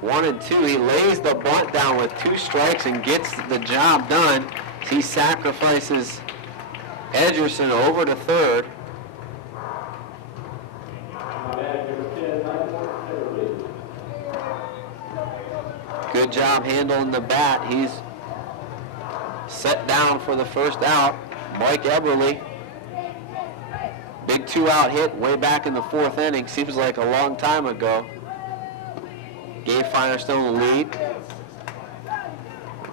1 and 2. He lays the bunt down with 2 strikes and gets the job done. He sacrifices Edgerson over to third. Good job handling the bat. He's set down for the first out. Mike Eberly. Big 2-out hit way back in the 4th inning. Seems like a long time ago. Gave Firestone the lead.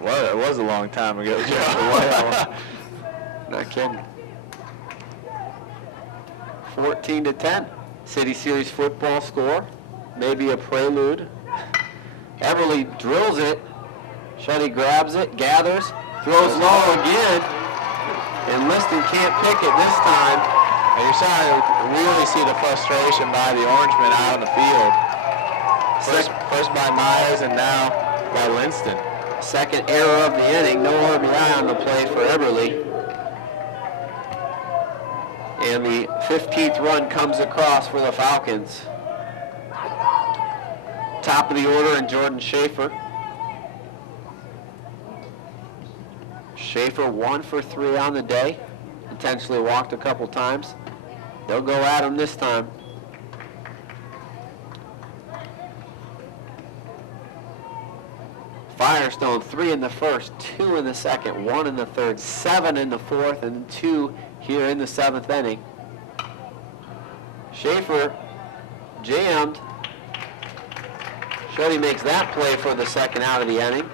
Well, it was a long time ago, Joe. Not kidding. 14-10. City Series football score. Maybe a prelude. Everly drills it. Shetty grabs it, gathers, throws low again. And Liston can't pick it this time. And you're starting to really see the frustration by the Orangemen out on the field. First by Myers and now by Linston. Second error of the inning. No RBI on the play for Eberly. And the 15th run comes across for the Falcons. Top of the order in Jordan Schaefer. Schaefer 1 for 3 on the day. Intentionally walked a couple times. They'll go at him this time. Firestone 3 in the first, 2 in the second, 1 in the third, 7 in the fourth, and 2 here in the 7th inning. Schaefer jammed. Shetty makes that play for the second out of the inning.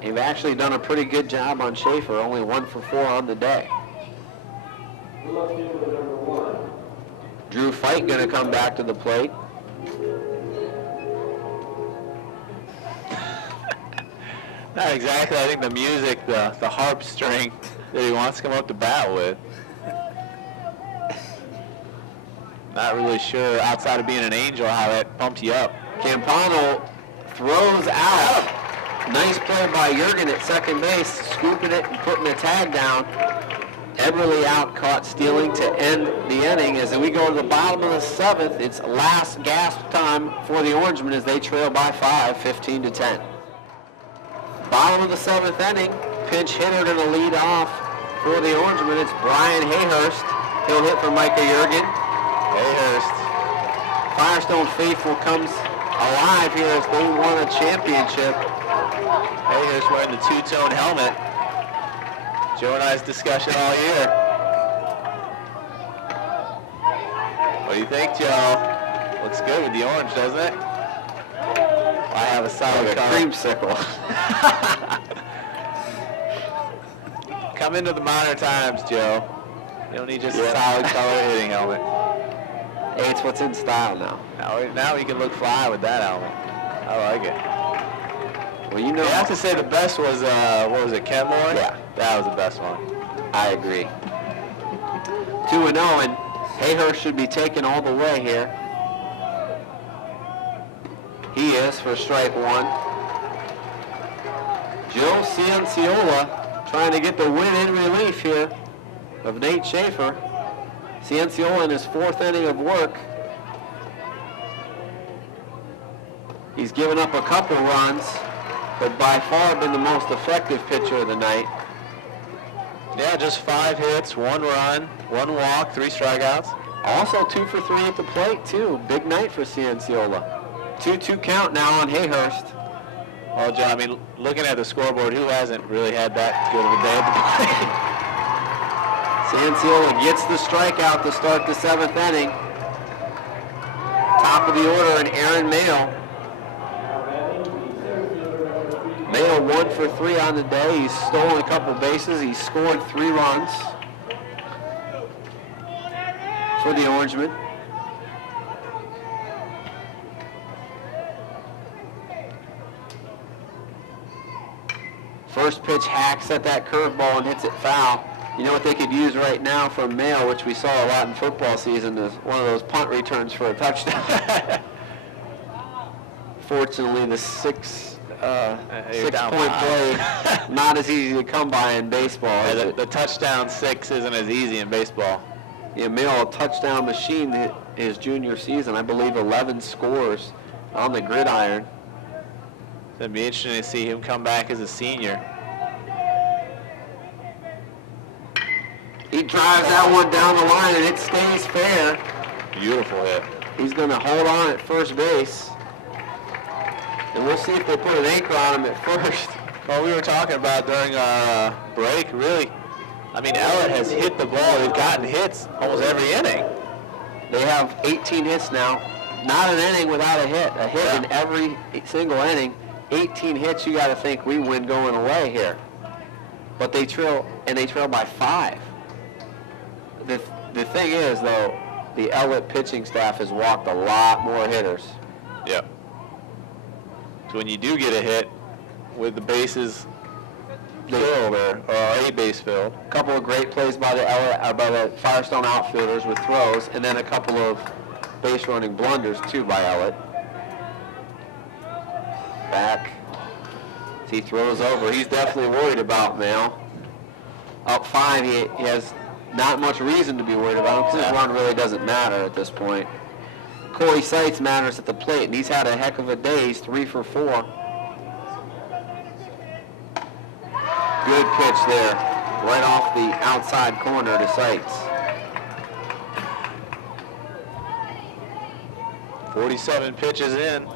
They've actually done a pretty good job on Schaefer, only 1 for 4 on the day. Drew Fite going to come back to the plate. Not exactly. I think the music, the harp string that he wants to come up to bat with. Not really sure, outside of being an angel, how that pumps you up. Campano throws out. Nice play by Jurgen at second base, scooping it and putting the tag down. Eberly out, caught stealing to end the inning. As we go to the bottom of the 7th, it's last gasp time for the Orangemen as they trail by 5, 15-10. Bottom of the 7th inning, pinch hitter to the lead off for the Orangemen. It's Brian Hayhurst. He'll hit for Micah Jurgen. Hayhurst. Firestone faithful comes alive here as they won a championship. Hayhurst wearing the two-tone helmet. Joe and I's discussion all year. What do you think, Joe? Looks good with the orange, doesn't it? I have a solid color. Creamsicle. Come into the modern times, Joe. You don't need just a solid color hitting helmet. Hey, it's what's in style now. Now we can look fly with that helmet. I like it. Well, you know. I have to say the best was, what was it, Kenmore? Yeah. That was the best one. I agree. 2-0, and Hayhurst should be taken all the way here. He is for strike one. Joe Cianciola trying to get the win in relief here of Nate Schaefer. Cianciola in his 4th inning of work. He's given up a couple runs, but by far been the most effective pitcher of the night. Yeah, just 5 hits, 1 run, 1 walk, 3 strikeouts. Also 2 for 3 at the plate, too. Big night for Cianciola. 2-2 count now on Hayhurst. Well, John, I mean, looking at the scoreboard, who hasn't really had that good of a day at the plate? Cianciola gets the strikeout to start the 7th inning. Top of the order, and Aaron Mayo. Mayo 1 for 3 on the day. He's stolen a couple bases. He's scored 3 runs for the Orangemen. First pitch hacks at that curveball and hits it foul. You know what they could use right now from Mayo, which we saw a lot in football season, is one of those punt returns for a touchdown. Fortunately, the 6-point play, not as easy to come by in baseball. Yeah, the touchdown 6 isn't as easy in baseball. Yeah, Mayo, a touchdown machine his junior season. I believe 11 scores on the gridiron. It'd be interesting to see him come back as a senior. He drives that one down the line, and it stays fair. Beautiful hit. He's going to hold on at first base. And we'll see if they put an anchor on him at first. Well, we were talking about during our break, really. I mean, Ellet has hit the ball. They've gotten hits almost every inning. They have 18 hits now. Not an inning without a hit. A hit in every single inning. 18 hits, you got to think we win going away here. But they trail by 5. The thing is, though, the Ellet pitching staff has walked a lot more hitters. Yep. So when you do get a hit with the bases filled or a base filled. A couple of great plays by the Firestone outfielders with throws, and then a couple of base running blunders, too, by Ellet. Back. As he throws over. He's definitely worried about Mayo. Up 5, he has not much reason to be worried about him because his run really doesn't matter at this point. Corey Seitz matters at the plate, and he's had a heck of a day. He's 3 for 4. Good pitch there, right off the outside corner to Seitz. 47 pitches in.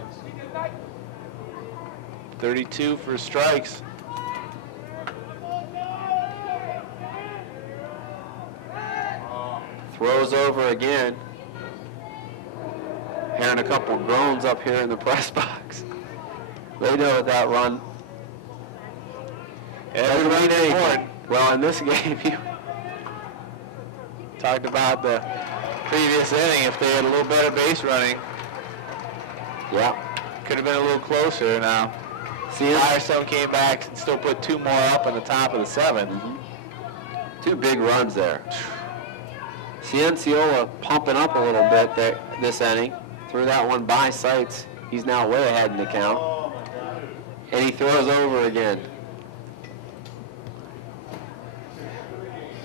32 for strikes. Throws over again. Hearing a couple groans up here in the press box. They know that that run doesn't mean anything. Well, in this game, you talked about the previous inning. If they had a little better base running, could have been a little closer. Now, Firestone came back and still put 2 more up on the top of the 7th. 2 big runs there. Cianciola pumping up a little bit there this inning. Threw that one by Seitz. He's now way ahead in the count. And he throws over again.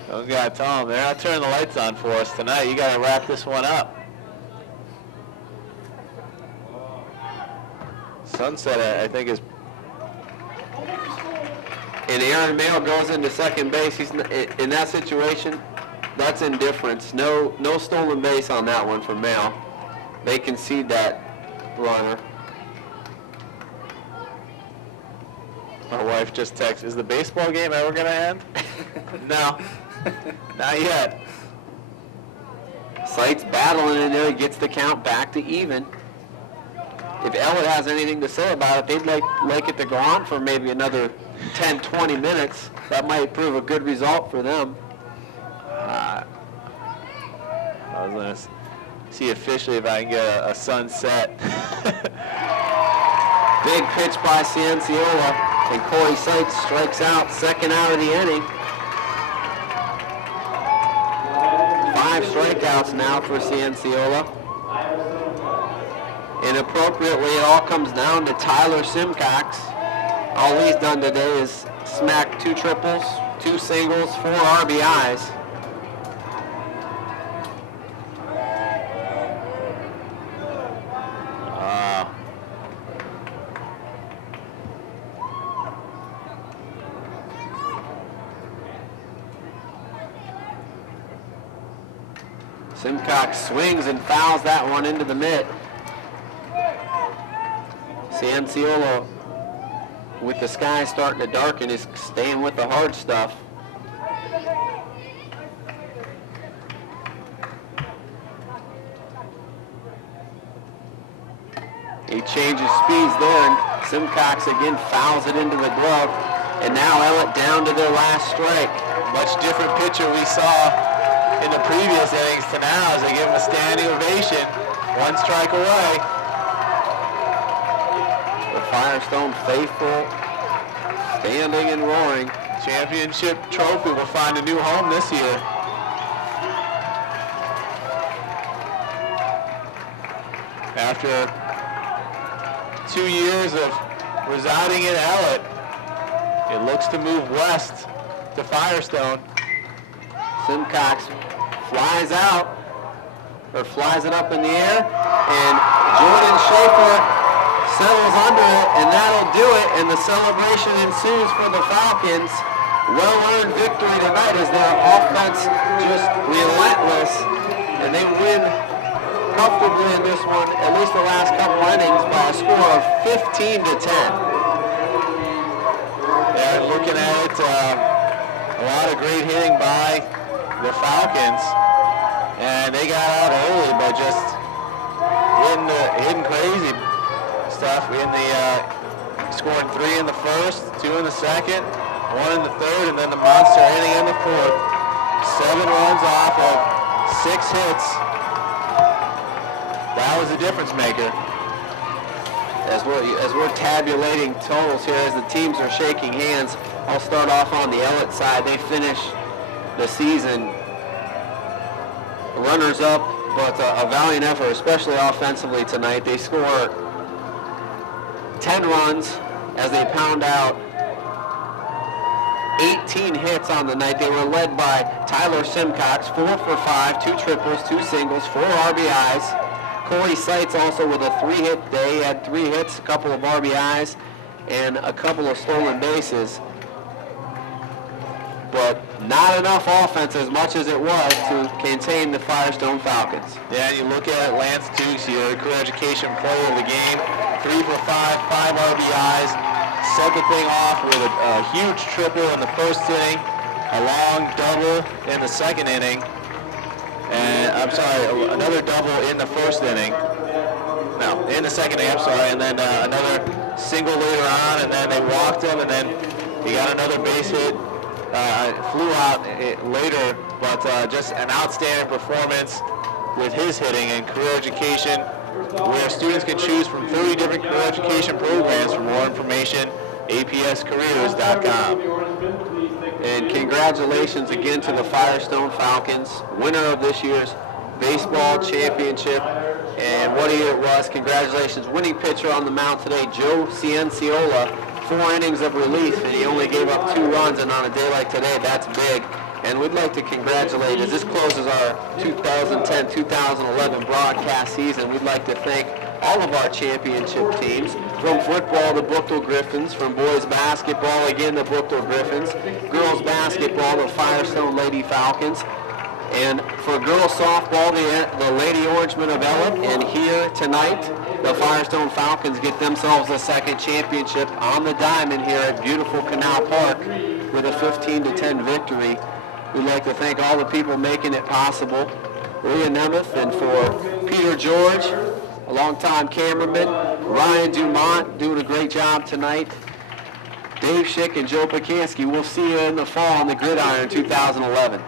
Oh, God, tell them they're not turning the lights on for us tonight. You got to wrap this one up. Sunset, I think, is... And Aaron Mayo goes into second base. He's in that situation. That's indifference. No stolen base on that one for Mayo. They concede that runner. My wife just texted, is the baseball game ever going to end? No, not yet. Seitz battling in there. He gets the count back to even. If Ellet has anything to say about it, they'd like it to go on for maybe another 10, 20 minutes. That might prove a good result for them. see officially if I can get a sunset. Big pitch by Cianciola, and Corey Seitz strikes out, second out of the inning. 5 strikeouts now for Cianciola. And appropriately, it all comes down to Tyler Simcox. All he's done today is smack 2 triples, 2 singles, 4 RBIs. Simcox swings and fouls that one into the mitt. Cianciola, with the sky starting to darken, is staying with the hard stuff. He changes speeds there, and Simcox again fouls it into the glove. And now Ellet down to their last strike. Much different pitcher we saw in the previous innings to now as they give him a standing ovation. 1 strike away. The Firestone faithful standing and roaring. Championship trophy will find a new home this year. After 2 years of residing in Ellet, it looks to move west to Firestone. Simcox flies out, or flies it up in the air, and Jordan Schaefer settles under it, and that'll do it, and the celebration ensues for the Falcons. Well-earned victory tonight as their offense just relentless, and they win comfortably in this one, at least the last couple innings, by a score of 15-10. Yeah, looking at it, a lot of great hitting by the Falcons, and they got out early by just hitting crazy stuff. Scoring 3 in the first, 2 in the second, 1 in the third, and then the monster inning in the fourth. 7 runs off of 6 hits. That was a difference maker. As we're tabulating totals here, as the teams are shaking hands, I'll start off on the Ellet side. They finish the season runners up, but a valiant effort, especially offensively tonight. They score 10 runs as they pound out 18 hits on the night. They were led by Tyler Simcox, 4 for 5, 2 triples, 2 singles, 4 RBIs. Corey Seitz also with a 3-hit day. He had 3 hits, a couple of RBIs, and a couple of stolen bases. But not enough offense as much as it was to contain the Firestone Falcons. Yeah, you look at Lance Dukes here, career education player of the game, 3 for 5, 5 RBIs, set the thing off with a huge triple in the first inning, a long double in the second inning, and another double in the first inning. No, in the second inning, and then another single later on, and then they walked him, and then he got another base hit. Flew out later, but just an outstanding performance with his hitting and career education, where students can choose from 30 different career education programs. For more information, apscareers.com. And congratulations again to the Firestone Falcons, winner of this year's baseball championship. And what a year it was. Congratulations. Winning pitcher on the mound today, Joe Cianciola. 4 innings of relief, and he only gave up 2 runs, and on a day like today, that's big. And we'd like to congratulate, as this closes our 2010-2011 broadcast season, we'd like to thank all of our championship teams. From football, the Brookville Griffins. From boys basketball, again, the Brookville Griffins. Girls basketball, the Firestone Lady Falcons. And for girls softball, the Lady Orangemen of Ellet. And here tonight, the Firestone Falcons get themselves a second championship on the diamond here at beautiful Canal Park with a 15-10 victory. We'd like to thank all the people making it possible. Leah Nemeth, and for Peter George, a longtime cameraman, Ryan Dumont doing a great job tonight. Dave Shick and Joe Pukansky, we'll see you in the fall on the Gridiron 2011.